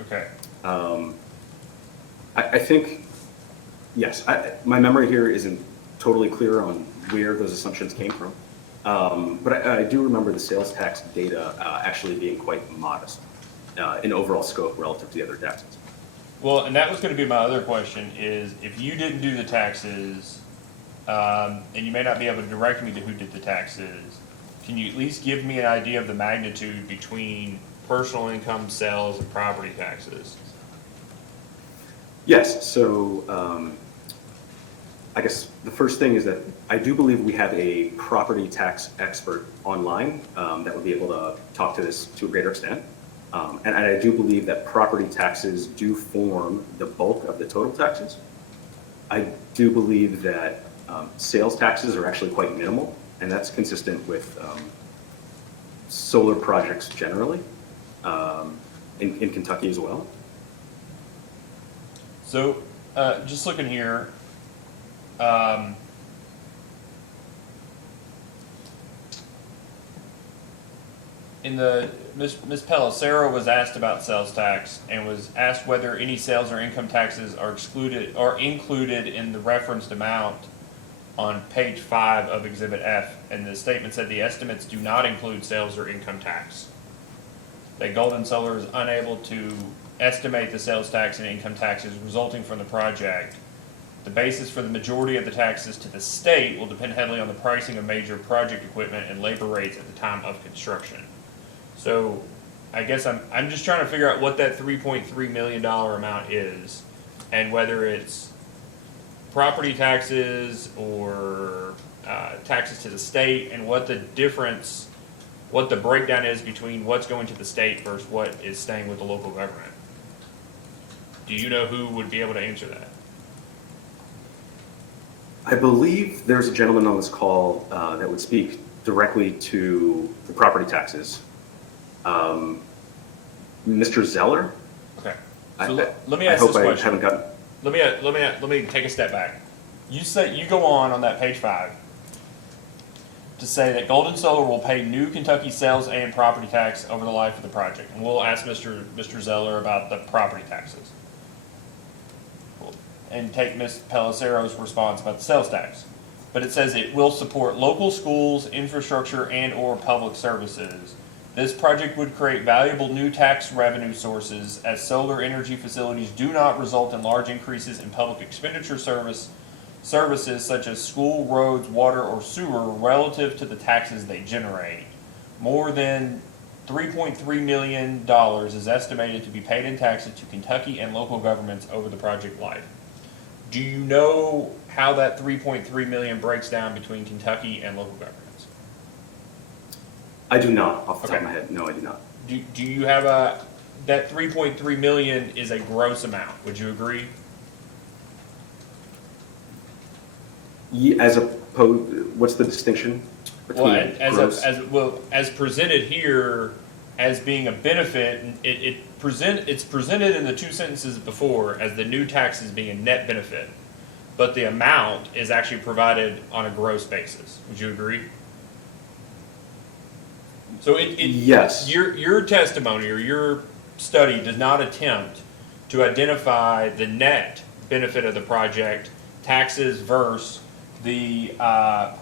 Okay. I think, yes, my memory here isn't totally clear on where those assumptions came from, but I do remember the sales tax data actually being quite modest in overall scope relative to the other taxes. Well, and that was going to be my other question is if you didn't do the taxes, and you may not be able to direct me to who did the taxes, can you at least give me an idea of the magnitude between personal income, sales, and property taxes? Yes, so I guess the first thing is that I do believe we have a property tax expert online that would be able to talk to this to a greater extent. And I do believe that property taxes do form the bulk of the total taxes. I do believe that sales taxes are actually quite minimal, and that's consistent with solar projects generally in Kentucky as well. So, just looking here, Ms. Pellicero was asked about sales tax and was asked whether any sales or income taxes are excluded or included in the referenced amount on page 5 of Exhibit F, and the statement said the estimates do not include sales or income tax. That Golden Solar is unable to estimate the sales tax and income taxes resulting from the project. The basis for the majority of the taxes to the state will depend heavily on the pricing of major project equipment and labor rates at the time of construction. So I guess I'm just trying to figure out what that $3.3 million amount is, and whether it's property taxes or taxes to the state, and what the difference, what the breakdown is between what's going to the state versus what is staying with the local government. Do you know who would be able to answer that? I believe there's a gentleman on this call that would speak directly to the property taxes. Mr. Zeller? Okay. So let me ask this I question. haven't gotten. Let me take a step back. You say, you go on that page 5 to say that Golden Solar will pay new Kentucky sales and property tax over the life of the project. And we'll ask Mr. Zeller about the property taxes. And take Ms. Pellicero's response about the sales tax. But it says it will support local schools, infrastructure, and or public services. This project would create valuable new tax revenue sources, as solar energy facilities do not result in large increases in public expenditure services such as school, roads, water, or sewer relative to the taxes they generate. More than $3.3 million is estimated to be paid in taxes to Kentucky and local governments over the project life. Do you know how that $3.3 million breaks down between Kentucky and local governments? I do not, off the top Okay. of my head. No, I do not. Do you have that $3.3 million is a gross amount? Would you agree? As opposed, what's the distinction between gross? As presented here as being a benefit, it's presented in the 2 sentences before as the new taxes being a net benefit, but the amount is actually provided on a gross basis. Would you agree? So yes. Your testimony or your study does not attempt to identify the net benefit of the project, taxes versus the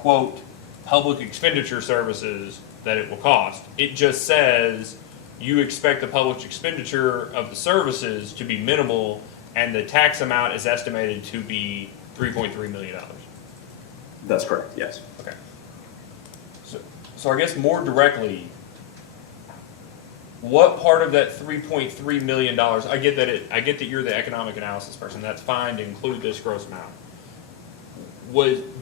quote public expenditure services that it will cost. It just says you expect the public expenditure of the services to be minimal, and the tax amount is estimated to be $3.3 million. That's correct, yes. Okay. So I guess more directly, what part of that $3.3 million, I get that you're the economic analysis person, that's fine to include this gross amount.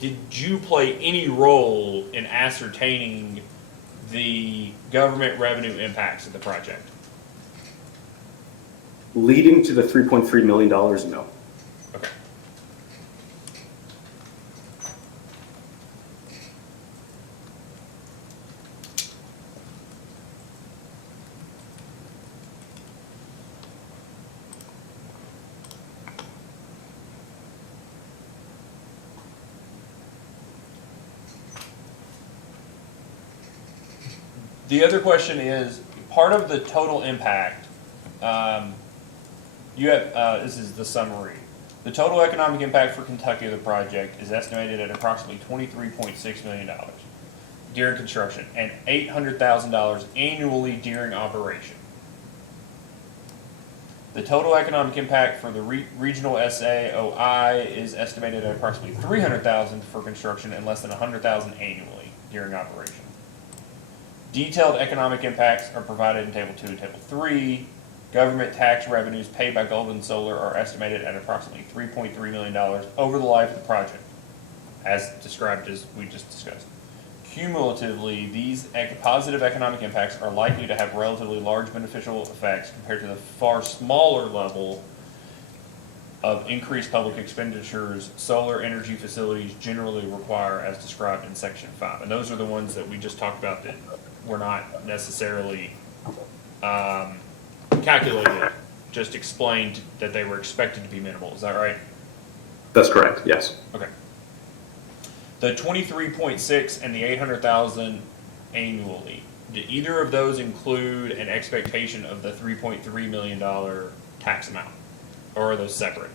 Did you play any role in ascertaining the government revenue impacts of the project? Leading to the $3.3 million, no. Okay. The other question is, part of the total impact, you have, this is the summary. The total economic impact for Kentucky of the project is estimated at approximately $23.6 million during construction and $800,000 annually during operation. The total economic impact for the regional SAOI is estimated at approximately $300,000 for construction and less than $100,000 annually during operation. Detailed economic impacts are provided in Table 2 and Table 3. Government tax revenues paid by Golden Solar are estimated at approximately $3.3 million over the life of the project, as described as we just discussed. Cumulatively, these positive economic impacts are likely to have relatively large beneficial effects compared to the far smaller level of increased public expenditures solar energy facilities generally require as described in Section 5. And those are the ones that we just talked about that were not necessarily calculated, just explained that they were expected to be minimal. Is that right? That's correct, yes. Okay. The 23.6 and the 800,000 annually, did either of those include an expectation of the $3.3 million tax amount? Or are those separate?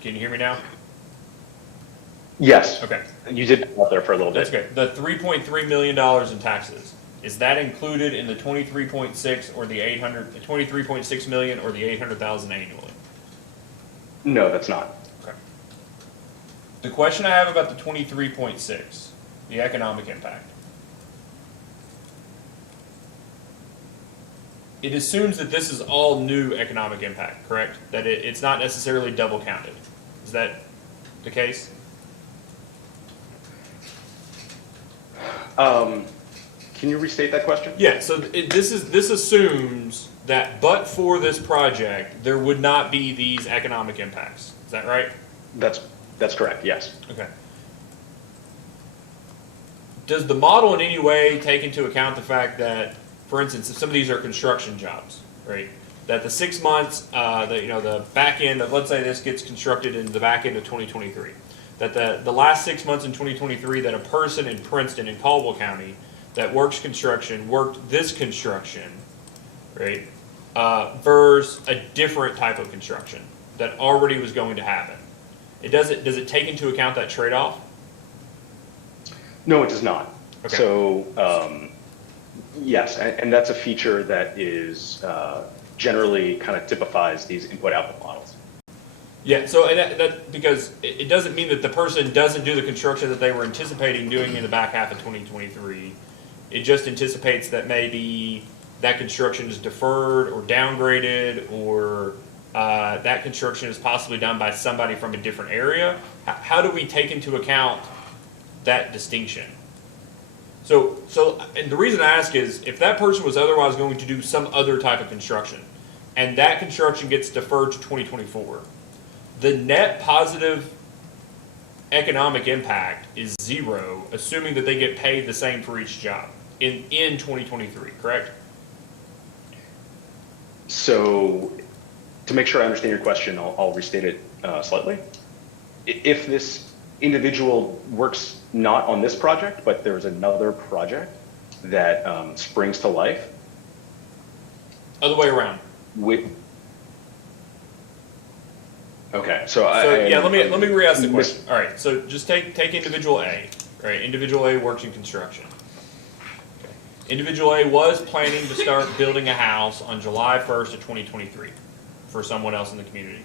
Can you hear me now? Yes. Okay. You did come up there for a little That's bit. good. The $3.3 million in taxes, is that included in the 23.6 or the 23.6 million or the 800,000 annually? No, that's not. Okay. The question I have about the 23.6, the economic impact. It assumes that this is all new economic impact, correct? That it's not necessarily double counted. Is that the case? Can you restate that question? Yeah, so this assumes that but for this project, there would not be these economic impacts. Is that right? That's correct, yes. Okay. Does the model in any way take into account the fact that, for instance, if some of these are construction jobs, right? That the 6 months, the back end of, let's say this gets constructed in the back end of 2023, that the last 6 months in 2023 that a person in Princeton in Caldwell County that worked this construction, right, versus a different type of construction that already was going to happen. Does it take into account that trade-off? No, it does not. Okay. So, yes, and that's a feature that is generally kind of typifies these input-output models. Yeah, so and that because it doesn't mean that the person doesn't do the construction that they were anticipating doing in the back half of 2023. It just anticipates that maybe that construction is deferred or downgraded, or that construction is possibly done by somebody from a different area. How do we take into account that distinction? So, and the reason I ask is, if that person was otherwise going to do some other type of construction, and that construction gets deferred to 2024, the net positive economic impact is zero, assuming that they get paid the same for each job in 2023, correct? So, to make sure I understand your question, I'll restate it slightly. If this individual works not on this project, but there's another project that springs to life. Other way around. Okay, so let me re-ask the question. All right, so just take individual A. Right, individual A works in construction. Okay. Individual A was planning to start building a house on July 1st of 2023 for someone else in the community.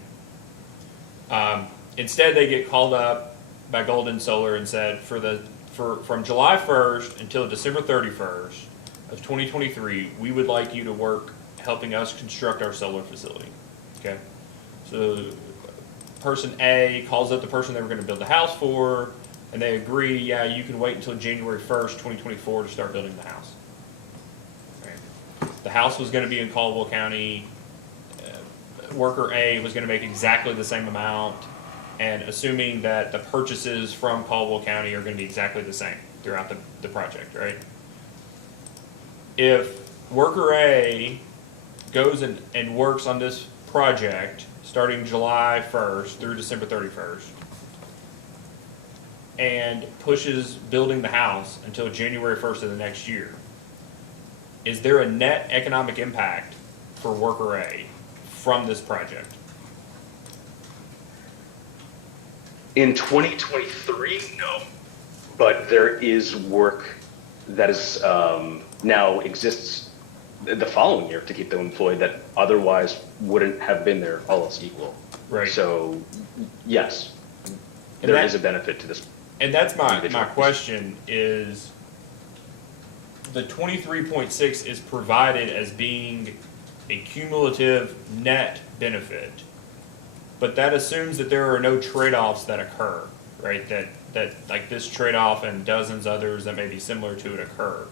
Instead, they get called up by Golden Solar and said, from July 1st until December 31st of 2023, we would like you to work helping us construct our solar facility. Okay, so person A calls up the person they were going to build the house for, and they agree, yeah, you can wait until January 1st, 2024 to start building the house. Okay. The house was going to be in Caldwell County. Worker A was going to make exactly the same amount, and assuming that the purchases from Caldwell County are going to be exactly the same throughout the project, right? If worker A goes and works on this project starting July 1st through December 31st and pushes building the house until January 1st of the next year, is there a net economic impact for worker A from this project? In 2023, no. But there is work that is now exists the following year to keep them employed that otherwise wouldn't have been there, all else equal. Right. So, yes. And there that- is a benefit to this. And that's my individual. question is, the 23.6 is provided as being a cumulative net benefit, but that assumes that there are no trade-offs that occur, right? That like this trade-off and dozens others that may be similar to it occur.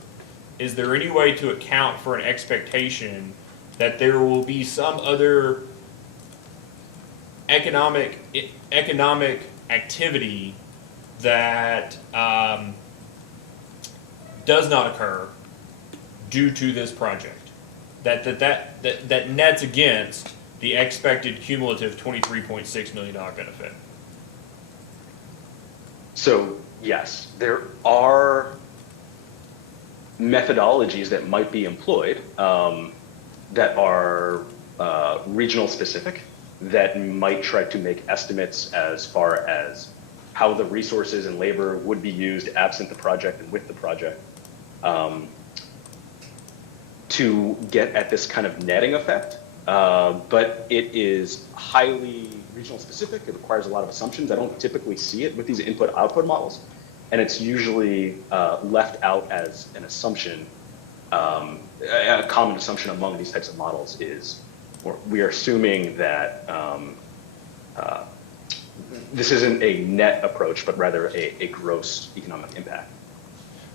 Is there any way to account for an expectation that there will be some other economic activity that does not occur due to this project, that nets against the expected cumulative $23.6 million benefit? So yes, there are methodologies that might be employed that are regional specific, that might try to make estimates as far as how the resources and labor would be used absent the project and with the project, to get at this kind of netting effect. But it is highly regional specific. It requires a lot of assumptions. I don't typically see it with these input-output models. And it's usually left out as an assumption. A common assumption among these types of models is, or we are assuming that this isn't a net approach, but rather a gross economic impact.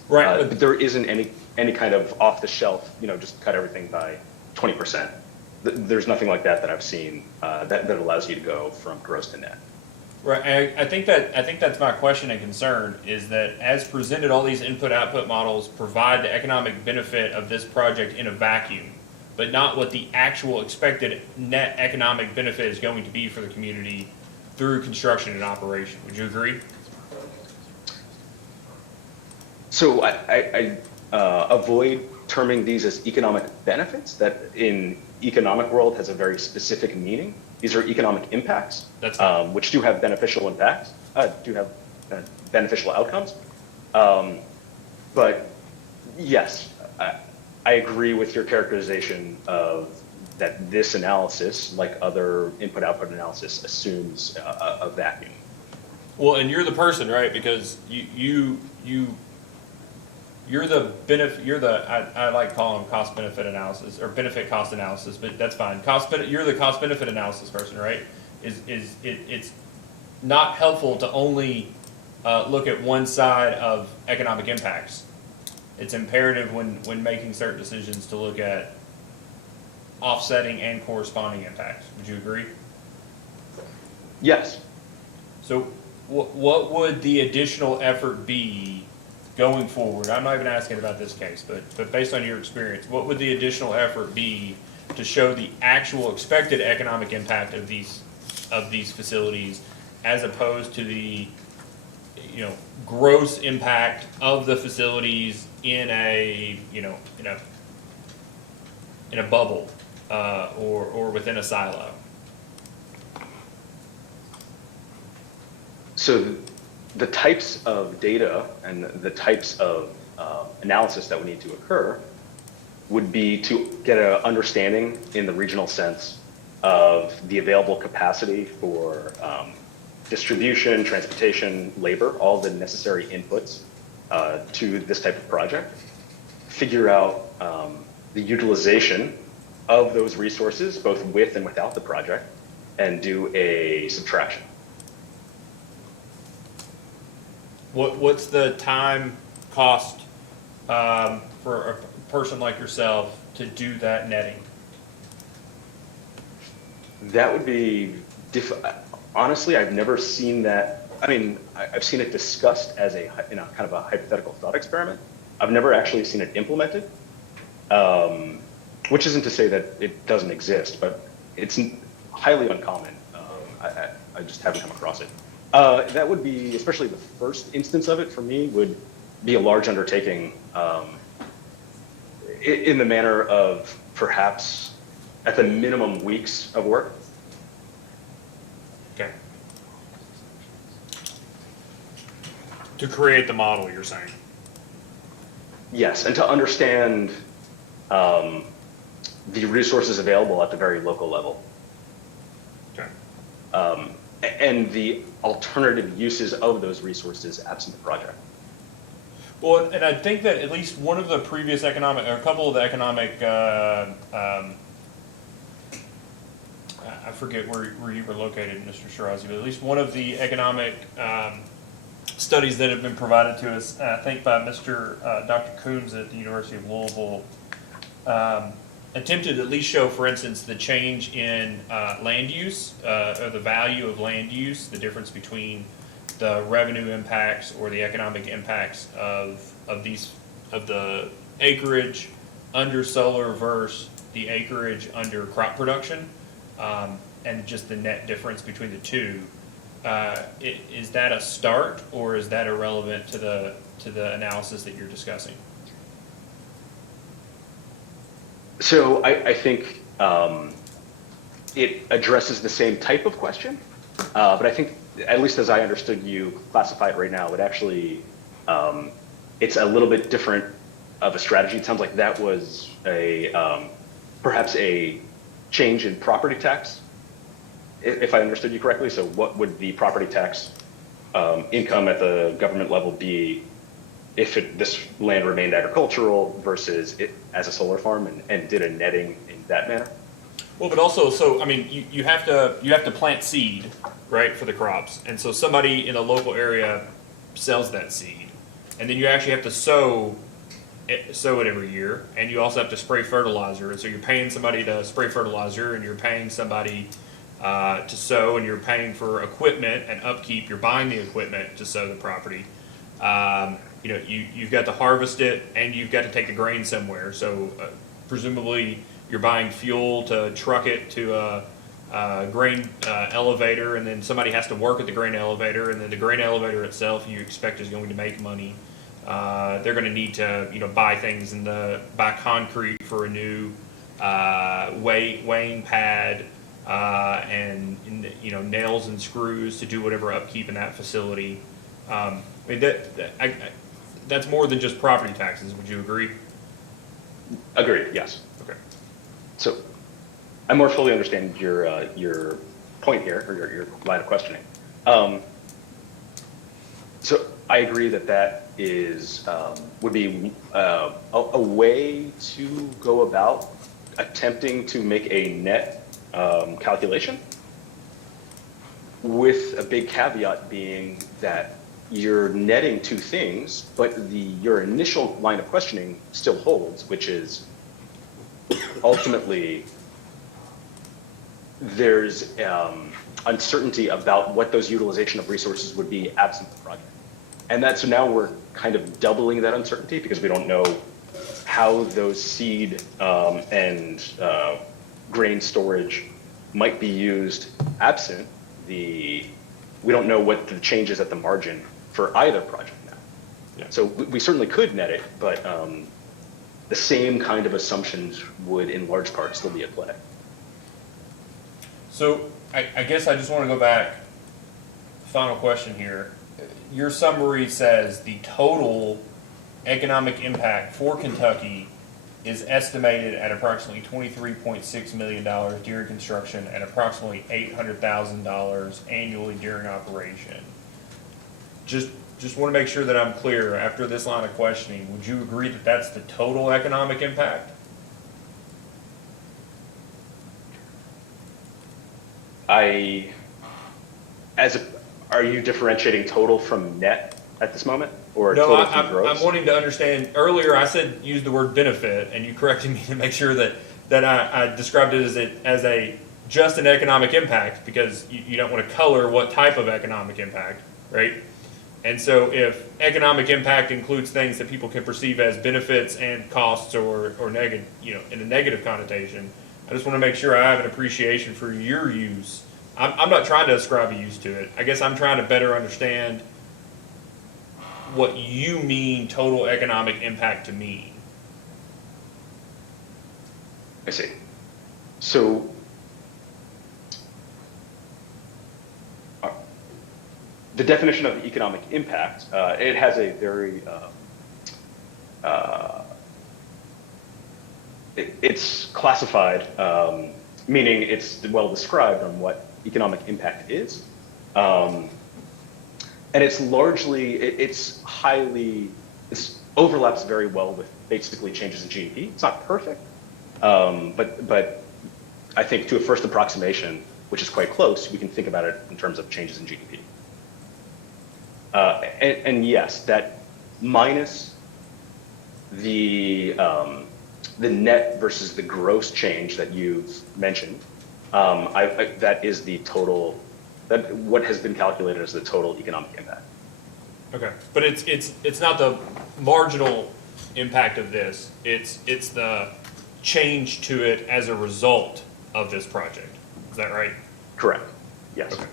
Right. But there isn't any kind of off-the-shelf, just cut everything by 20%. There's nothing like that I've seen that allows you to go from gross to net. Right. I think that's my question and concern, is that as presented, all these input-output models provide the economic benefit of this project in a vacuum, but not what the actual expected net economic benefit is going to be for the community through construction and operation. Would you agree? So I avoid terming these as economic benefits. That in economic world has a very specific meaning. These are economic impacts, which do have beneficial impacts, do have beneficial outcomes. But yes, I agree with your characterization of that this analysis, like other input-output analysis, assumes a vacuum. Well, and you're the person, right? Because you're the benefit. I like calling them cost benefit analysis or benefit cost analysis, but that's fine. You're the cost benefit analysis person, right? It's not helpful to only look at one side of economic impacts. It's imperative when making certain decisions to look at offsetting and corresponding impacts. Would you agree? Yes. So what would the additional effort be going forward? I'm not even asking about this case, but based on your experience, what would the additional effort be to show the actual expected economic impact of these facilities, as opposed to the gross impact of the facilities in a bubble or within a silo? So the types of data and the types of analysis that would need to occur would be to get an understanding in the regional sense of the available capacity for distribution, transportation, labor, all the necessary inputs to this type of project. Figure out the utilization of those resources, both with and without the project, and do a subtraction. What's the time cost for a person like yourself to do that netting? That would be honestly, I've never seen that. I mean, I've seen it discussed as kind of a hypothetical thought experiment. I've never actually seen it implemented, which isn't to say that it doesn't exist, but it's highly uncommon. I just haven't come across it. That would be, especially the first instance of it for me, would be a large undertaking in the manner of perhaps at the minimum weeks of work. Okay. To create the model, you're saying? Yes, and to understand the resources available at the very local level. Okay. and the alternative uses of those resources absent the project. Well, and I think that at least one of the previous economic, or a couple of the economic, I forget where you were located, Mr. Shirazi, but at least one of the economic studies that have been provided to us, I think by Dr. Coombs at the University of Louisville, attempted to at least show, for instance, the change in land use, or the value of land use, the difference between the revenue impacts or the economic impacts of the acreage under solar versus the acreage under crop production, and just the net difference between the two. Is that a start, or is that irrelevant to the analysis that you're discussing? So I think it addresses the same type of question, but I think, at least as I understood you classify it right now, it actually, it's a little bit different of a strategy. It sounds like that was perhaps a change in property tax, if I understood you correctly. So what would the property tax income at the government level be if this land remained agricultural versus it as a solar farm, and did a netting in that manner? Well, but also, so I mean, you have to plant seed, right, for the crops, and so somebody in a local area sells that seed, and then you actually have to sow it every year, and you also have to spray fertilizer, and so you're paying somebody to spray fertilizer, and you're paying somebody to sow, and you're paying for equipment and upkeep. You're buying the equipment to sow the property. You've got to harvest it, and you've got to take the grain somewhere. So presumably you're buying fuel to truck it to a grain elevator, and then somebody has to work at the grain elevator, and then the grain elevator itself you expect is going to make money. They're going to need to buy things buy concrete for a new weighing pad, and nails and screws to do whatever upkeep in that facility. I mean, that's more than just property taxes. Would you agree? Agreed, yes. Okay. So I more fully understand your point here, or your line of questioning. So I agree that is would be a way to go about attempting to make a net calculation, with a big caveat being that you're netting two things, but your initial line of questioning still holds, which is ultimately there's uncertainty about what those utilization of resources would be absent the project. And so now we're kind of doubling that uncertainty, because we don't know how those seed and grain storage might be used absent we don't know what the changes at the margin for either project now. Yeah. So we certainly could net it, but the same kind of assumptions would in large part still be at play. So I guess I just want to go back, final question here. Your summary says the total economic impact for Kentucky is estimated at approximately $23.6 million during construction and approximately $800,000 annually during operation. Just want to make sure that I'm clear after this line of questioning. Would you agree that that's the total economic impact? Are you differentiating total from net at this moment, or No, total from gross? I'm wanting to understand. Earlier, I said use the word benefit, and you corrected me to make sure that I described it as just an economic impact, because you don't want to color what type of economic impact, right? And so if economic impact includes things that people can perceive as benefits and costs or negative, in a negative connotation, I just want to make sure I have an appreciation for your use. I'm not trying to ascribe a use to it. I guess I'm trying to better understand what you mean total economic impact to mean. I see. So the definition of economic impact, it has a very, it's classified, meaning it's well described on what economic impact is. And it's largely, it's overlaps very well with basically changes in GDP. It's not perfect, but I think to a first approximation, which is quite close, we can think about it in terms of changes in GDP. And yes, that minus the net versus the gross change that you've mentioned, that is the total, that what has been calculated as the total economic impact. Okay, but it's not the marginal impact of this, it's the change to it as a result of this project. Is that right? Correct. Yes. Okay.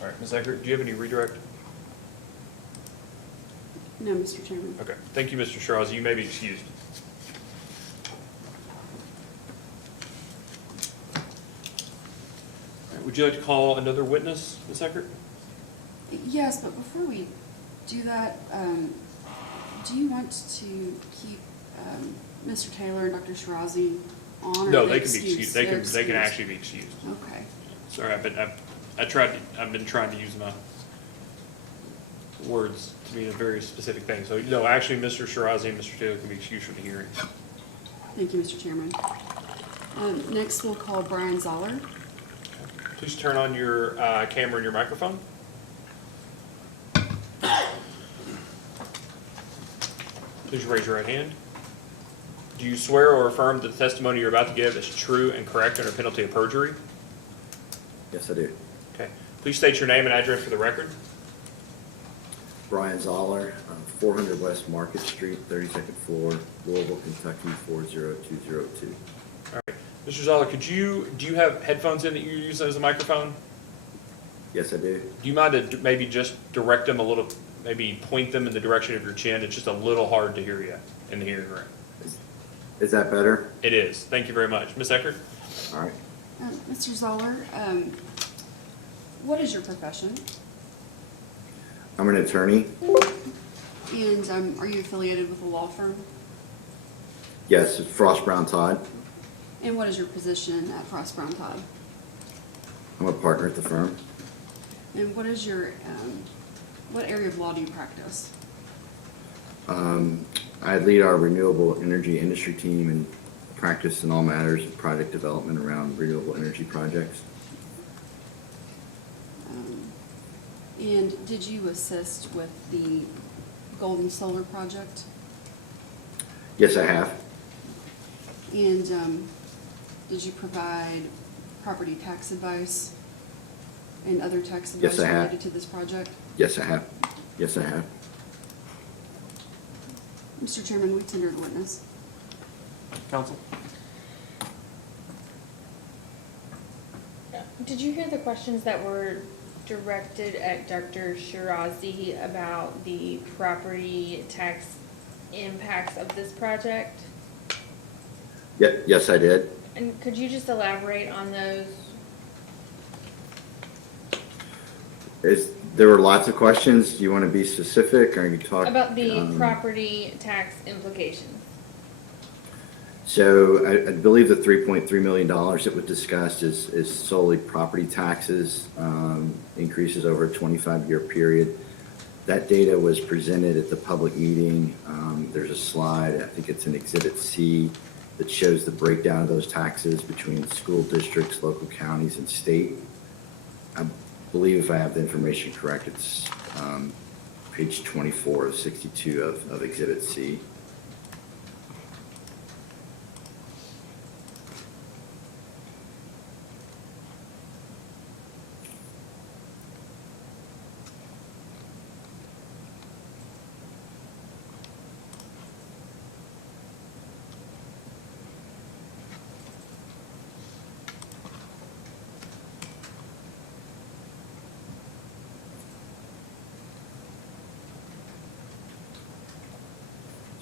All right, Ms. Eckert, do you have any redirect? No, Mr. Chairman. Okay, thank you, Mr. Shirazi. You may be excused. All right, would you like to call another witness, Ms. Eckert? Yes, but before we do that, do you want to keep Mr. Taylor and Dr. Shirazi on? Or No, are they can be excused. They can They're actually be excused. Okay. Sorry, I've been trying to use my words to mean a very specific thing. So, no, actually, Mr. Shirazi and Mr. Taylor can be excused from the hearing. Thank you, Mr. Chairman. Next, we'll call Brian Zoller. Please turn on your camera and your microphone. Please raise your right hand. Do you swear or affirm that the testimony you're about to give is true and correct under penalty of perjury? Yes, I do. Okay. Please state your name and address for the record. Brian Zoller, 400 West Market Street, 32nd floor, Louisville, Kentucky, 40202. All right. Mr. Zoller, do you have headphones in that you use as a microphone? Yes, I do. Do you mind to maybe just direct them a little, maybe point them in the direction of your chin? It's just a little hard to hear you in the hearing room. Is that better? It is. Thank you very much. Ms. Eckert? All right. Mr. Zoller, what is your profession? I'm an attorney. And are you affiliated with a law firm? Yes, it's Frost Brown Todd. And what is your position at Frost Brown Todd? I'm a partner at the firm. And what is your, what area of law do you practice? I lead our renewable energy industry team and practice in all matters of project development around renewable energy projects. And did you assist with the Golden Solar project? Yes, I have. And did you provide property tax advice and other tax advice Yes, I have. related to this project? Yes, I have. Yes, I have. Mr. Chairman, we tendered a witness. Counsel? Did you hear the questions that were directed at Dr. Shirazi about the property tax impacts of this project? Yes, I did. And could you just elaborate on those? There were lots of questions. Do you want to be specific, or you talk About the property tax implications? So I believe the $3.3 million that was discussed is solely property taxes, increases over a 25-year period. That data was presented at the public meeting. There's a slide, I think it's in Exhibit C, that shows the breakdown of those taxes between school districts, local counties, and state. I believe if I have the information correct, it's page 24 of 62 of Exhibit C.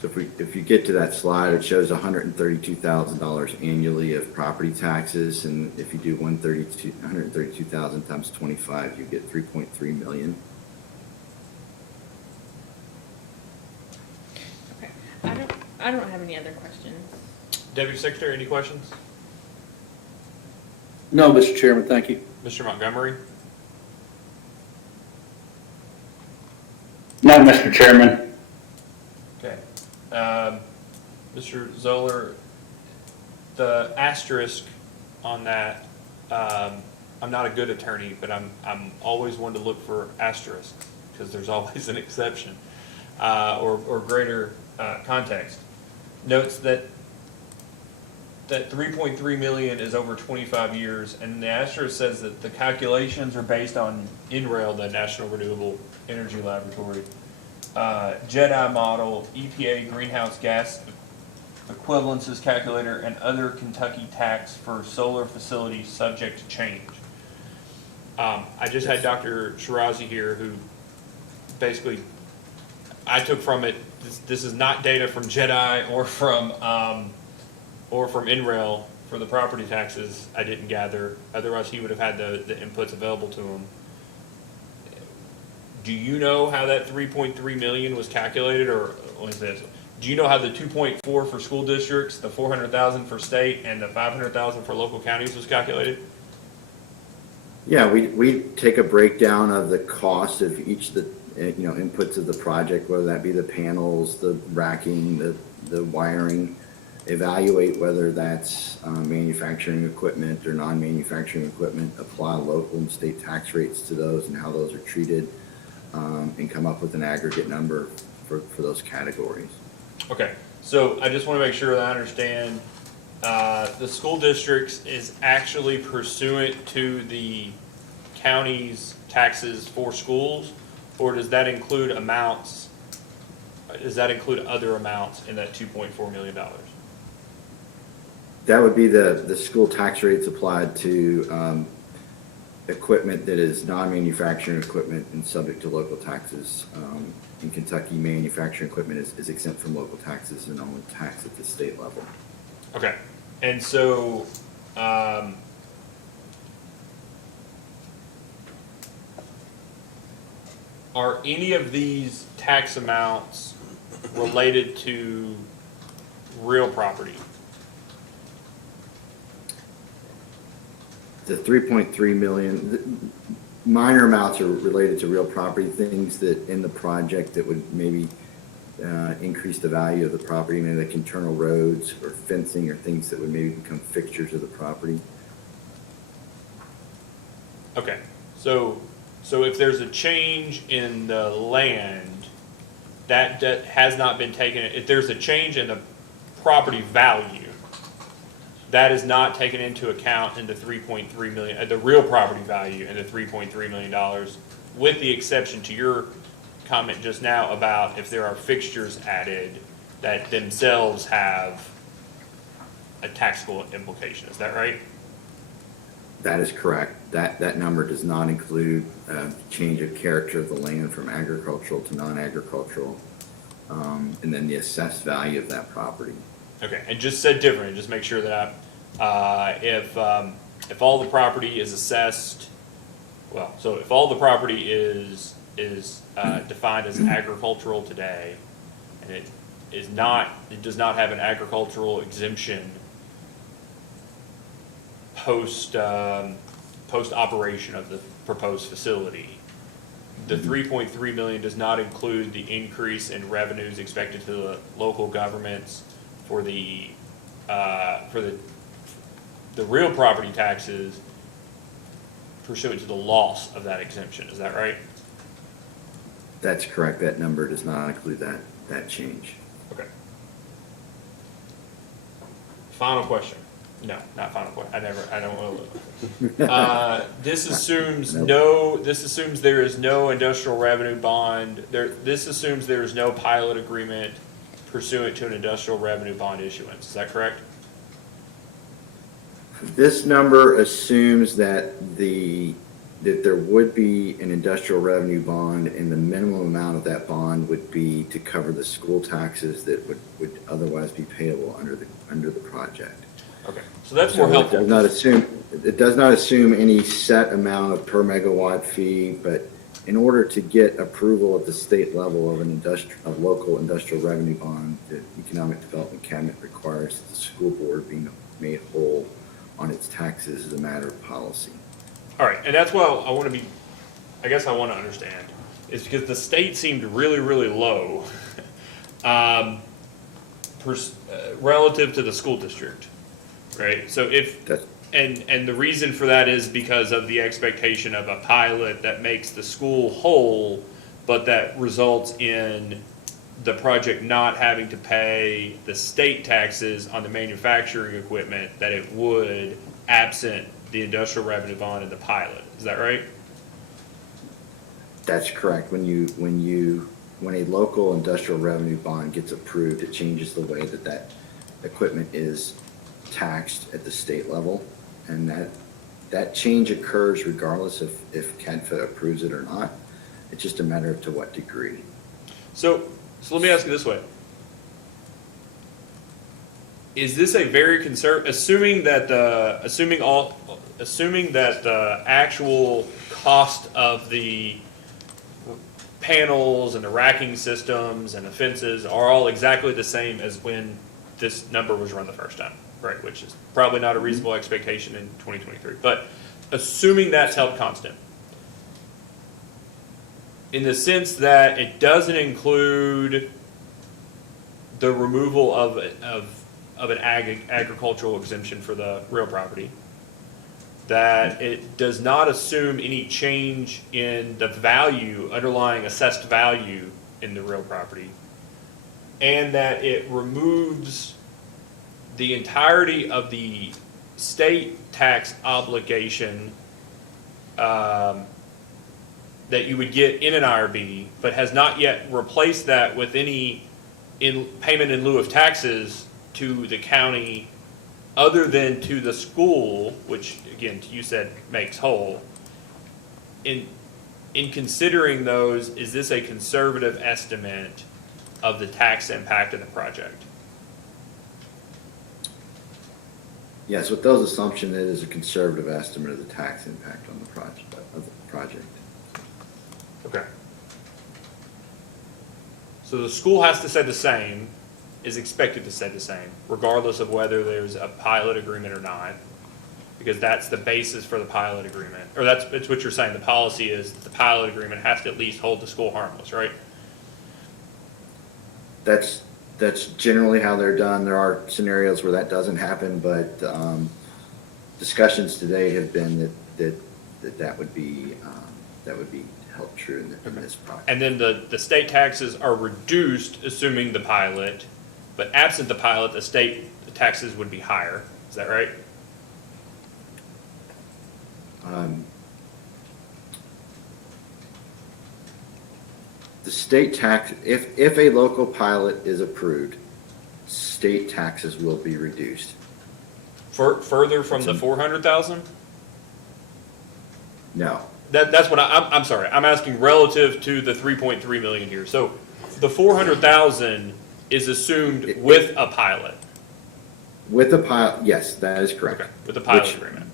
So if you get to that slide, it shows $132,000 annually of property taxes, and if you do 132,000 times 25, you get 3.3 million. Okay, I don't have any other questions. Deputy Secretary, any questions? No, Mr. Chairman, thank you. Mr. Montgomery? No, Mr. Chairman. Okay. Mr. Zoller, the asterisk on that, I'm not a good attorney, but I'm always one to look for asterisks because there's always an exception or greater context. Notes that 3.3 million is over 25 years, and the asterisk says that the calculations are based on NREL, the National Renewable Energy Laboratory, JEDI model, EPA greenhouse gas equivalences calculator, and other Kentucky tax for solar facilities subject to change. I just had Dr. Shirazi here who basically, I took from it, this is not data from JEDI or from NREL for the property taxes. I didn't gather, otherwise he would have had the inputs available to him. Do you know how that 3.3 million was calculated, or what is this? Do you know how the 2.4 for school districts, the 400,000 for state, and the 500,000 for local counties was calculated? Yeah, we take a breakdown of the cost of each of the inputs of the project, whether that be the panels, the racking, the wiring, evaluate whether that's manufacturing equipment or non-manufacturing equipment, apply local and state tax rates to those and how those are treated, and come up with an aggregate number for those categories. Okay, so I just want to make sure that I understand. The school districts is actually pursuant to the county's taxes for schools, or does that include amounts? Does that include other amounts in that $2.4 million? That would be the school tax rates applied to equipment that is non-manufacturing equipment and subject to local taxes. In Kentucky, manufacturing equipment is exempt from local taxes and only taxed at the state level. Okay, and so are any of these tax amounts related to real property? The 3.3 million, minor amounts are related to real property, things that in the project that would maybe increase the value of the property, maybe like internal roads or fencing or things that would maybe become fixtures of the property. Okay, so if there's a change in the land, that has not been taken, if there's a change in the property value, that is not taken into account in the 3.3 million, the real property value in the $3.3 million, with the exception to your comment just now about if there are fixtures added that themselves have a taxable implication. Is that right? That is correct. That number does not include change of character of the land from agricultural to non-agricultural, and then the assessed value of that property. Okay, and just said differently, just make sure that if all the property is assessed, well, so if all the property is defined as agricultural today, and it does not have an agricultural exemption post operation of the proposed facility, the 3.3 million does not include the increase in revenues expected to the local governments for the real property taxes pursuant to the loss of that exemption. Is that right? That's correct. That number does not include that change. Okay. Final question. No, not final question. I don't want to. This assumes this assumes there is no industrial revenue bond. This assumes there is no pilot agreement pursuant to an industrial revenue bond issuance. Is that correct? This number assumes that there would be an industrial revenue bond, and the minimum amount of that bond would be to cover the school taxes that would otherwise be payable under the project. Okay, so that's more helpful. It does not assume any set amount of per megawatt fee, but in order to get approval at the state level of a local industrial revenue bond, the Economic Development Cabinet requires that the school board be made whole on its taxes as a matter of policy. All right, and that's why I want to be, I guess I want to understand, is because the state seemed really, really low relative to the school district, right? So if, That's and the reason for that is because of the expectation of a pilot that makes the school whole, but that results in the project not having to pay the state taxes on the manufacturing equipment that it would absent the industrial revenue bond and the pilot. Is that right? That's correct. When a local industrial revenue bond gets approved, it changes the way that equipment is taxed at the state level. And that change occurs regardless if CADFA approves it or not. It's just a matter of to what degree. So let me ask you this way. Is this a very assuming that the actual cost of the panels and the racking systems and the fences are all exactly the same as when this number was run the first time, right? Which is probably not a reasonable expectation in 2023. But assuming that's held constant, in the sense that it doesn't include the removal of an agricultural exemption for the real property, that it does not assume any change in the value, underlying assessed value in the real property, and that it removes the entirety of the state tax obligation that you would get in an IRB, but has not yet replaced that with any payment in lieu of taxes to the county other than to the school, which again, you said makes whole. In considering those, is this a conservative estimate of the tax impact of the project? Yes, with those assumptions, it is a conservative estimate of the tax impact on the project. Okay. So the school has to say the same, is expected to say the same, regardless of whether there's a pilot agreement or not, because that's the basis for the pilot agreement. Or it's what you're saying, the policy is that the pilot agreement has to at least hold the school harmless, right? That's generally how they're done. There are scenarios where that doesn't happen, but discussions today have been that would be held true in this project. And then the state taxes are reduced, assuming the pilot, but absent the pilot, the state taxes would be higher. Is that right? The state tax, if a local pilot is approved, state taxes will be reduced. Further from the 400,000? No. That's what I'm sorry. I'm asking relative to the 3.3 million here. So the 400,000 is assumed with a pilot. With a pilot, yes, that is correct. Okay, with a pilot agreement.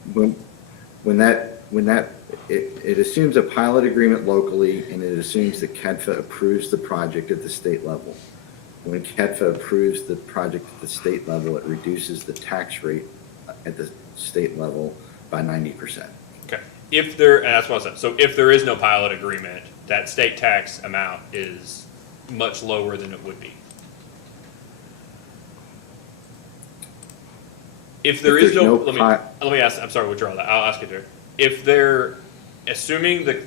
It assumes a pilot agreement locally, and it assumes that CADFA approves the project at the state level. When CADFA approves the project at the state level, it reduces the tax rate at the state level by 90%. Okay. And that's what I said. So if there is no pilot agreement, that state tax amount is much lower than it would be. If there is no, let me ask, I'm sorry, withdraw that. I'll ask it there. If they're assuming the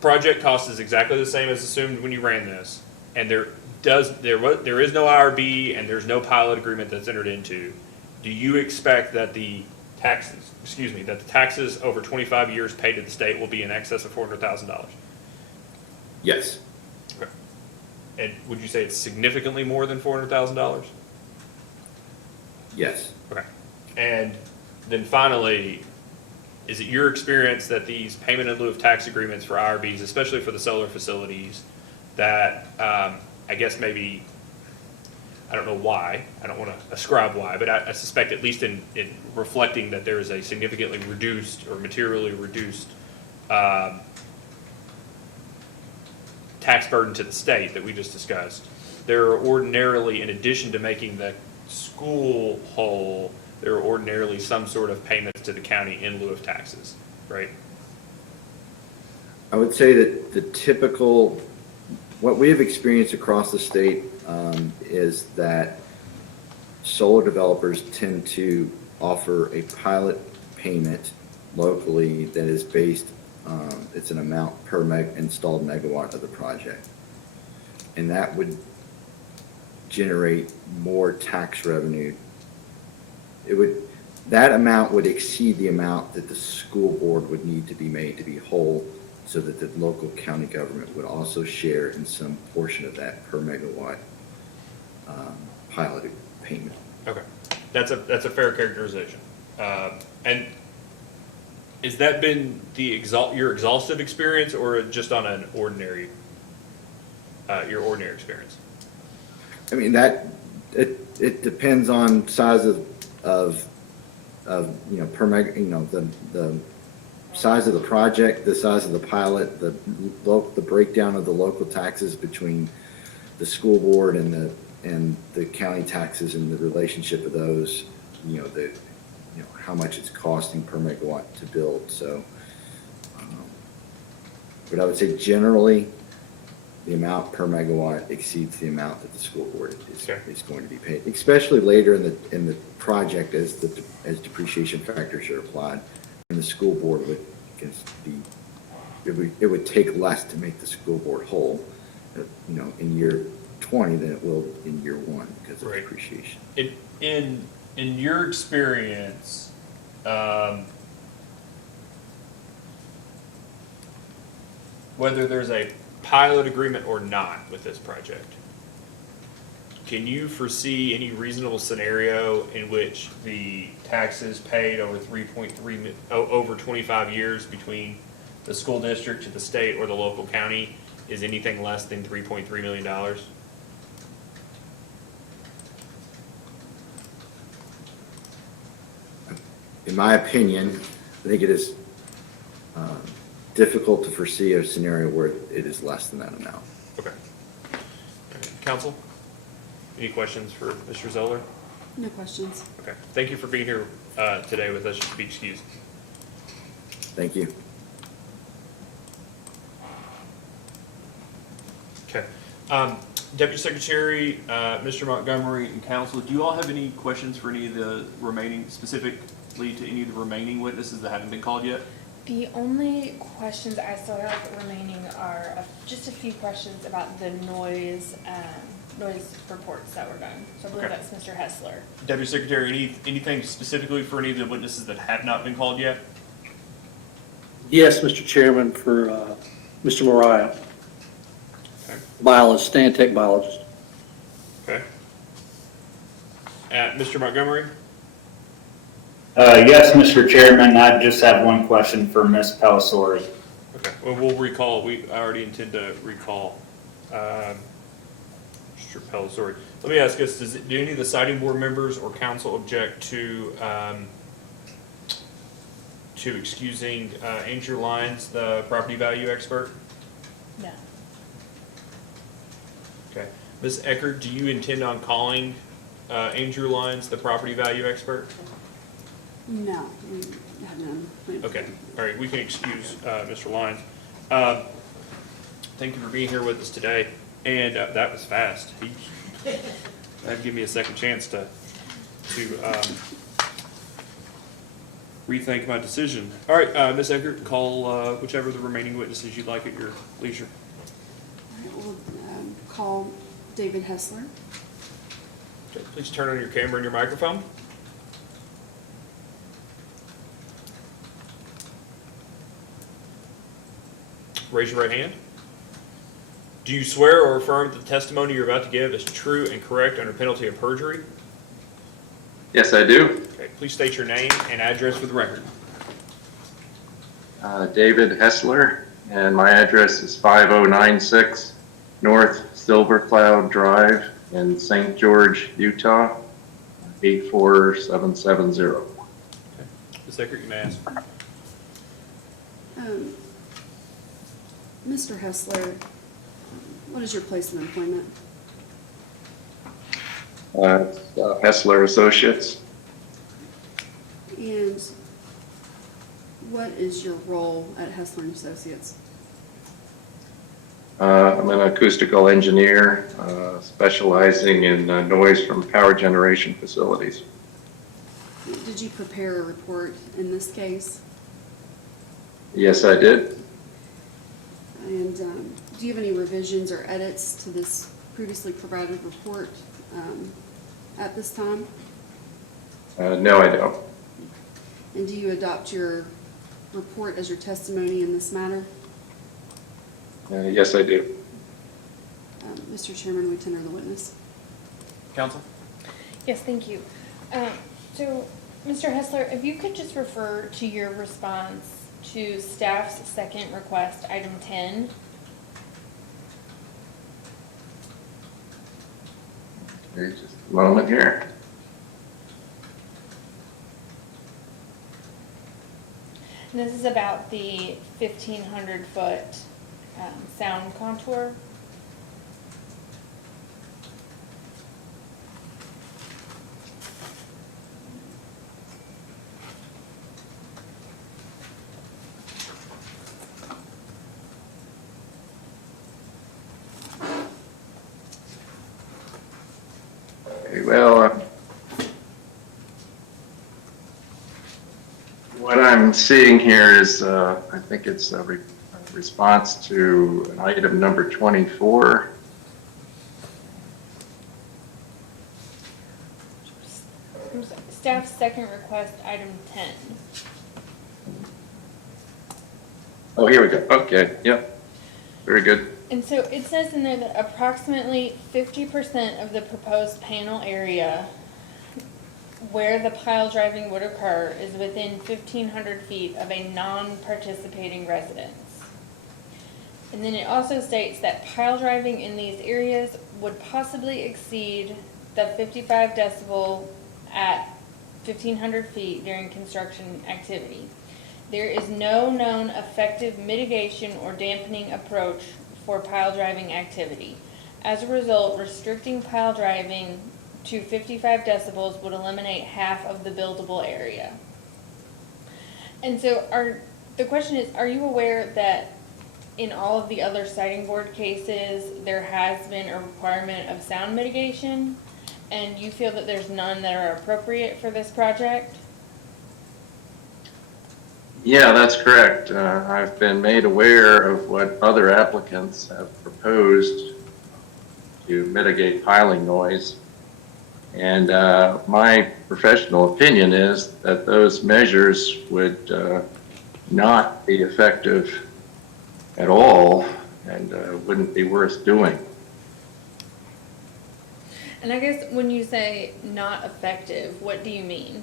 project cost is exactly the same as assumed when you ran this, and there is no IRB and there's no pilot agreement that's entered into, do you expect that the taxes over 25 years paid to the state will be in excess of $400,000? Yes. Okay. And would you say it's significantly more than $400,000? Yes. Okay. And then finally, is it your experience that these payment in lieu of tax agreements for IRBs, especially for the solar facilities, that I guess maybe, I don't know why, I don't want to ascribe why, but I suspect at least in reflecting that there is a significantly reduced or materially reduced tax burden to the state that we just discussed, there are ordinarily, in addition to making the school whole, there are ordinarily some sort of payments to the county in lieu of taxes, right? I would say that the typical, what we have experienced across the state is that solar developers tend to offer a pilot payment locally that is based, it's an amount per installed megawatt of the project. And that would generate more tax revenue. That amount would exceed the amount that the school board would need to be made to be whole, so that the local county government would also share in some portion of that per megawatt pilot payment. Okay, that's a fair characterization. And has that been your exhaustive experience, or just on an ordinary, your ordinary experience? I mean, it depends on size of per meg, the size of the project, the size of the pilot, the breakdown of the local taxes between the school board and the county taxes, and the relationship of those, how much it's costing per megawatt to build. So, but I would say generally, the amount per megawatt exceeds the amount that the school board is going to be paid, especially later in the project as depreciation factors are applied. And the school board it would take less to make the school board whole, in year 20 than it will in year 1 because of depreciation. In your experience, whether there's a pilot agreement or not with this project, can you foresee any reasonable scenario in which the taxes paid over over 25 years between the school district to the state or the local county is anything less than $3.3 million? In my opinion, I think it is difficult to foresee a scenario where it is less than that amount. Okay. Council, any questions for Mr. Zoller? No questions. Okay. Thank you for being here today with us. Be excused. Thank you. Okay. Deputy Secretary, Mr. Montgomery, and Council, do you all have any questions for any of the remaining, specifically to any of the remaining witnesses that haven't been called yet? The only questions I still have remaining are just a few questions about the noise reports that were done. So I believe that's Mr. Hessler. Deputy Secretary, anything specifically for any of the witnesses that have not been called yet? Yes, Mr. Chairman, for Mr. Mariah, Okay. biologist, Stantec biologist. Okay. Mr. Montgomery? Yes, Mr. Chairman, I just have one question for Ms. Pellisori. Okay, well, we'll recall, I already intend to recall Mr. Pellisori. Let me ask this, do any of the siting board members or council object to excusing Andrew Lyons, the property value expert? No. Okay. Ms. Eckert, do you intend on calling Andrew Lyons, the property value expert? No, we have none. Okay, all right, we can excuse Mr. Lyons. Thank you for being here with us today, and that was fast. That'd give me a second chance to rethink my decision. All right, Ms. Eckert, call whichever of the remaining witnesses you'd like at your leisure. All right, we'll call David Hessler. Okay, please turn on your camera and your microphone. Raise your right hand. Do you swear or affirm that the testimony you're about to give is true and correct under penalty of perjury? Yes, I do. Okay, please state your name and address for the record. David Hessler, and my address is 5096 North Silver Cloud Drive in St. George, Utah, 84770. Okay. Ms. Eckert, you may ask. Mr. Hessler, What is your place of employment? Hessler Associates. And what is your role at Hessler and Associates? I'm an acoustical engineer specializing in noise from power generation facilities. Did you prepare a report in this case? Yes, I did. And do you have any revisions or edits to this previously provided report at this time? No, I don't. And do you adopt your report as your testimony in this matter? Yes, I do. Mr. Chairman, we tender the witness. Counsel? Yes, thank you. So, Mr. Hessler, if you could just refer to your response to staff's second request, item 10. Okay, just a moment here. And this is about the 1,500-foot sound contour. Okay, well, what I'm seeing here is, I think it's a response to an item number 24. Staff's second request, item 10. Oh, here we go. Okay, yep. Very good. And so it says in there that approximately 50% of the proposed panel area where the pile driving would occur is within 1,500 feet of a non-participating residence. And then it also states that pile driving in these areas would possibly exceed the 55 decibel at 1,500 feet during construction activity. There is no known effective mitigation or dampening approach for pile driving activity. As a result, restricting pile driving to 55 decibels would eliminate half of the buildable area. And so the question is, are you aware that in all of the other siting board cases, there has been a requirement of sound mitigation, and you feel that there's none that are appropriate for this project? Yeah, that's correct. I've been made aware of what other applicants have proposed to mitigate piling noise. And my professional opinion is that those measures would not be effective at all and wouldn't be worth doing. And I guess when you say not effective, what do you mean?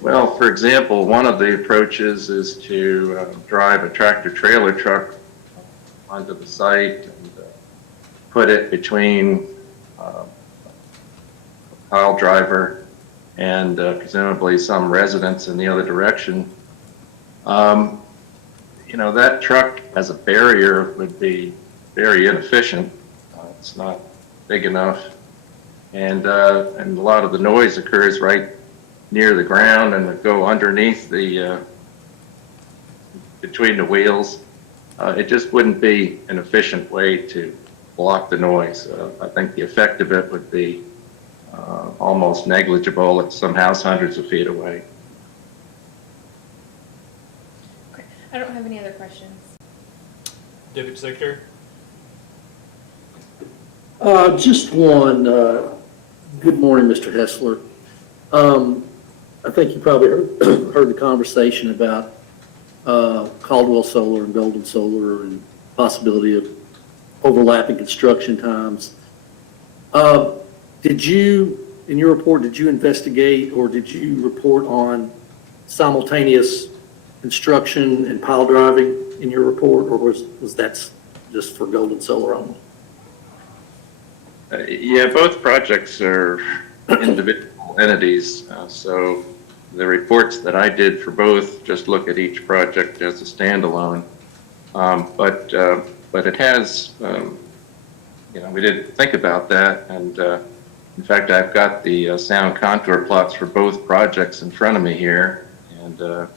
Well, for example, one of the approaches is to drive a tractor trailer truck onto the site and put it between a pile driver and presumably some residents in the other direction. You know, that truck as a barrier would be very inefficient. It's not big enough. And a lot of the noise occurs right near the ground and would go underneath the, between the wheels. It just wouldn't be an efficient way to block the noise. I think the effect of it would be almost negligible at some house hundreds of feet away. Okay. I don't have any other questions. Deputy Secretary? Just one. Good morning, Mr. Hessler. I think you probably heard the conversation about Caldwell Solar and Golden Solar and possibility of overlapping construction times. Did you, in your report, did you investigate or did you report on simultaneous construction and pile driving in your report, or was that just for Golden Solar only? Yeah, both projects are individual entities, so the reports that I did for both just look at each project as a standalone. But but it has, we didn't think about that. And in fact, I've got the sound contour plots for both projects in front of me here. And, the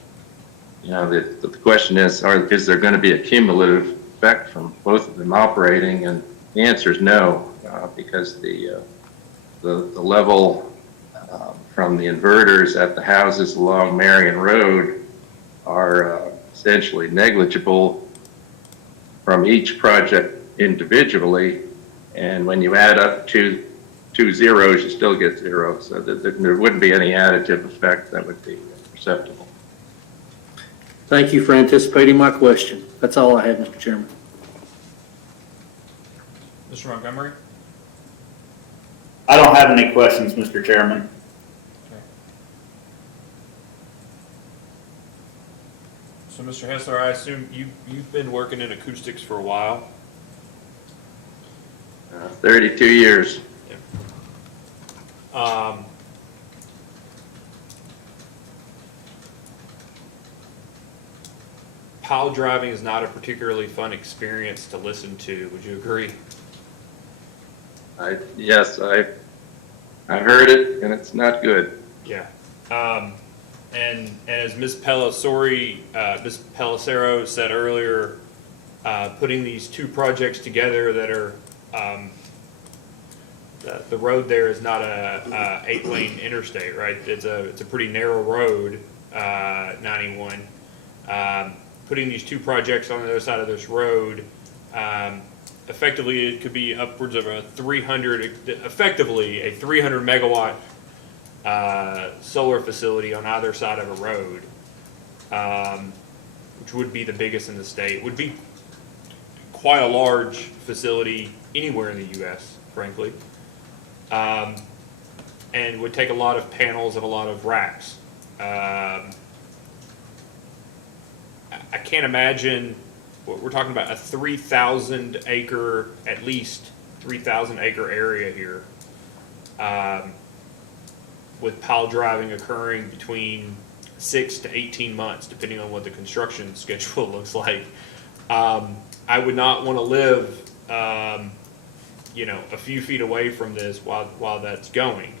question is there going to be a cumulative effect from both of them operating? And the answer is no, because the level from the inverters at the houses along Marion Road are essentially negligible from each project individually. And when you add up two zeros, you still get zero. So there wouldn't be any additive effect that would be perceptible. Thank you for anticipating my question. That's all I have, Mr. Chairman. Mr. Montgomery? I don't have any questions, Mr. Chairman. So, Mr. Hessler, I assume you've been working in acoustics for a while? 32 years. Pile driving is not a particularly fun experience to listen to. Would you agree? Yes, I heard it, and it's not good. Yeah. And as Ms. Pellicero said earlier, putting these two projects together that are, the road there is not a 8-lane interstate, right? It's a pretty narrow road, 91. Putting these two projects on the other side of this road, effectively it could be upwards of a 300 megawatt solar facility on either side of a road, which would be the biggest in the state. Would be quite a large facility anywhere in the U.S., frankly, and would take a lot of panels and a lot of racks. I can't imagine, we're talking about a 3,000 acre, at least 3,000 acre area here, with pile driving occurring between 6 to 18 months, depending on what the construction schedule looks like. I would not want to live, a few feet away from this while that's going.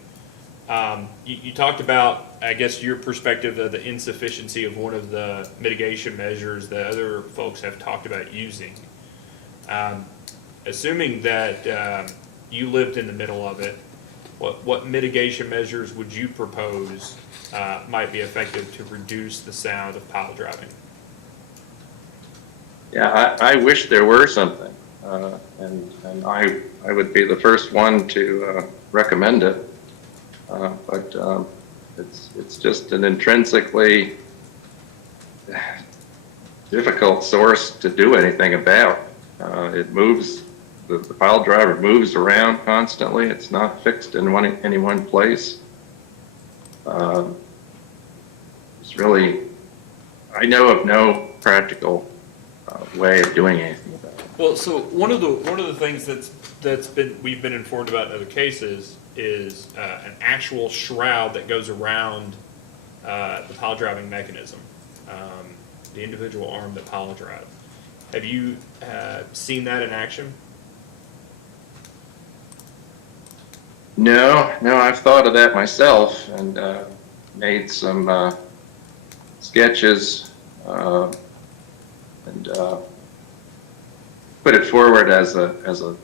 You talked about, I guess, your perspective of the insufficiency of one of the mitigation measures that other folks have talked about using. Assuming that you lived in the middle of it, what mitigation measures would you propose might be effective to reduce the sound of pile driving? Yeah, I wish there were something, and I would be the first one to recommend it. But it's just an intrinsically difficult source to do anything about. It moves, the pile driver moves around constantly. It's not fixed in any one place. It's really, I know of no practical way of doing anything about it. Well, so one of the things we've been informed about in other cases is an actual shroud that goes around the pile driving mechanism, the individual arm that pile drive. Have you seen that in action? No, I've thought of that myself and made some sketches and put it forward as a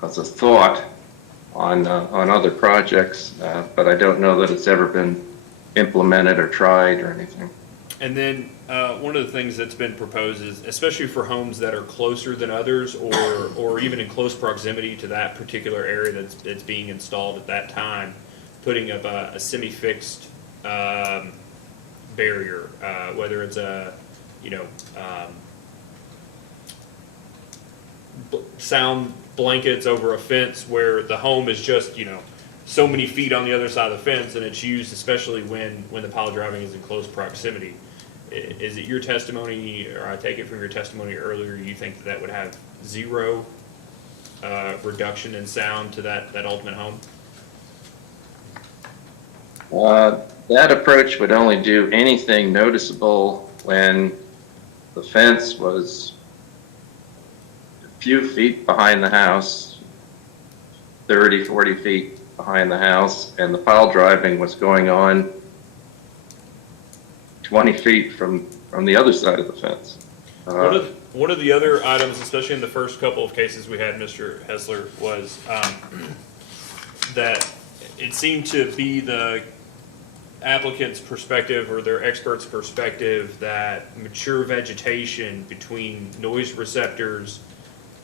thought on other projects, but I don't know that it's ever been implemented or tried or anything. And then one of the things that's been proposed is, especially for homes that are closer than others, or even in close proximity to that particular area that's being installed at that time, putting up a semi-fixed barrier, whether it's sound blankets over a fence where the home is just so many feet on the other side of the fence, and it's used especially when the pile driving is in close proximity. Is it your testimony, or I take it from your testimony earlier, you think that would have zero reduction in sound to that ultimate home? That approach would only do anything noticeable when the fence was few feet behind the house, 30, 40 feet behind the house, and the pile driving was going on 20 feet from the other side of the fence. One of the other items, especially in the first couple of cases we had, Mr. Hessler, was that it seemed to be the applicant's perspective or their expert's perspective that mature vegetation between noise receptors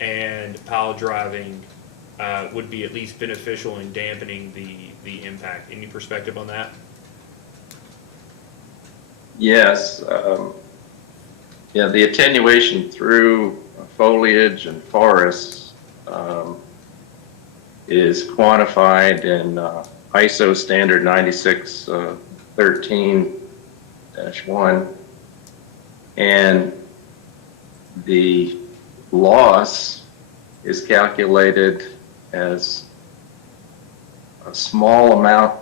and pile driving would be at least beneficial in dampening the impact. Any perspective on that? Yes. Yeah, the attenuation through foliage and forests is quantified in ISO standard 9613-1, and the loss is calculated as a small amount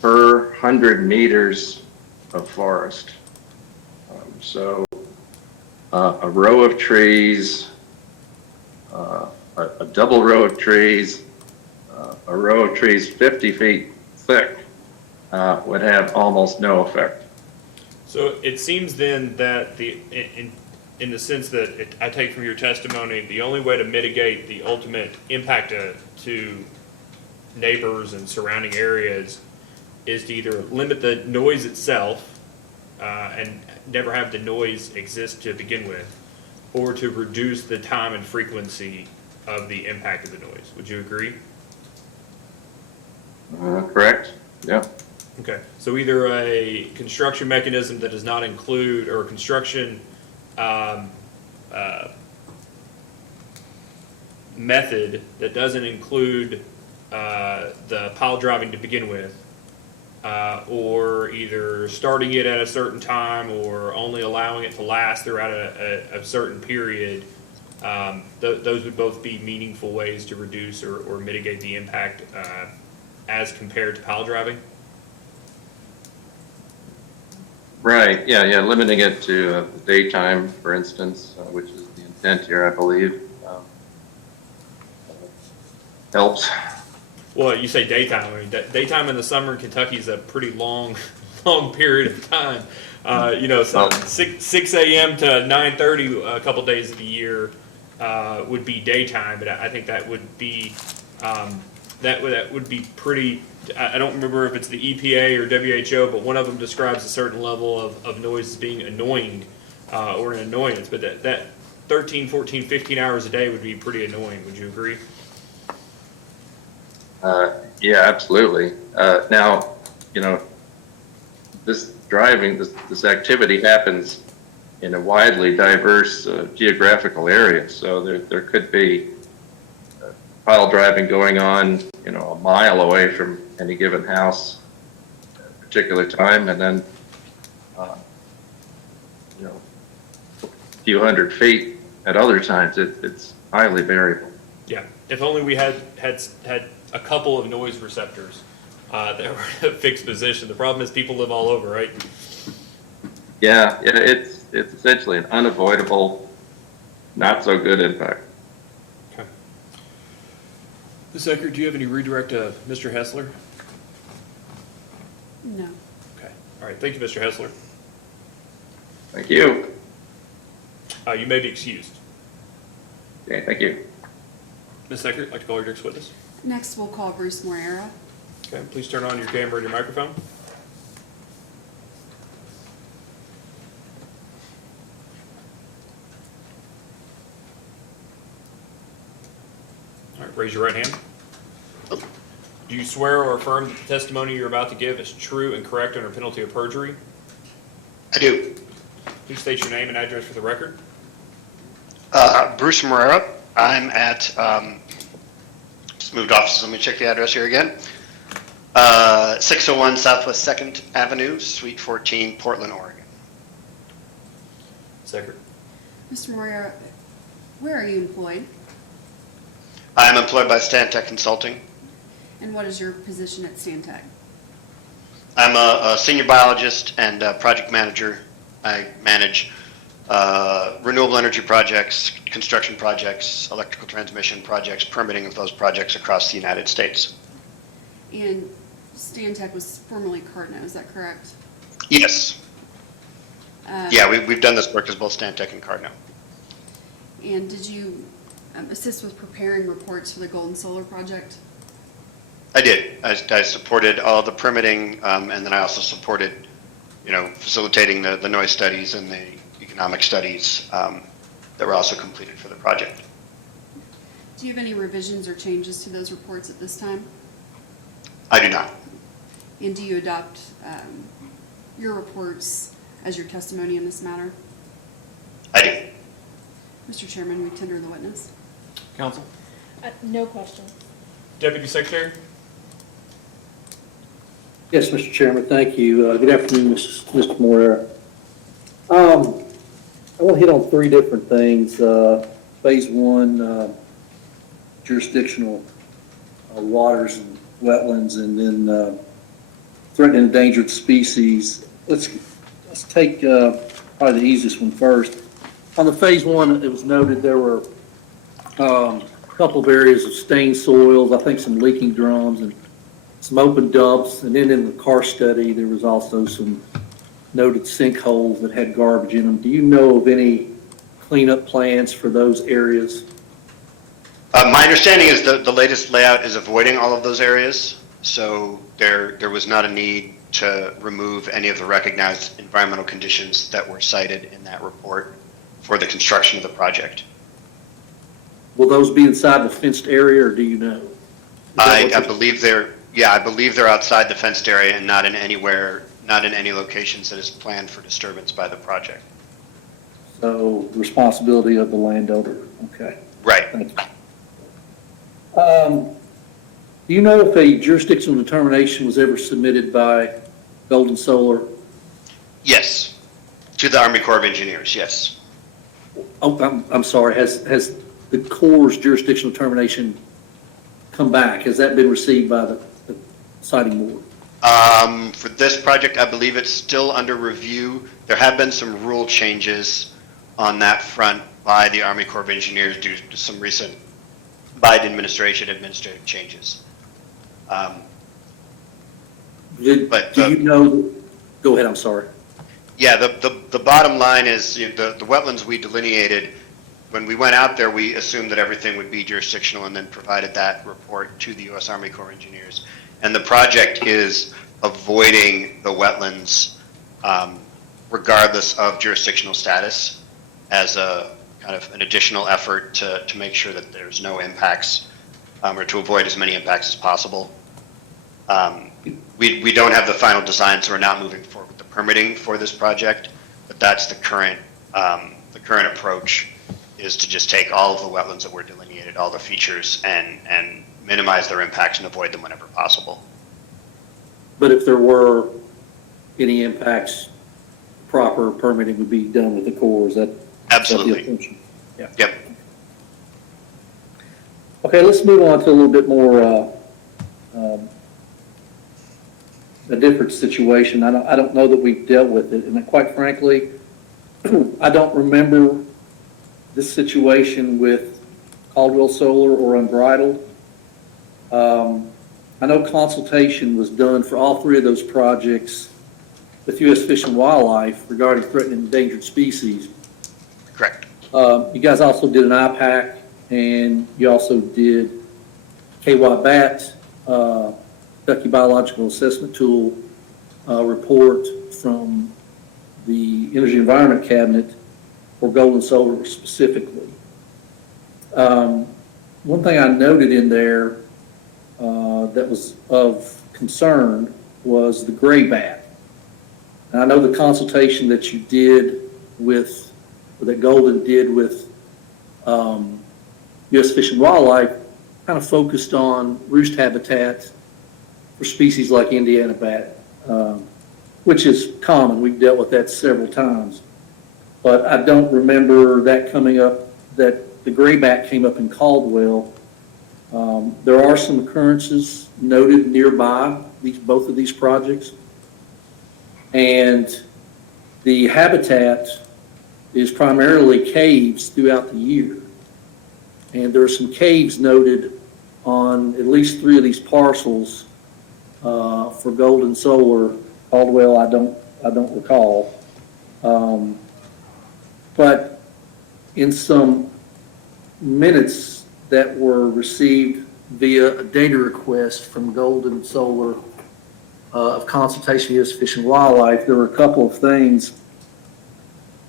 per 100 meters of forest. So a row of trees, a double row of trees, a row of trees 50 feet thick would have almost no effect. So it seems then that in the sense that I take from your testimony, the only way to mitigate the ultimate impact to neighbors and surrounding areas is to either limit the noise itself and never have the noise exist to begin with, or to reduce the time and frequency of the impact of the noise. Would you agree? Correct? Yeah. Okay, so either a construction mechanism that does not include, or a construction method that doesn't include the pile driving to begin with, or either starting it at a certain time or only allowing it to last throughout a certain period, those would both be meaningful ways to reduce or mitigate the impact as compared to pile driving? Right, yeah, limiting it to daytime, for instance, which is the intent here, I believe, helps. Well, you say daytime. I mean, daytime in the summer in Kentucky is a pretty long period of time. So 6 a.m. to 9:30 a couple days of the year would be daytime, but I think that would be that would be pretty. I don't remember if it's the EPA or WHO, but one of them describes a certain level of noise as being annoying or an annoyance. But that 13, 14, 15 hours a day would be pretty annoying. Would you agree? Yeah, absolutely. Now, this driving, this activity happens in a widely diverse geographical area. So there could be pile driving going on, a mile away from any given house at a particular time, and then, a few hundred feet at other times. It's highly variable. Yeah. If only we had a couple of noise receptors that were at a fixed position. The problem is people live all over, right? Yeah, it's essentially an unavoidable, not so good impact. Okay. Ms. Eckert, do you have any redirect to Mr. Hessler? No. Okay. All right. Thank you, Mr. Hessler. Thank you. You may be excused. Okay, thank you. Ms. Eckert, like to call your next witness? Next, we'll call Bruce Moreira. Okay. Please turn on your camera and your microphone. All right. Raise your right hand. Do you swear or affirm that the testimony you're about to give is true and correct under penalty of perjury? I do. Please state your name and address for the record. Bruce Moreira. I'm at, just moved offices. Let me check the address here again. 601 Southwest 2nd Avenue, Suite 14, Portland, Oregon. Second. Mr. Moreira, where are you employed? I'm employed by Stantec Consulting. And what is your position at Stantec? I'm a senior biologist and a project manager. I manage renewable energy projects, construction projects, electrical transmission projects, permitting of those projects across the United States. And Stantec was formerly Cardno, is that correct? Yes. Yeah, we've done this work as both Stantec and Cardno. And did you assist with preparing reports for the Golden Solar project? I did. I supported all the permitting, and then I also supported, facilitating the noise studies and the economic studies that were also completed for the project. Do you have any revisions or changes to those reports at this time? I do not. And do you adopt your reports as your testimony in this matter? I do. Mr. Chairman, we tender the witness. Counsel? No questions. Deputy Secretary? Yes, Mr. Chairman, thank you. Good afternoon, Mr. Moreira. I want to hit on three different things. Phase one, jurisdictional waters and wetlands, and then threatened and endangered species. Let's take probably the easiest one first. On the phase one, it was noted there were a couple of areas of stained soils, I think some leaking drums and some open dumps, and then in the car study, there was also some noted sinkholes that had garbage in them. Do you know of any cleanup plans for those areas? My understanding is the latest layout is avoiding all of those areas, so there was not a need to remove any of the recognized environmental conditions that were cited in that report for the construction of the project. Will those be inside the fenced area, or do you know? I believe I believe they're outside the fenced area and not in any locations that is planned for disturbance by the project. So, responsibility of the landowner, okay. Right. Thank you. Do you know if a jurisdictional determination was ever submitted by Golden Solar? Yes. To the Army Corps of Engineers, yes. Oh, I'm sorry, has the Corps' jurisdictional determination come back? Has that been received by the siting board? For this project, I believe it's still under review. There have been some rule changes on that front by the Army Corps of Engineers due to some recent Biden administration administrative changes. Do you know, go ahead, I'm sorry. Yeah, the bottom line is the wetlands we delineated, when we went out there, we assumed that everything would be jurisdictional and then provided that report to the U.S. Army Corps of Engineers. And the project is avoiding the wetlands regardless of jurisdictional status as a kind of an additional effort to make sure that there's no impacts or to avoid as many impacts as possible. We don't have the final design, so we're not moving forward with the permitting for this project, but that's the current approach, is to just take all of the wetlands that were delineated, all the features, and minimize their impacts and avoid them whenever possible. But if there were any impacts, proper permitting would be done with the Corps, is that? Absolutely. Is that the assumption? Yeah. Yep. Okay, let's move on to a little bit more, a different situation. I don't know that we've dealt with it, and quite frankly, I don't remember this situation with Caldwell Solar or Unbridled. I know consultation was done for all three of those projects with U.S. Fish and Wildlife regarding threatened and endangered species. Correct. You guys also did an IPAC, and you also did KY-BAT, Kentucky Biological Assessment Tool report from the Energy Environment Cabinet for Golden Solar specifically. One thing I noted in there that was of concern was the gray bat. And I know the consultation that you did with, or that Golden did with U.S. Fish and Wildlife kind of focused on roost habitat for species like Indiana bat, which is common. We've dealt with that several times. But I don't remember that coming up, that the gray bat came up in Caldwell. There are some occurrences noted nearby both of these projects. And the habitat is primarily caves throughout the year. And there are some caves noted on at least 3 of these parcels for gold and solar. Caldwell, I don't recall. But in some minutes that were received via a data request from Golden Solar of consultation with U.S. Fish and Wildlife, there were a couple of things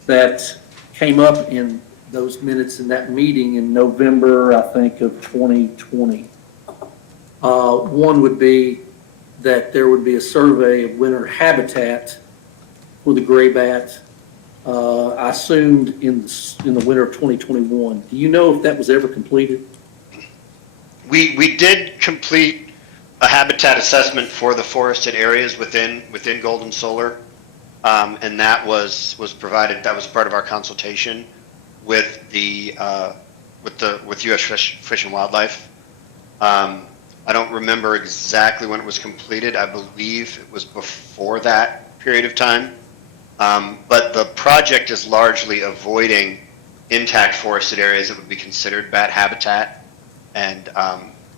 that came up in those minutes in that meeting in November, I think, of 2020. One would be that there would be a survey of winter habitat for the gray bat, I assumed in the winter of 2021. Do you know if that was ever completed? We did complete a habitat assessment for the forested areas within Golden Solar, and that was provided. That was part of our consultation with with U.S. Fish and Wildlife. I don't remember exactly when it was completed. I believe it was before that period of time. But the project is largely avoiding intact forested areas that would be considered bat habitat, and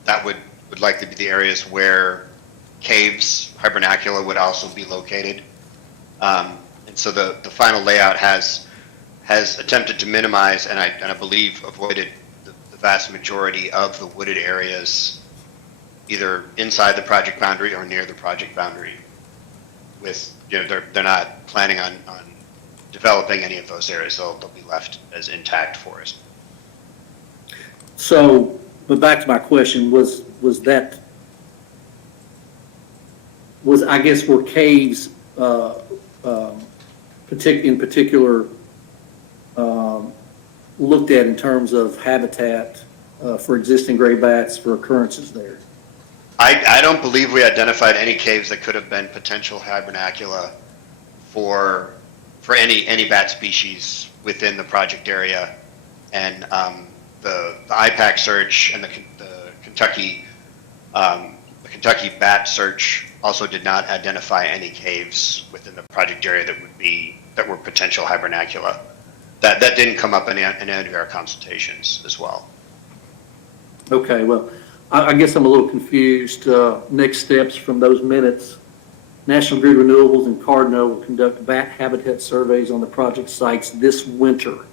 that would likely be the areas where caves, hibernacula would also be located. And so the final layout has attempted to minimize and I believe avoided the vast majority of the wooded areas, either inside the project boundary or near the project boundary. With, they're not planning on developing any of those areas. They'll be left as intact forest. So, but back to my question, was I guess were caves in particular looked at in terms of habitat for existing gray bats for occurrences there? I don't believe we identified any caves that could have been potential hibernacula for any bat species within the project area, and the IPAC search and the Kentucky bat search also did not identify any caves within the project area that were potential hibernacula. That didn't come up in any of our consultations as well. Okay, well, I guess I'm a little confused. Next steps from those minutes. National Grid Renewables and Cardinal will conduct bat habitat surveys on the project sites this winter.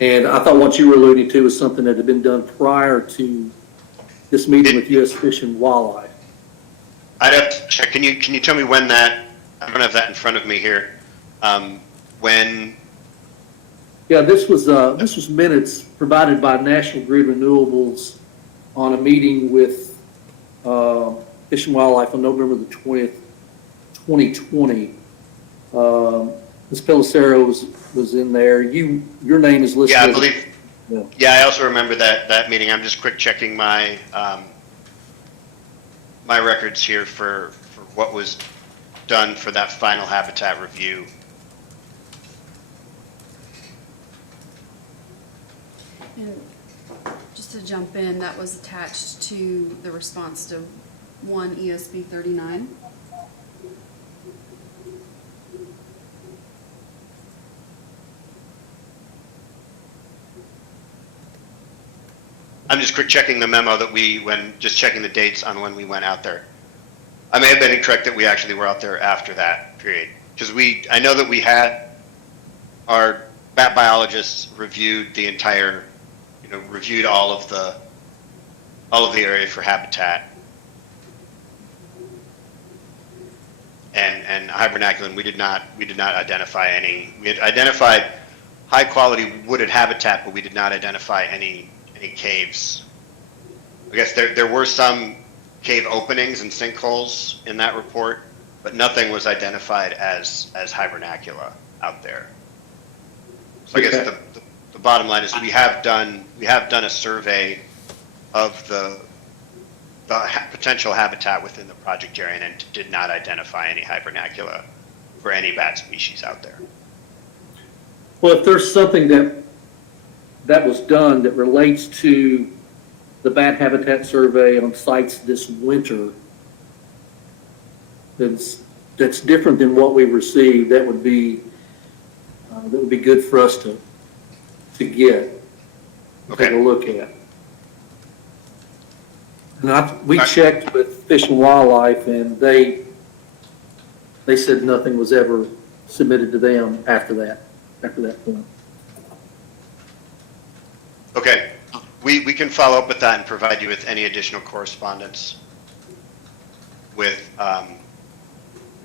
And I thought what you were alluding to was something that had been done prior to this meeting with U.S. Fish and Wildlife. I'd have to check. Can you tell me when that? I don't have that in front of me here. When? Yeah, this was minutes provided by National Grid Renewables on a meeting with Fish and Wildlife on November the 20th, 2020. Ms. Pellicero was in there. Your name is listed. Yeah, I believe. Yeah, I also remember that meeting. I'm just quick checking my my records here for what was done for that final habitat review. And just to jump in, that was attached to the response to 1 ESB 39. I'm just quick checking the memo that just checking the dates on when we went out there. I may have been incorrect that we actually were out there after that period, because I know that we had our bat biologists reviewed the entire, reviewed all of the area for habitat and hibernaculum. We did not identify any. We had identified high quality wooded habitat, but we did not identify any caves. I guess there were some cave openings and sinkholes in that report, but nothing was identified as hibernacula out there. So I guess the bottom line is we have done a survey of the potential habitat within the project area and did not identify any hibernacula for any bat species out there. Well, if there's something that was done that relates to the bat habitat survey on sites this winter that's different than what we received, that would be that would be good for us to get, take a Okay. look at. And we checked with Fish and Wildlife, and they said nothing was ever submitted to them after that point. Okay, we can follow up with that and provide you with any additional correspondence with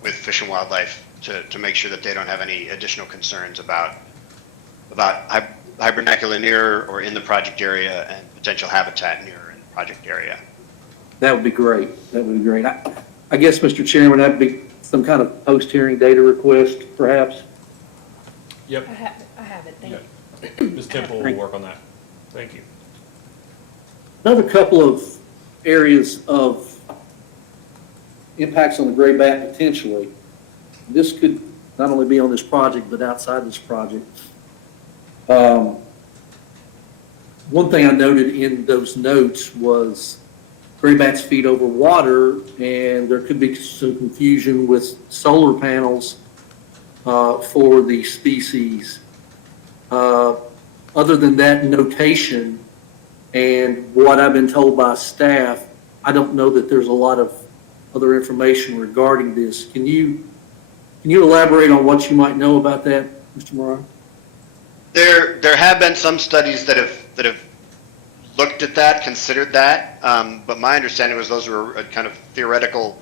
Fish and Wildlife to make sure that they don't have any additional concerns about hibernacula near or in the project area and potential habitat near in the project area. That would be great. That would be great. I guess, Mr. Chairman, that'd be some kind of post-hearing data request, perhaps? Yep. I have it, thank Yeah. you. Ms. Temple will work on that. Thank you. Another couple of areas of impacts on the gray bat potentially. This could not only be on this project, but outside this project. One thing I noted in those notes was gray bats feed over water, and there could be some confusion with solar panels for the species. Other than that notation and what I've been told by staff, I don't know that there's a lot of other information regarding this. Can you elaborate on what you might know about that, Mr. Morrow? There have been some studies that have looked at that, considered that, but my understanding was those were a kind of theoretical,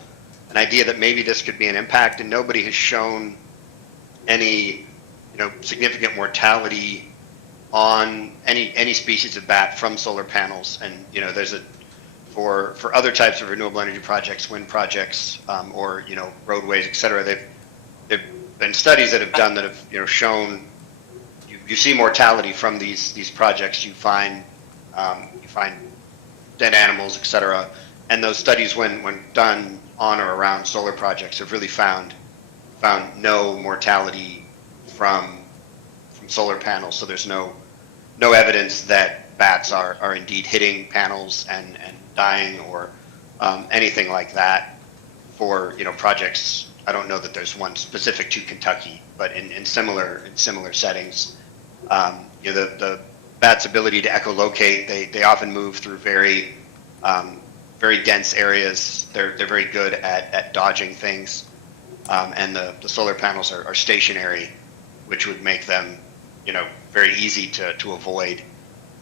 an idea that maybe this could be an impact, and nobody has shown any, significant mortality on any species of bat from solar panels. And there's for other types of renewable energy projects, wind projects, or roadways, et cetera. There've been studies that have done that have shown you see mortality from these projects. You find dead animals, et cetera. And those studies, when done on or around solar projects, have really found no mortality from solar panels. So there's no evidence that bats are indeed hitting panels and dying or anything like that for projects. I don't know that there's one specific to Kentucky, but in similar settings, the bats' ability to echolocate, they often move through very dense areas. They're very good at dodging things, and the solar panels are stationary, which would make them very easy to avoid.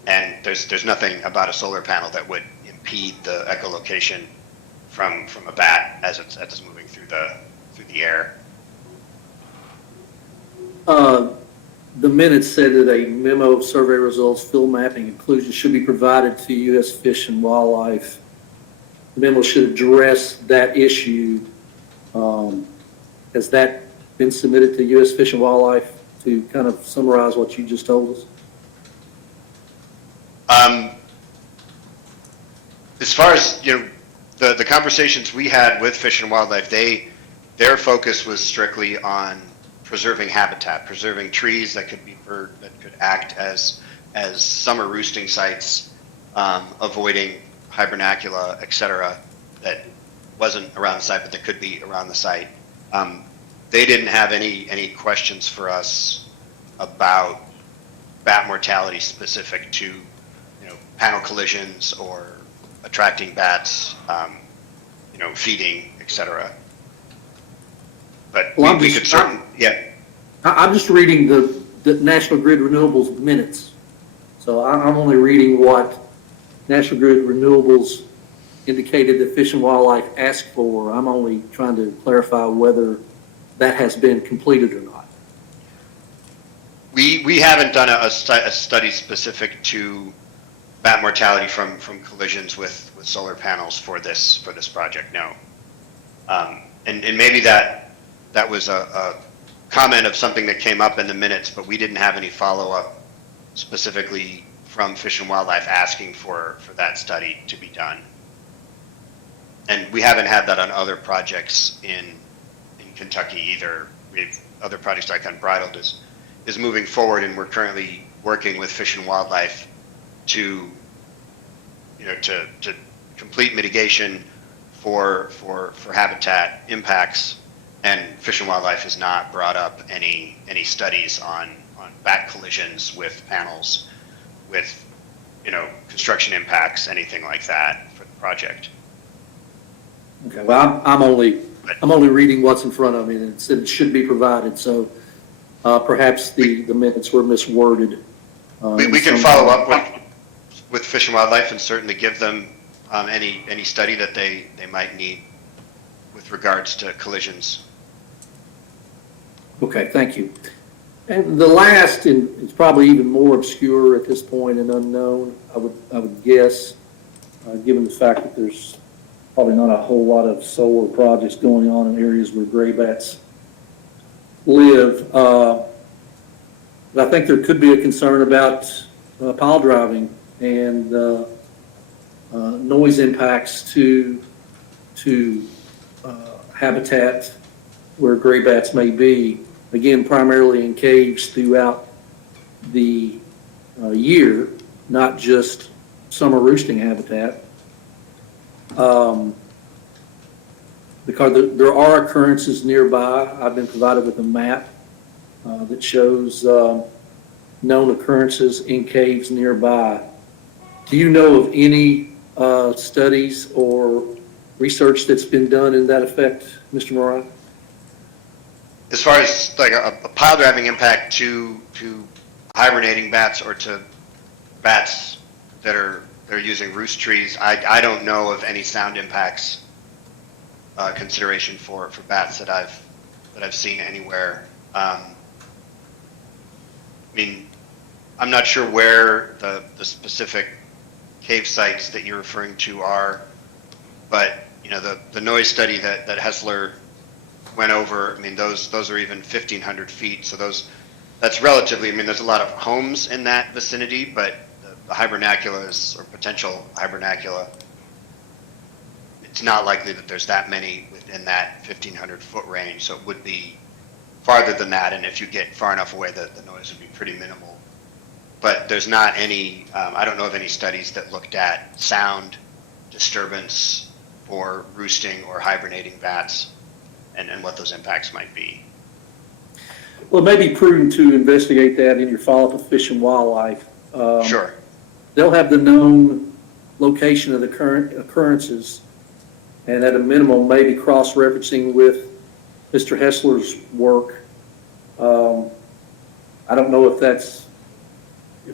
And there's nothing about a solar panel that would impede the echolocation from a bat as it's moving through the air. The minutes said that a memo of survey results, field mapping inclusion should be provided to U.S. Fish and Wildlife. The memo should address that issue. Has that been submitted to U.S. Fish and Wildlife to kind of summarize what you just told us? As far as the conversations we had with Fish and Wildlife, their focus was strictly on preserving habitat, preserving trees that could act as summer roosting sites, avoiding hibernacula, et cetera, that wasn't around the site, but that could be around the site. They didn't have any questions for us about bat mortality specific to panel collisions or attracting bats, feeding, et cetera. But we could certainly, yeah. I'm just reading the National Grid Renewables minutes. So I'm only reading what National Grid Renewables indicated that Fish and Wildlife asked for. I'm only trying to clarify whether that has been completed or not. We haven't done a study specific to bat mortality from collisions with solar panels for this project, no. And maybe that was a comment of something that came up in the minutes, but we didn't have any follow-up specifically from Fish and Wildlife asking for that study to be done. And we haven't had that on other projects in Kentucky either. Other projects like Unbridled is moving forward, and we're currently working with Fish and Wildlife to complete mitigation for habitat impacts And Fish and Wildlife has not brought up any studies on bat collisions with panels, with, construction impacts, anything like that for the project. Okay, well, I'm only reading what's in front of me, and it said it should be provided, so perhaps the minutes were misworded. We can follow up with Fish and Wildlife and certainly give them any study that they might need with regards to collisions. Okay, thank you. And the last, and it's probably even more obscure at this point and unknown, I would guess, given the fact that there's probably not a whole lot of solar projects going on in areas where gray bats live. But I think there could be a concern about pile driving and noise impacts to habitat where gray bats may be. Again, primarily in caves throughout the year, not just summer roosting habitat. Because there are occurrences nearby. I've been provided with a map that shows known occurrences in caves nearby. Do you know of any studies or research that's been done in that effect, Mr. Moran? As far as like a pile driving impact to hibernating bats or to bats that are using roost trees, I don't know of any sound impacts consideration for bats that I've seen anywhere. I mean, I'm not sure where the specific cave sites that you're referring to are, but the noise study that Hessler went over, I mean, those are even 1,500 feet. So that's relatively, I mean, there's a lot of homes in that vicinity, but the hibernaculas or potential hibernacula, it's not likely that there's that many within that 1,500 foot range. So it would be farther than that. And if you get far enough away, the noise would be pretty minimal. But there's not any, I don't know of any studies that looked at sound disturbance for roosting or hibernating bats and what those impacts might be. Well, it may be prudent to investigate that in your follow-up with Fish and Wildlife. Sure. They'll have the known location of the current occurrences, and at a minimum, maybe cross-referencing with Mr. Hessler's work. I don't know if that's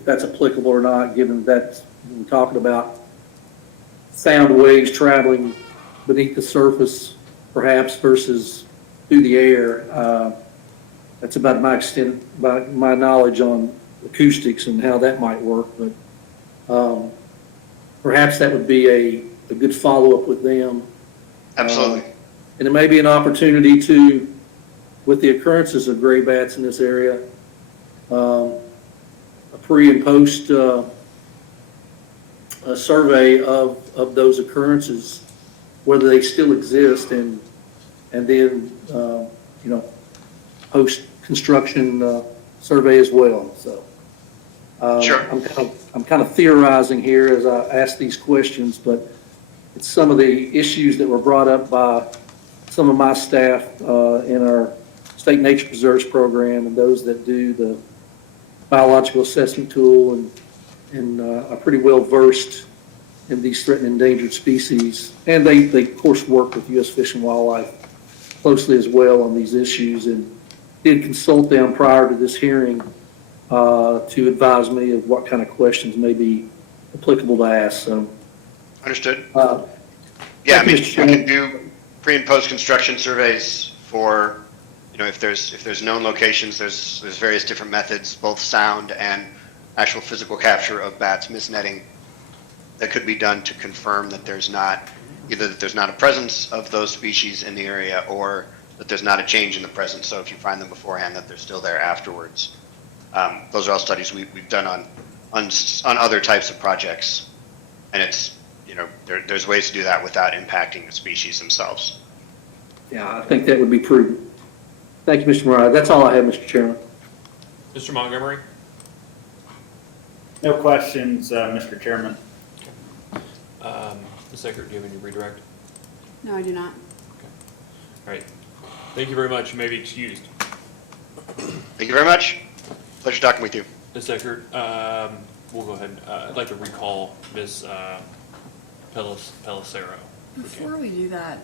applicable or not, given that we're talking about sound waves traveling beneath the surface, perhaps, versus through the air. That's about my extent, about my knowledge on acoustics and how that might work. But perhaps that would be a good follow-up with them. Absolutely. And it may be an opportunity to, with the occurrences of gray bats in this area, a pre and post a survey of those occurrences, whether they still exist, and then post construction survey as well. So Sure. I'm kind of theorizing here as I ask these questions, but it's some of the issues that were brought up by some of my staff in our state nature preserves program, and those that do the biological assessment tool, and are pretty well versed in these threatened endangered species. And they of course work with U.S. Fish and Wildlife closely as well on these issues, and did consult them prior to this hearing to advise me of what kind of questions may be applicable to ask. So, Understood. Yeah, I mean, we can do pre and post construction surveys for, if there's known locations, there's various different methods, both sound and actual physical capture of bats misnetting, that could be done to confirm that there's not a presence of those species in the area, or that there's not a change in the presence. So if you find them beforehand, that they're still there afterwards. Those are all studies we've done on other types of projects, and it's there's ways to do that without impacting the species themselves. Yeah, I think that would be prudent. Thank you, Mr. Mariah. That's all I have, Mr. Chairman. Mr. Montgomery? No questions, Mr. Chairman. Ms. Eckert, do you have any redirect? No, I do not. All right. Thank you very much. You may be excused. Thank you very much. Pleasure talking with you. Ms. Eckert, we'll go ahead. I'd like to recall Ms. Pellicero. Before we do that,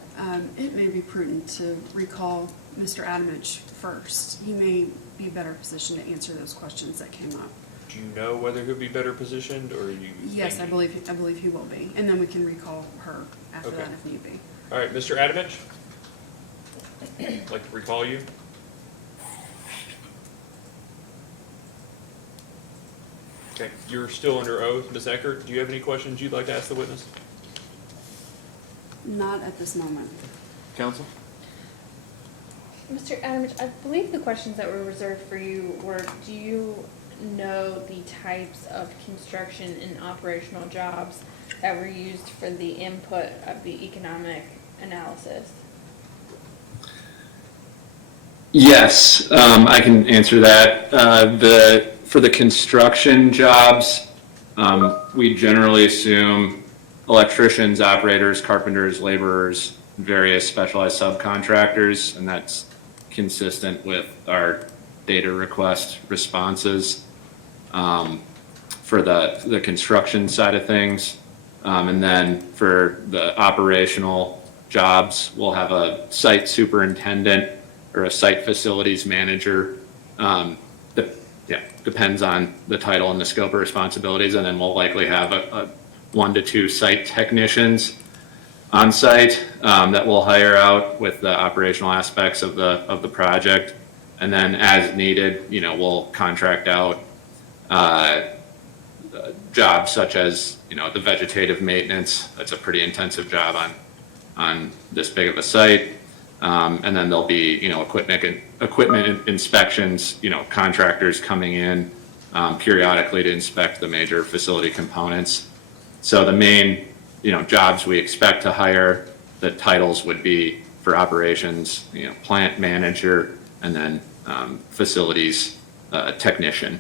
it may be prudent to recall Mr. Adamich first. He may be a better position to answer those questions that came up. Do you know whether he'll be better positioned, or are you? Yes, I thinking- believe he will be, and then we can recall her after Okay. that if need be. All right, Mr. Adamich? I'd like to recall you. Okay, you're still under oath. Ms. Eckert, do you have any questions you'd like to ask the witness? Not at this moment. Counsel? Mr. Adamich, I believe the questions that were reserved for you were, do you know the types of construction and operational jobs that were used for the input of the economic analysis? Yes, I can answer that. For the construction jobs, we generally assume electricians, operators, carpenters, laborers, various specialized subcontractors, and that's consistent with our data request responses for the construction side of things. And then for the operational jobs, we'll have a site superintendent or a site facilities manager. Depends on the title and the scope of responsibilities. And then we'll likely have a 1 to 2 site technicians on site that we'll hire out with the operational aspects of the project. And then as needed, we'll contract out jobs such as, the vegetative maintenance. That's a pretty intensive job on this big of a site. And then there'll be, equipment inspections, contractors coming in periodically to inspect the major facility components. So the main, jobs we expect to hire, the titles would be for operations, plant manager, and then facilities technician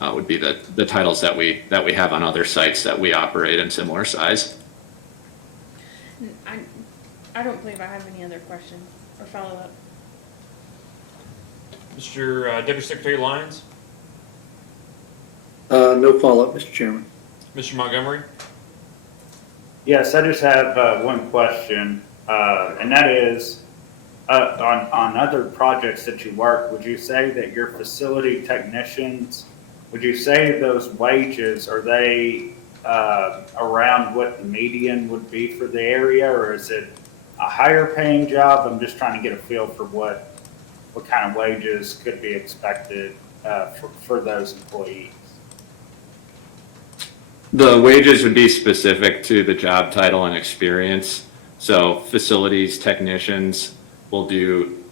would be the titles that we have on other sites that we operate in similar size. I don't believe I have any other questions or follow-up. Mr. Deputy Secretary Lyons? No follow-up, Mr. Chairman. Mr. Montgomery? Yes, I just have one question, and that is, on other projects that you work, would you say that your facility technicians, would you say those wages, are they around what the median would be for the area, or is it a higher paying job? I'm just trying to get a feel for what kind of wages could be expected for those employees. The wages would be specific to the job title and experience. So facilities technicians will do,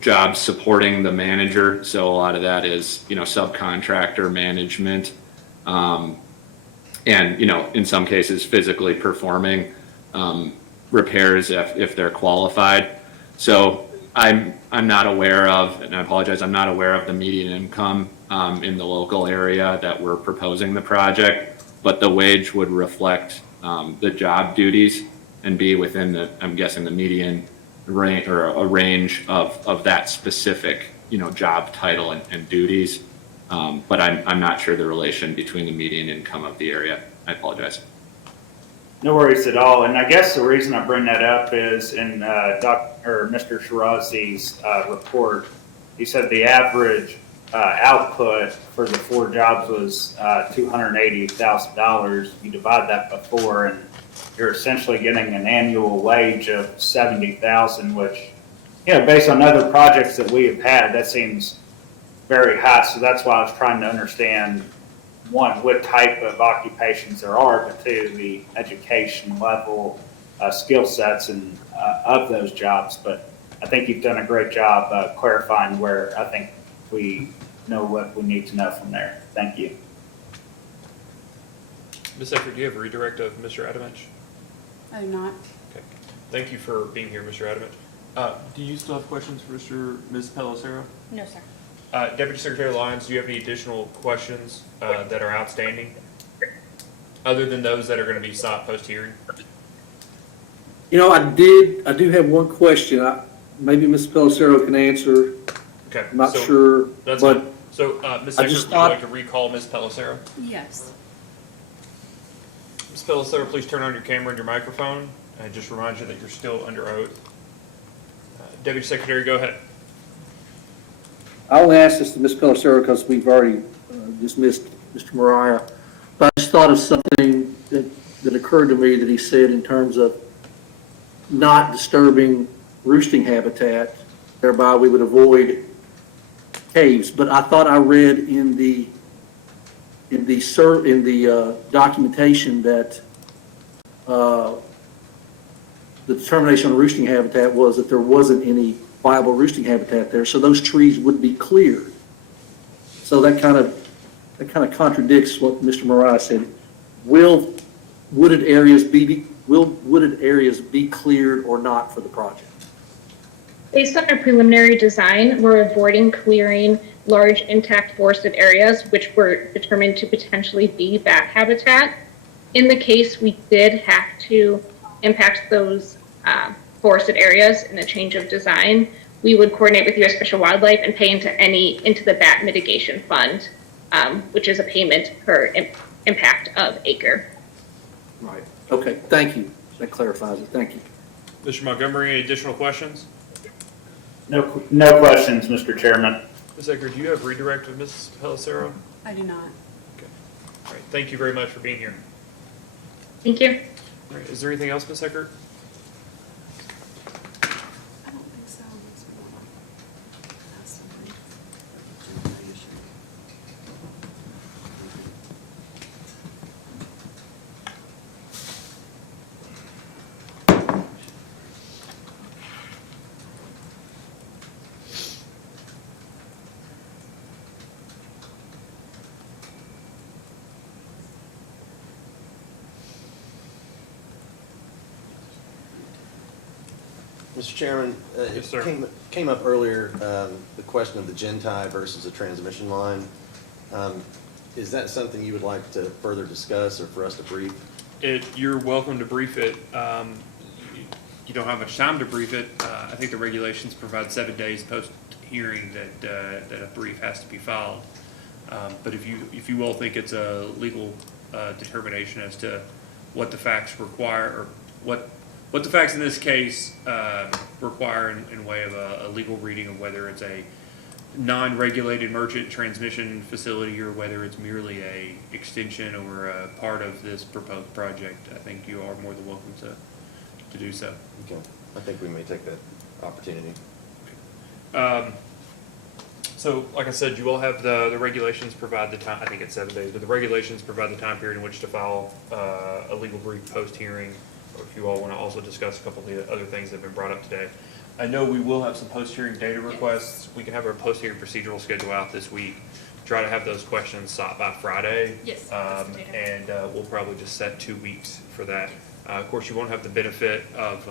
jobs supporting the manager. So a lot of that is, subcontractor management. And, in some cases physically performing repairs if they're qualified. So I'm not aware of, and I apologize, I'm not aware of the median income in the local area that we're proposing the project, but the wage would reflect the job duties and be within I'm guessing the median range or a range of that specific, job title and duties. But I'm not sure the relation between the median income of the area. I apologize. No worries at all. And I guess the reason I bring that up is in Mr. Shirazi's report, he said the average output for the 4 jobs was $280,000. You divide that by 4, and you're essentially getting an annual wage of $70,000, which, based on other projects that we have had, that seems very high. So that's why I was trying to understand, 1, what type of occupations there are, but 2, the education level, skill sets and of those jobs. But I think you've done a great job clarifying where I think we know what we need to know from there. Thank you. Ms. Eckert, do you have a redirect of Mr. Adamich? I do not. Okay. Thank you for being here, Mr. Adamich. Do you still have questions for Ms. Pellicero? No, sir. Deputy Secretary Lyons, do you have any additional questions that are outstanding, other than those that are going to be sought post-hearing? I do have one question. maybe Ms. Pellicero can answer. Okay. I'm not so sure, That's but fine. So, Ms. I Eckert, just would you like thought- to recall Ms. Pellicero? Yes. Ms. Pellicero, please turn on your camera and your microphone, and just remind you that you're still under oath. Deputy Secretary, go ahead. I only asked this to Ms. Pellicero because we've already dismissed Mr. Mariah. But I just thought of something that occurred to me that he said in terms of not disturbing roosting habitat, thereby we would avoid caves. But I thought I read in the documentation that the determination on roosting habitat was that there wasn't any viable roosting habitat there, so those trees would be cleared. So that kind of contradicts what Mr. Mariah said. Will wooded areas be cleared or not for the project? Based on our preliminary design, we're avoiding clearing large intact forested areas, which were determined to potentially be bat habitat. In the case we did have to impact those forested areas in a change of design, we would coordinate with U.S. Fish and Wildlife and pay into the bat mitigation fund, which is a payment per impact of acre. Right. Okay, thank you. That clarifies it. Thank you. Mr. Montgomery, any additional questions? No questions, Mr. Chairman. Ms. Eckert, do you have redirect with Ms. Pellicero? I do not. Okay. All right. Thank you very much for being here. Thank you. All right. Is there anything else, Ms. Eckert? I don't think so. That's something. Mr. Chairman, Yes, sir. it came up earlier, the question of the gen-tie versus a transmission line. Is that something you would like to further discuss or for us to brief? You're welcome to brief it. You don't have much time to brief it. I think the regulations provide 7 days post-hearing that a brief has to be filed. But if you all think it's a legal determination as to what the facts require, or what the facts in this case require in way of a legal reading of whether it's a non-regulated merchant transmission facility or whether it's merely a extension or a part of this proposed project, I think you are more than welcome to do so. Okay, I think we may take that opportunity. So, like I said, you all have the regulations provide the time, I think it's 7 days, but the regulations provide the time period in which to file a legal brief post-hearing, or if you all want to also discuss a couple of the other things that have been brought up today. I know we will have some post-hearing data requests. We can have our post-hearing procedural schedule out this week. Try to have those questions sought by Friday. Yes, And we'll probably just set 2 weeks for that. Of course, you won't have the benefit of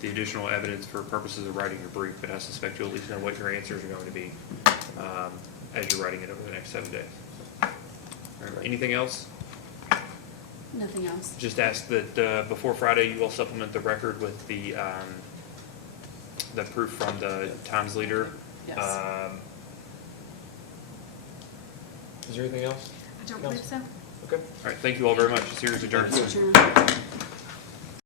the additional evidence for purposes of writing your brief, but I suspect you'll at least know what your answers are going to be as you're writing it over the next 7 days. All right. Anything else? Nothing else. Just ask that before Friday, you will supplement the record with the proof from the Times Leader. Yes. Is there anything else? I don't believe so. Okay. All right. Thank you all very much. This hearing is adjourned. Mr. Chairman.